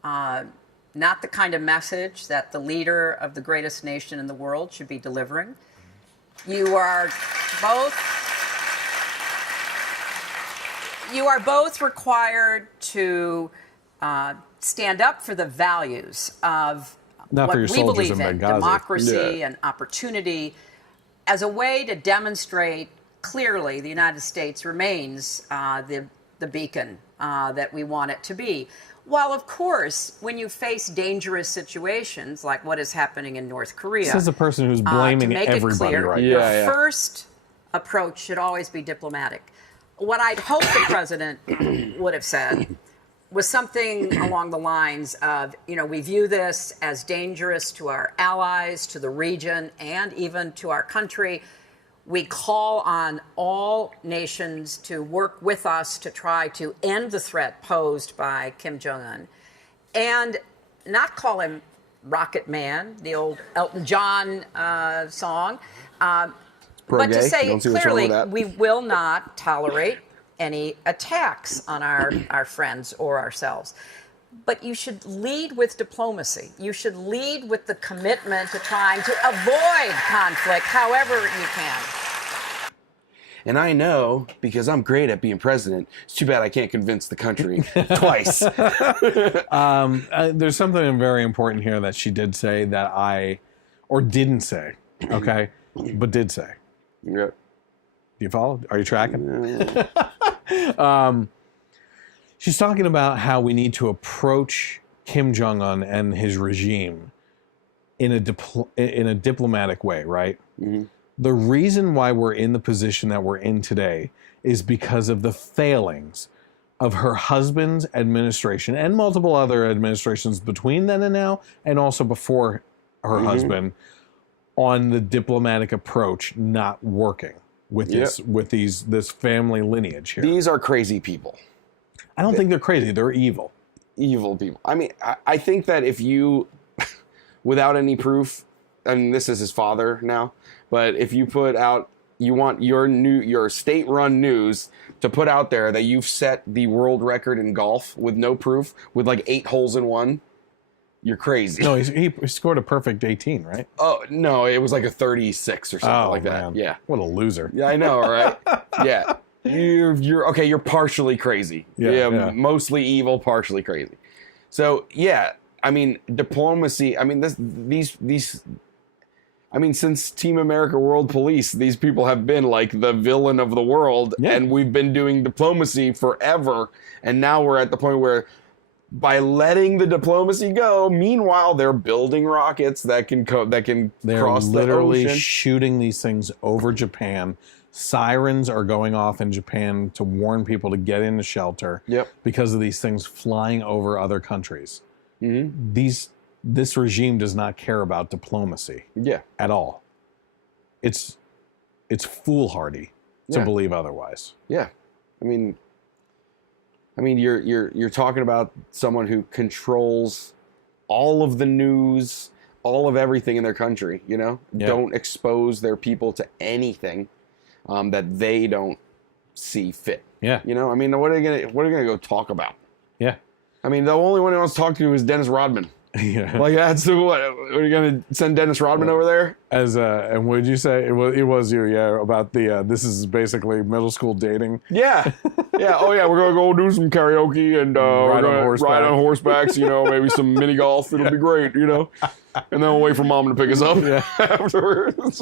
not the kind of message that the leader of the greatest nation in the world should be delivering. You are both required to stand up for the values of what we believe in, democracy and opportunity, as a way to demonstrate clearly the United States remains the beacon that we want it to be. While, of course, when you face dangerous situations like what is happening in North Korea, this is a person who's blaming everybody right now. Your first approach should always be diplomatic. What I'd hoped the president would have said was something along the lines of, we view this as dangerous to our allies, to the region, and even to our country. We call on all nations to work with us to try to end the threat posed by Kim Jong-un, and not call him Rocket Man, the old Elton John song, but to say clearly we will not tolerate any attacks on our friends or ourselves. But you should lead with diplomacy. You should lead with the commitment to trying to avoid conflict however you can. And I know, because I'm great at being president, it's too bad I can't convince the country twice. There's something very important here that she did say that didn't say, okay, but did say. Yeah. Do you follow? Are you tracking? She's talking about how we need to approach Kim Jong-un and his regime in a diplomatic way, right? Mm-hmm. The reason why we're in the position that we're in today is because of the failings of her husband's administration and multiple other administrations between then and now, and also before her husband, on the diplomatic approach not working with this family lineage here. These are crazy people. I don't think they're crazy. They're evil. Evil people. I mean, I think that if you, without any proof, I mean, this is his father now, but if you put out, you want your state-run news to put out there that you've set the world record in golf with no proof, with like 8 holes in one, you're crazy. No, he scored a perfect 18, right? Oh, no, it was like a 36 or something like that. Man. Yeah. What a loser. Yeah, I know, right? Yeah. You're okay, you're partially crazy. Yeah, mostly evil, partially crazy. So, yeah, I mean, diplomacy, I mean, since Team America World Police, these people have been like the villain of the world, and we've been doing diplomacy forever, and now we're at the point where by letting the diplomacy go. Meanwhile, they're building rockets that can cross the literally ocean. shooting these things over Japan. Sirens are going off in Japan to warn people to get into shelter because of these things flying over other countries. This regime does not care about diplomacy at all. It's foolhardy to believe otherwise. Yeah. I mean you're talking about someone who controls all of the news, all of everything in their country, you know? Don't expose their people to anything that they don't see fit. Yeah. You know, I mean, what are they gonna go talk about? Yeah. I mean, the only one who wants to talk to is Dennis Rodman. Yeah. Like, that's what are you gonna send Dennis Rodman over there? And what did you say? It was you, about the this is basically middle school dating. Yeah. Yeah. Oh yeah, we're gonna go do some karaoke and ride we're on gonna ride on horsebacks, you know, maybe some mini golf. It'll be great, you know. And then we'll wait for mom to pick us up afterwards.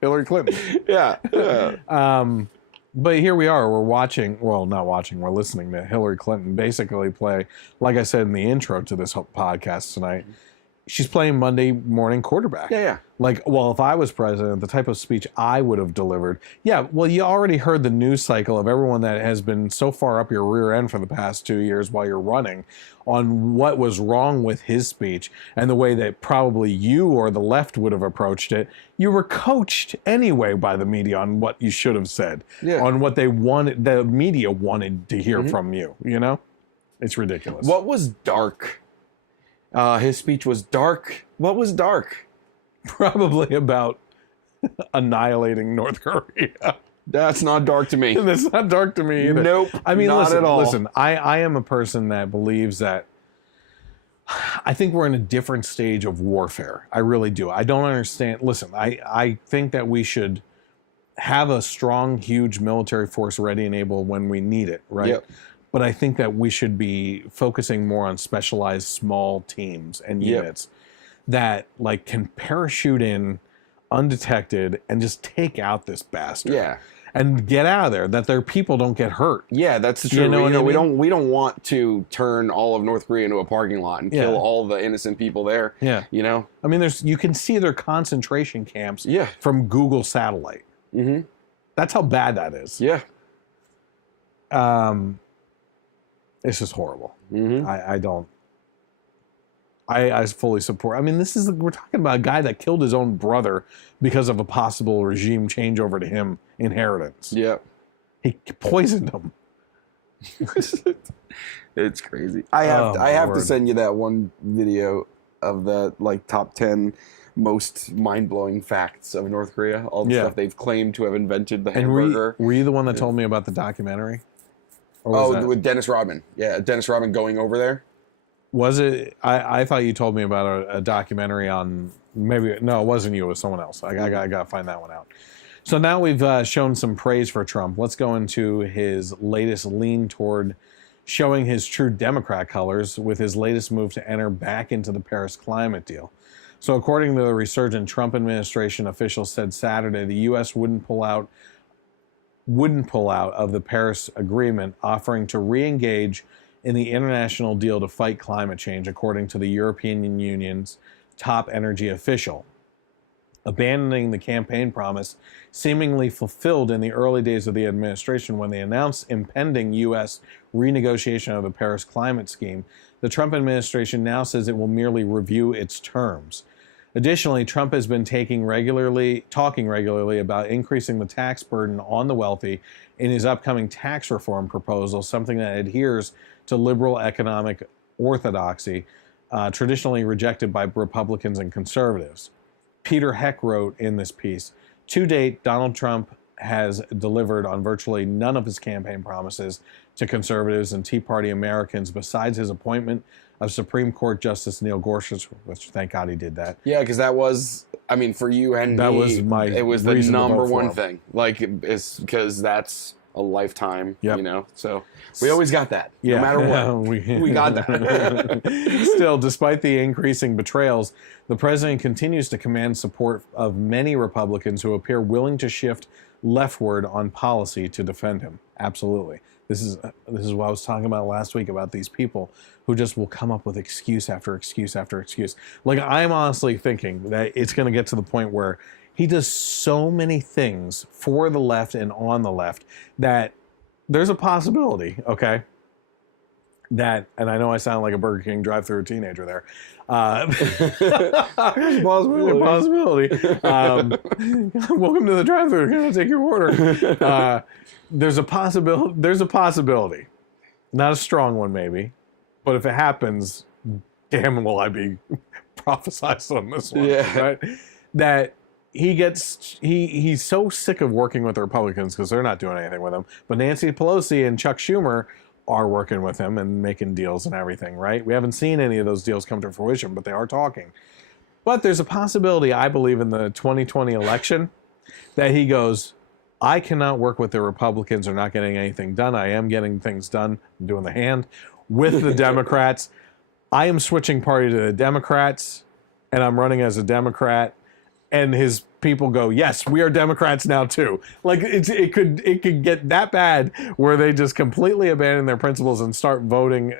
Hillary Clinton. Yeah. But here we are. We're listening to Hillary Clinton basically play, like I said in the intro to this podcast tonight, she's playing Monday morning quarterback. Yeah. Like, well, if I was president, the type of speech I would have delivered. Yeah, well, you already heard the news cycle of everyone that has been so far up your rear end for the past 2 years while you're running on what was wrong with his speech and the way that probably you or the left would have approached it. You were coached anyway by the media on what you should have said, on what they wanted, the media wanted to hear from you, you know? It's ridiculous. What was dark? His speech was dark. What was dark? Probably about annihilating North Korea. That's not dark to me. That's not dark to me either. Nope. I mean, not at all. Listen, I am a person that believes that I think we're in a different stage of warfare. I really do. I don't understand. Listen, I think that we should have a strong, huge military force ready and able when we need it, right? Yep. But I think that we should be focusing more on specialized small teams and units that like can parachute in undetected and just take out this bastard. Yeah. And get out of there, that their people don't get hurt. Yeah, that's true. You know what I mean? We don't want to turn all of North Korea into a parking lot and kill all the innocent people there. Yeah. You know? I mean, you can see their concentration camps from Google satellite. Mm-hmm. That's how bad that is. Yeah. It's just horrible. Mm-hmm. I fully support. I mean, we're talking about a guy that killed his own brother because of a possible regime changeover to him inheritance. Yeah. He poisoned him. It's crazy. I have to send you that one video of the like top 10 most mind-blowing facts of North Korea. All the stuff they've claimed to have invented the hamburger. Were you the one that told me about the documentary? With Dennis Rodman. Yeah, Dennis Rodman going over there. Was it? I thought you told me about a documentary on no, it wasn't you. It was someone else. I got to find that one out. So now we've shown some praise for Trump. Let's go into his latest lean toward showing his true Democrat colors with his latest move to enter back into the Paris climate deal. So according to the resurgent Trump administration, officials said Saturday the U.S. wouldn't pull out of the Paris Agreement, offering to re-engage in the international deal to fight climate change, according to the European Union's top energy official. Abandoning the campaign promise seemingly fulfilled in the early days of the administration when they announced impending U.S. renegotiation of the Paris climate scheme, the Trump administration now says it will merely review its terms. Additionally, Trump has been talking regularly about increasing the tax burden on the wealthy in his upcoming tax reform proposal, something that adheres to liberal economic orthodoxy, traditionally rejected by Republicans and conservatives. Peter Heck wrote in this piece, to date, Donald Trump has delivered on virtually none of his campaign promises to conservatives and Tea Party Americans besides his appointment of Supreme Court Justice Neil Gorsuch, which thank God he did that. Yeah, because that was, I mean, for you and that me, was it was the number one him. thing. Like, it's because that's a lifetime, you know? So we always got that, no matter what. We got that. Still, despite the increasing betrayals, the president continues to command support of many Republicans who appear willing to shift leftward on policy to defend him. Absolutely. This is what I was talking about last week about these people who just will come up with excuse after excuse after excuse. Like, I'm honestly thinking that it's going to get to the point where he does so many things for the left and on the left that there's a possibility, okay, that, and I know I sound like a Burger King drive-thru teenager there. There's a possibility. Welcome to the drive-thru. Can I take your order? There's a possibility. Not a strong one, maybe. But if it happens, damn will I be prophesized on this one. Yeah. Right? That he's so sick of working with the Republicans because they're not doing anything with him. But Nancy Pelosi and Chuck Schumer are working with him and making deals and everything, right? We haven't seen any of those deals come to fruition, but they are talking. But there's a possibility, I believe, in the 2020 election that he goes, I cannot work with the Republicans. They're not getting anything done. I am getting things done. I'm doing the hand with the Democrats. I am switching party to the Democrats, and I'm running as a Democrat. And his people go, yes, we are Democrats now too. Like, it could get that bad where they just completely abandon their principles and start voting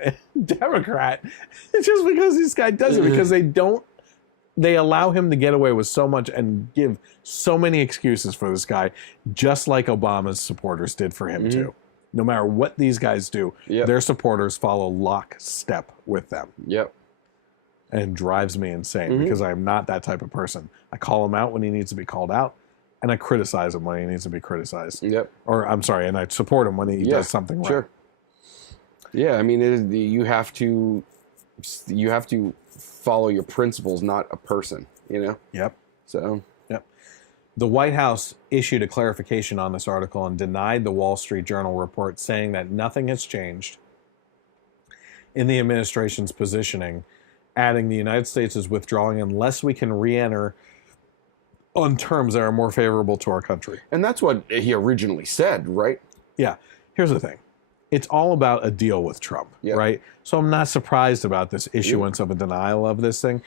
Democrat just because this guy does it, because they allow him to get away with so much and give so many excuses for this guy, just like Obama's supporters did for him too. No matter what these guys do, their supporters follow lockstep with them. Yep. And it drives me insane because I'm not that type of person. I call him out when he needs to be called out, and I criticize him when he needs to be criticized. Yep. Or I'm sorry, and I support him when he does something right. Sure. Yeah, I mean, you have to follow your principles, not a person. You know. Yep. So. Yep. The White House issued a clarification on this article and denied the Wall Street Journal report, saying that nothing has changed in the administration's positioning, adding the United States is withdrawing unless we can re-enter on terms that are more favorable to our country. And that's what he originally said, right? Yeah. Here's the thing. It's all about a deal with Trump, right? So I'm not surprised about this issuance of a denial of this thing.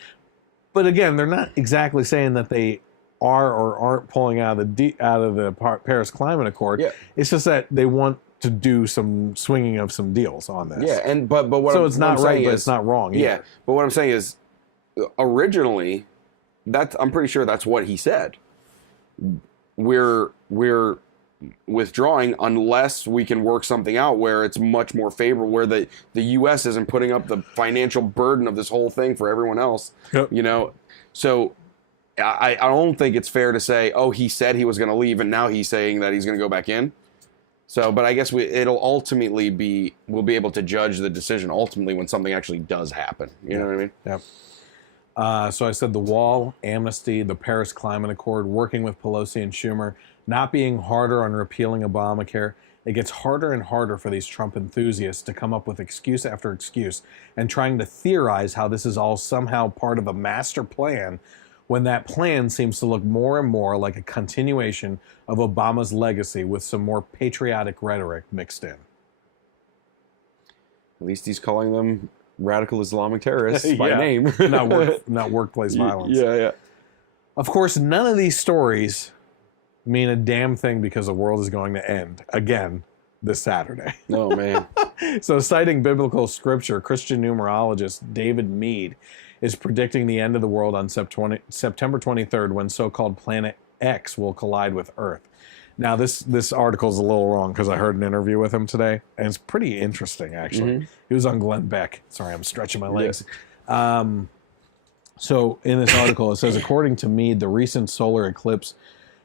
But again, they're not exactly saying that they are or aren't pulling out of the Paris Climate Accord. It's just that they want to do some swinging of some deals on this. Yeah, and but what so I'm, it's not what I'm right, but is, it's not wrong either. Yeah, but what I'm saying is, originally, I'm pretty sure that's what he said. We're withdrawing unless we can work something out where it's much more favorable, where the U.S. isn't putting up the financial burden of this whole thing for everyone else. You know, so I don't think it's fair to say, oh, he said he was going to leave, and now he's saying that he's going to go back in. So, but I guess it'll ultimately we'll be able to judge the decision ultimately when something actually does happen. You know what I mean? Yep. So I said the wall, amnesty, the Paris Climate Accord, working with Pelosi and Schumer, not being harder on repealing Obamacare. It gets harder and harder for these Trump enthusiasts to come up with excuse after excuse and trying to theorize how this is all somehow part of a master plan, when that plan seems to look more and more like a continuation of Obama's legacy with some more patriotic rhetoric mixed in. At least he's calling them radical Islamic terrorists by name. not workplace violence. Yeah. Of course, none of these stories mean a damn thing because the world is going to end again this Saturday. Oh, man. So citing biblical scripture, Christian numerologist David Meade is predicting the end of the world on September 23rd, when so-called Planet X will collide with Earth. Now, this article is a little wrong because I heard an interview with him today, and it's pretty interesting, actually. He was on Glenn Beck. Sorry, I'm stretching my legs. So in this article, it says, according to Meade, the recent solar eclipse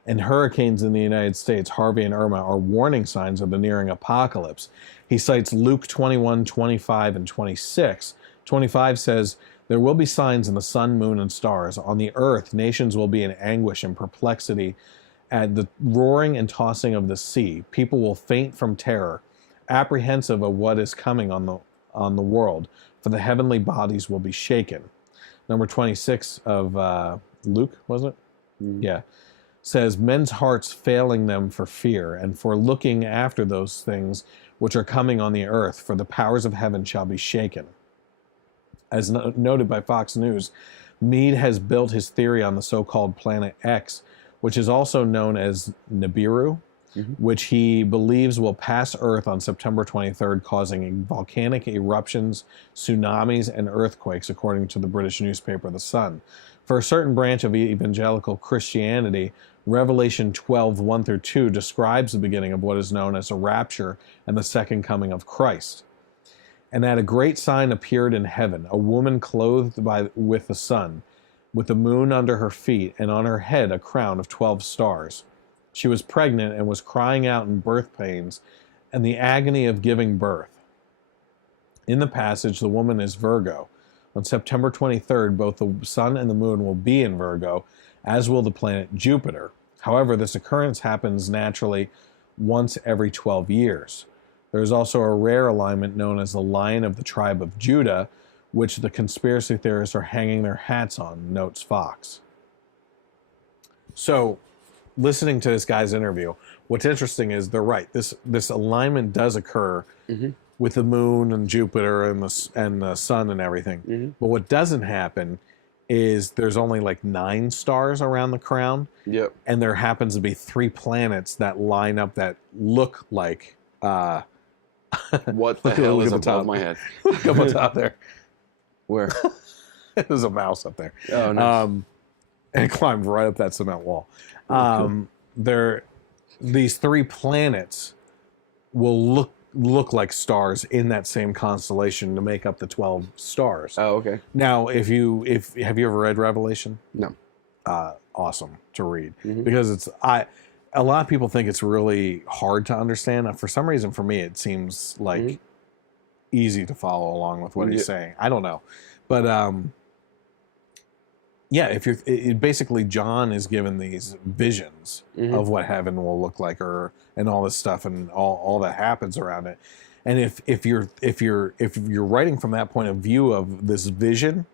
and hurricanes in the United States, Harvey and Irma, are warning signs of the nearing apocalypse. He cites Luke 21, 25, and 26. 25 says, there will be signs in the sun, moon, and stars. On the earth, nations will be in anguish and perplexity at the roaring and tossing of the sea. People will faint from terror, apprehensive of what is coming on the world, for the heavenly bodies will be shaken. Number 26 of Luke, was it? Yeah. Says, men's hearts failing them for fear, and for looking after those things which are coming on the earth, for the powers of heaven shall be shaken. As noted by Fox News, Meade has built his theory on the so-called Planet X, which is also known as Nibiru, which he believes will pass Earth on September 23rd, causing volcanic eruptions, tsunamis, and earthquakes, according to the British newspaper The Sun. For a certain branch of evangelical Christianity, Revelation 12, 1-2 describes the beginning of what is known as a rapture and the second coming of Christ. And that a great sign appeared in heaven, a woman clothed with the sun, with the moon under her feet, and on her head a crown of 12 stars. She was pregnant and was crying out in birth pains and the agony of giving birth. In the passage, the woman is Virgo. On September 23rd, both the sun and the moon will be in Virgo, as will the planet Jupiter. However, this occurrence happens naturally once every 12 years. There is also a rare alignment known as the Lion of the Tribe of Judah, which the conspiracy theorists are hanging their hats on, notes Fox. So, listening to this guy's interview, what's interesting is they're right. This alignment does occur with the moon and Jupiter and the sun and everything. But what doesn't happen is there's only like 9 stars around the crown. Yep. And there happens to be 3 planets that line up that look like what the hell is above my head? Look up on top there. Where? There's a mouse up there. Oh, nice. And it climbed right up that cement wall. These 3 planets will look like stars in that same constellation to make up the 12 stars. Oh, okay. Now, have you ever read Revelation? No. Awesome to read because a lot of people think it's really hard to understand. For some reason, for me, it seems like easy to follow along with what he's saying. I don't know, but yeah, basically John is given these visions of what heaven will look like, and all this stuff, and all that happens around it. And if you're writing from that point of view of this vision,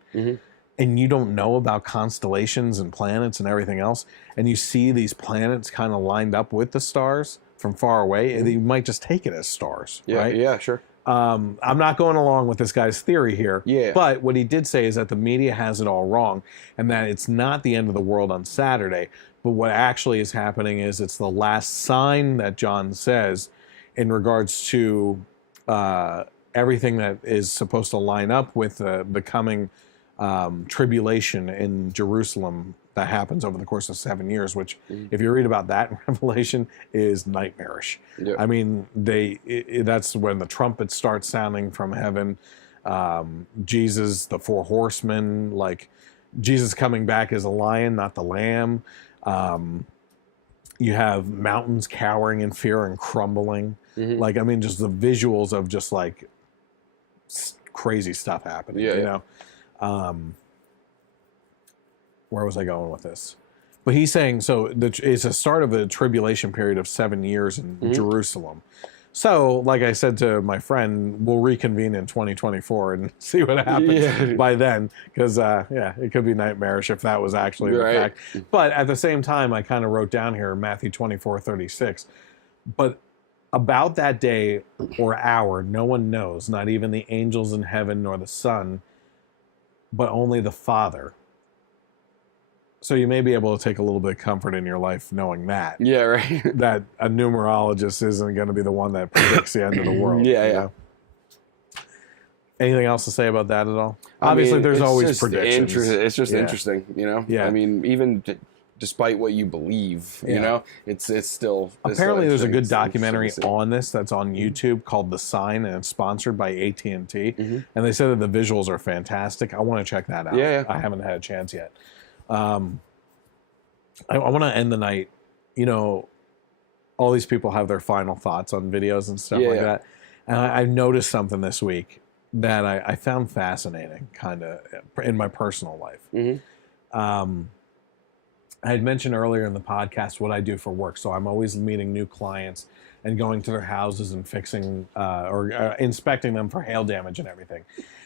and you don't know about constellations and planets and everything else, and you see these planets kind of lined up with the stars from far away, you might just take it as stars. Yeah, right? Yeah, sure. I'm not going along with this guy's theory here. Yeah. But what he did say is that the media has it all wrong, and that it's not the end of the world on Saturday. But what actually is happening is it's the last sign that John says in regards to everything that is supposed to line up with the coming tribulation in Jerusalem that happens over the course of 7 years, which if you read about that in Revelation is nightmarish. Yep. I mean, that's when the trumpets start sounding from heaven. Jesus, the 4 horsemen, like Jesus coming back as a lion, not the lamb. You have mountains cowering in fear and crumbling. Like, I mean, just the visuals of just like crazy stuff happening, you know? Where was I going with this? But he's saying, so it's a start of a tribulation period of 7 years in Jerusalem. So, like I said to my friend, we'll reconvene in 2024 and see what happens by then. Because, it could be nightmarish if that was actually the fact. But at the same time, I kind of wrote down here Matthew 24:36. But about that day or hour, no one knows, not even the angels in heaven nor the Son, but only the Father. So you may be able to take a little bit of comfort in your life knowing that. Yeah, right. That a numerologist isn't going to be the one that predicts the end of the world. Yeah. Know? Anything else to say about that at all? Obviously, there's always predictions. It's just interesting, you know? Yeah. I mean, even despite what you believe, you know, it's still... Apparently, there's a good documentary on this that's on YouTube called The Sign, and it's sponsored by AT&T. And they said that the visuals are fantastic. I want to check that out. Yeah. I haven't had a chance yet. I want to end the night, you know, all these people have their final thoughts on videos and stuff like that. And I noticed something this week that I found fascinating, kind of, in my personal life. I had mentioned earlier in the podcast what I do for work. So I'm always meeting new clients and going to their houses and fixing or inspecting them for hail damage and everything.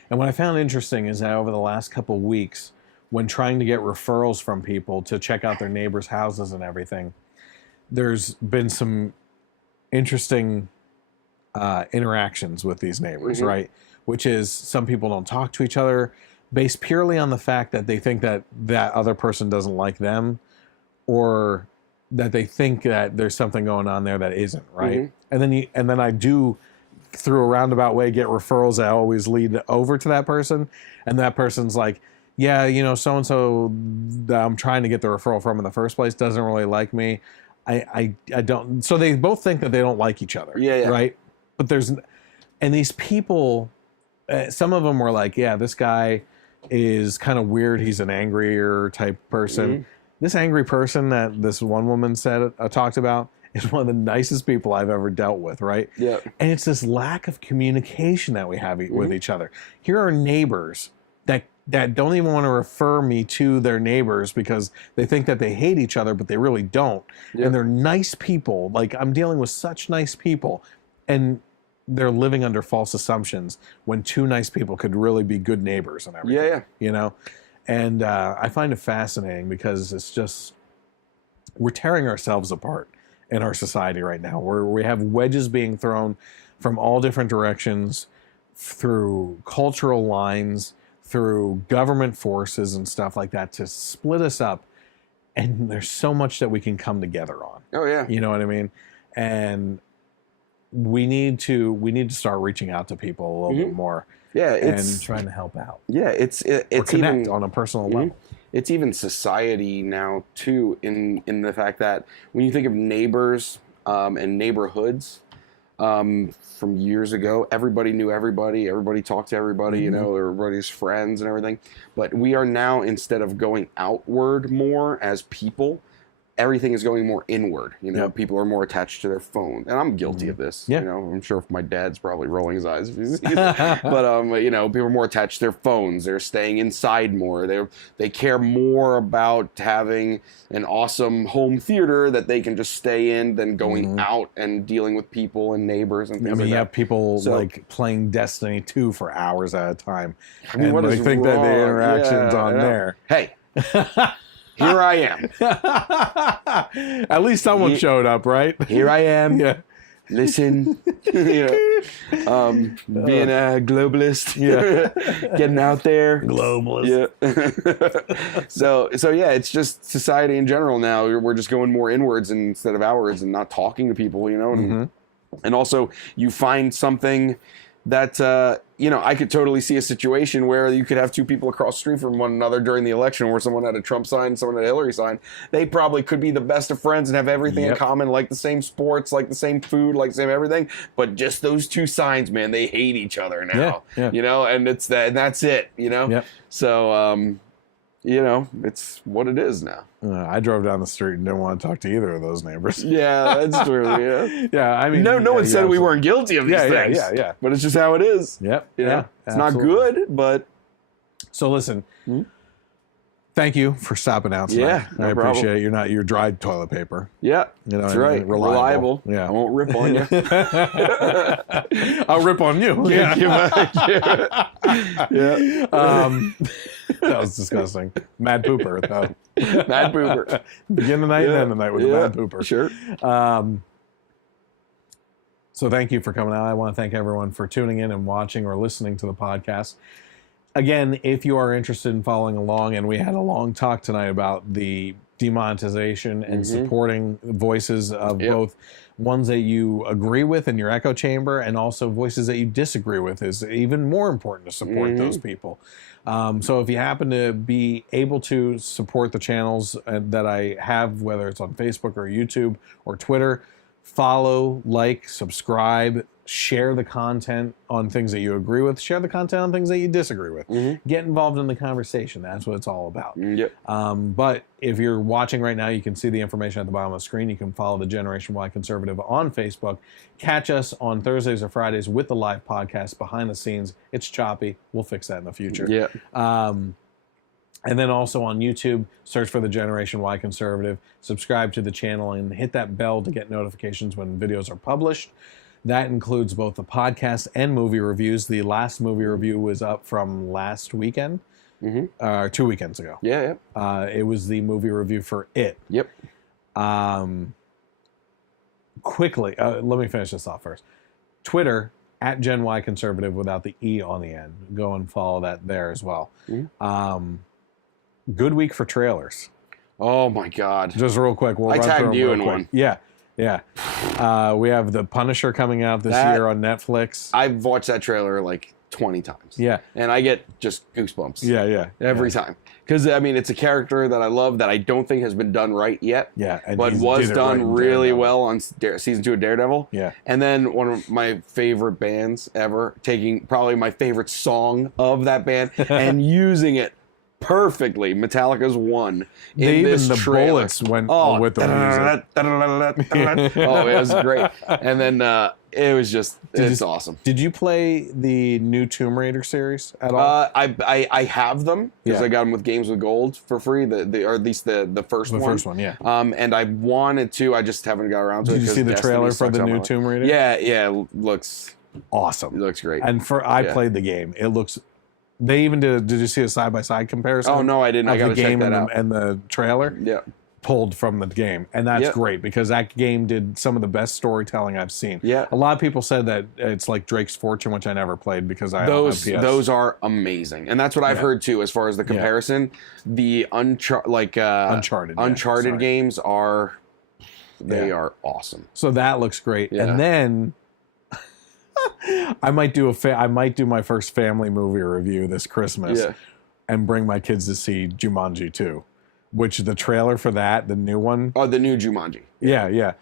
And what I found interesting is that over the last couple weeks, when trying to get referrals from people to check out their neighbors' houses and everything, there's been some interesting interactions with these neighbors, right? Which is some people don't talk to each other based purely on the fact that they think that that other person doesn't like them, or that they think that there's something going on there that isn't, right? And then I do, through a roundabout way, get referrals that always lead over to that person, and that person's like, yeah, you know, so and so that I'm trying to get the referral from in the first place doesn't really like me. I don't. So they both think that they don't like each other, right? But and these people, some of them were like, yeah, this guy is kind of weird. He's an angrier type person. This angry person that this one woman said talked about is one of the nicest people I've ever dealt with, right? Yeah. And it's this lack of communication that we have with each other. Here are neighbors that don't even want to refer me to their neighbors because they think that they hate each other, but they really don't. And they're nice people. Like, I'm dealing with such nice people, and they're living under false assumptions when two nice people could really be good neighbors and everything. You know? And I find it fascinating because it's just, we're tearing ourselves apart in our society right now. We have wedges being thrown from all different directions through cultural lines, through government forces and stuff like that to split us up. And there's so much that we can come together on. Oh, yeah. You know what I mean? And we need to start reaching out to people a little bit more. Yeah, and trying to help out. Yeah, it's connect even on a personal level. It's even society now too, in the fact that when you think of neighbors and neighborhoods from years ago, everybody knew everybody. Everybody talked to everybody. You know, everybody's friends and everything. But we are now, instead of going outward more as people, everything is going more inward. You know, people are more attached to their phone, and I'm guilty of this. You know, I'm sure my dad's probably rolling his eyes if he sees it. But you know, people are more attached to their phones. They're staying inside more. They care more about having an awesome home theater that they can just stay in than going out and dealing with people and neighbors and things like that. You have people like playing Destiny 2 for hours at a time. I mean, and they think that the interaction's on there. Hey. Here I am. At least someone showed up, right? Here I am. Listen, you know, being a globalist. Getting out there. Globalist. So yeah, it's just society in general now. We're just going more inwards instead of outwards and not talking to people, you know. And also, you find something that you know, I could totally see a situation where you could have two people across the street from one another during the election, where someone had a Trump sign, someone had a Hillary sign. They probably could be the best of friends and have everything in common, like the same sports, like the same food, like the same everything. But just those two signs, man, they hate each other now. You know, and it's that, and that's it. You know, so you know, it's what it is now. I drove down the street and didn't want to talk to either of those neighbors. Yeah, that's true. Yeah, I mean, no one said we weren't guilty of these things. Yeah. But it's just how it is. You know, it's not good, but. So listen, thank you for stopping out tonight. No I problem. appreciate it. You're dry toilet paper. Yeah, you know, that's right. Reliable. Yeah, I won't rip on you. I'll rip on you. That was disgusting. Mad pooper, though. Mad pooper. Begin the night and end the night with a mad pooper. Sure. So thank you for coming out. I want to thank everyone for tuning in and watching or listening to the podcast. Again, if you are interested in following along, and we had a long talk tonight about the demonetization and supporting voices of both ones that you agree with in your echo chamber and also voices that you disagree with, is even more important to support those people. So if you happen to be able to support the channels that I have, whether it's on Facebook or YouTube or Twitter, follow, like, subscribe, share the content on things that you agree with, share the content on things that you disagree with. Get involved in the conversation. That's what it's all about. But if you're watching right now, you can see the information at the bottom of the screen. You can follow the Generation Y Conservative on Facebook. Catch us on Thursdays or Fridays with the live podcast behind the scenes. It's choppy. We'll fix that in the future. And then also on YouTube, search for the Generation Y Conservative, subscribe to the channel, and hit that bell to get notifications when videos are published. That includes both the podcast and movie reviews. The last movie review was up from last weekend, 2 weekends ago. It was the movie review for It. Quickly, let me finish this off first. Twitter, at Gen Y Conservative without the E on the end. Go and follow that there as well. Good week for trailers. Oh my God! Just real quick, we'll I run tagged through them you real in quick. one. Yeah. We have The Punisher coming out this year on Netflix. I've watched that trailer like 20 times. Yeah. And I get just goosebumps. Yeah. Every time. Because, I mean, it's a character that I love that I don't think has been done right yet. Yeah. And but was done really well on season 2 of Daredevil. Yeah. And then one of my favorite bands ever, taking probably my favorite song of that band and using it perfectly. Metallica's One. Even the trailer. Bullets went with the music. Oh, it was great. And then it was just, it's awesome. Did you play the new Tomb Raider series at all? I have them because Yeah. I got them with Games with Gold for free, or at least the first one. The first one, yeah. And I wanted to, I just haven't got around to it. Did you see the Destiny trailer for sucks the on new my Tomb Raider? Yeah, it looks awesome. It looks great. And I played the game. It looks. They even did you see a side by side comparison? Oh no, I didn't. I got to check that out. And the trailer. Yeah. Pulled from the game, and that's great because that game did some of the best storytelling I've seen. Yeah, a lot of people said that it's like Drake's Fortune, which I never played because I don't have PS. Those are amazing, and that's what I've heard too. As far as the comparison, the Uncharted games are are awesome. So that looks great, and then I might do my first family movie review this Christmas, and bring my kids to see Jumanji 2. Which the trailer for that, the new one? Oh, the new Jumanji. Yeah.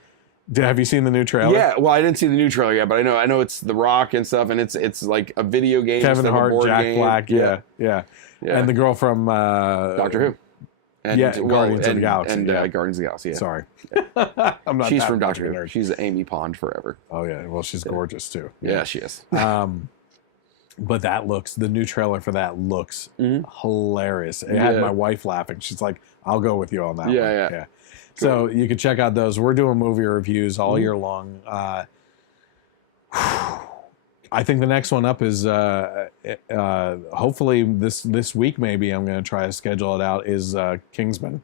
Have you seen the new trailer? Yeah, well, I didn't see the new trailer yet, but I know it's The Rock and stuff, and it's like a video game. Kevin Hart, a board Jack game. Black, yeah. And the girl from Doctor Who. And, Guardians of the Galaxy. And Guardians of the Galaxy, yeah. Sorry. I'm not She's that from much Doctor of a Who. nerd. She's Amy Pond forever. Oh, yeah. Well, she's gorgeous, too. Yeah, she is. But the new trailer for that looks hilarious. It had my wife laughing. She's like, I'll go with you on that one. Yeah. So you can check out those. We're doing movie reviews all year long. I think the next one up is hopefully this week maybe I'm going to try to schedule it out is Kingsman.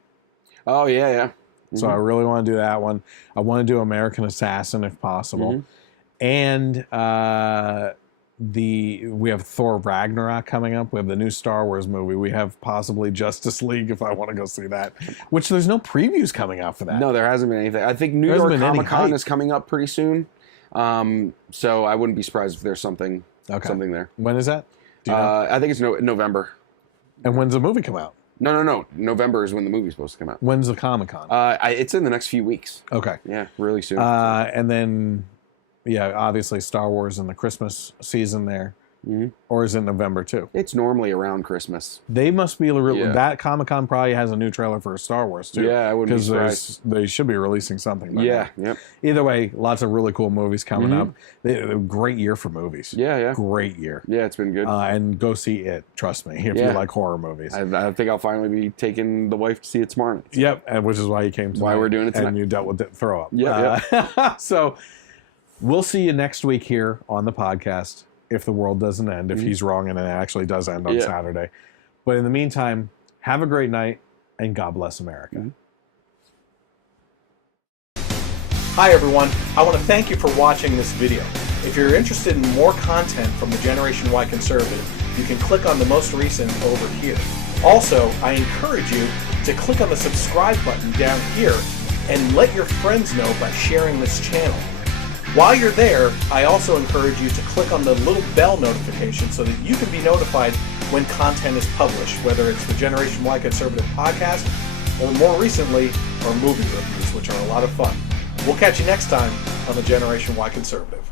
Oh, yeah. So I really want to do that one. I want to do American Assassin if possible. And we have Thor Ragnarok coming up. We have the new Star Wars movie. We have possibly Justice League if I want to go see that. Which there's no previews coming out for that. No, there hasn't been anything. I think New York Comic Con is coming up pretty soon. So I wouldn't be surprised if there's something there. When is that? Do you know? I think it's November. And when's the movie come out? No. November is when the movie's supposed to come out. When's the Comic Con? It's in the next few weeks. Okay. Yeah, really soon. And then, obviously Star Wars in the Christmas season there. Or is it November too? It's normally around Christmas. They must be that Comic Con probably has a new trailer for Star Wars too. Yeah, I wouldn't be surprised. They should be releasing something. Yep. Either way, lots of really cool movies coming up. Great year for movies. Yeah. Great year. Yeah, it's been good. And go see it. Trust me, if you like horror movies. I think I'll finally be taking the wife to see it tomorrow night. Yep, and which is why you came tonight. Why we're doing it tonight. And you dealt with throw up. Yeah. So we'll see you next week here on the podcast. If the world doesn't end, if he's wrong and it actually does end on Saturday. But in the meantime, have a great night and God bless America. Hi everyone, I want to thank you for watching this video. If you're interested in more content from the Generation Y Conservative, you can click on the most recent over here. Also, I encourage you to click on the subscribe button down here and let your friends know by sharing this channel. While you're there, I also encourage you to click on the little bell notification so that you can be notified when content is published, whether it's the Generation Y Conservative podcast or more recently, our movie reviews, which are a lot of fun. We'll catch you next time on the Generation Y Conservative.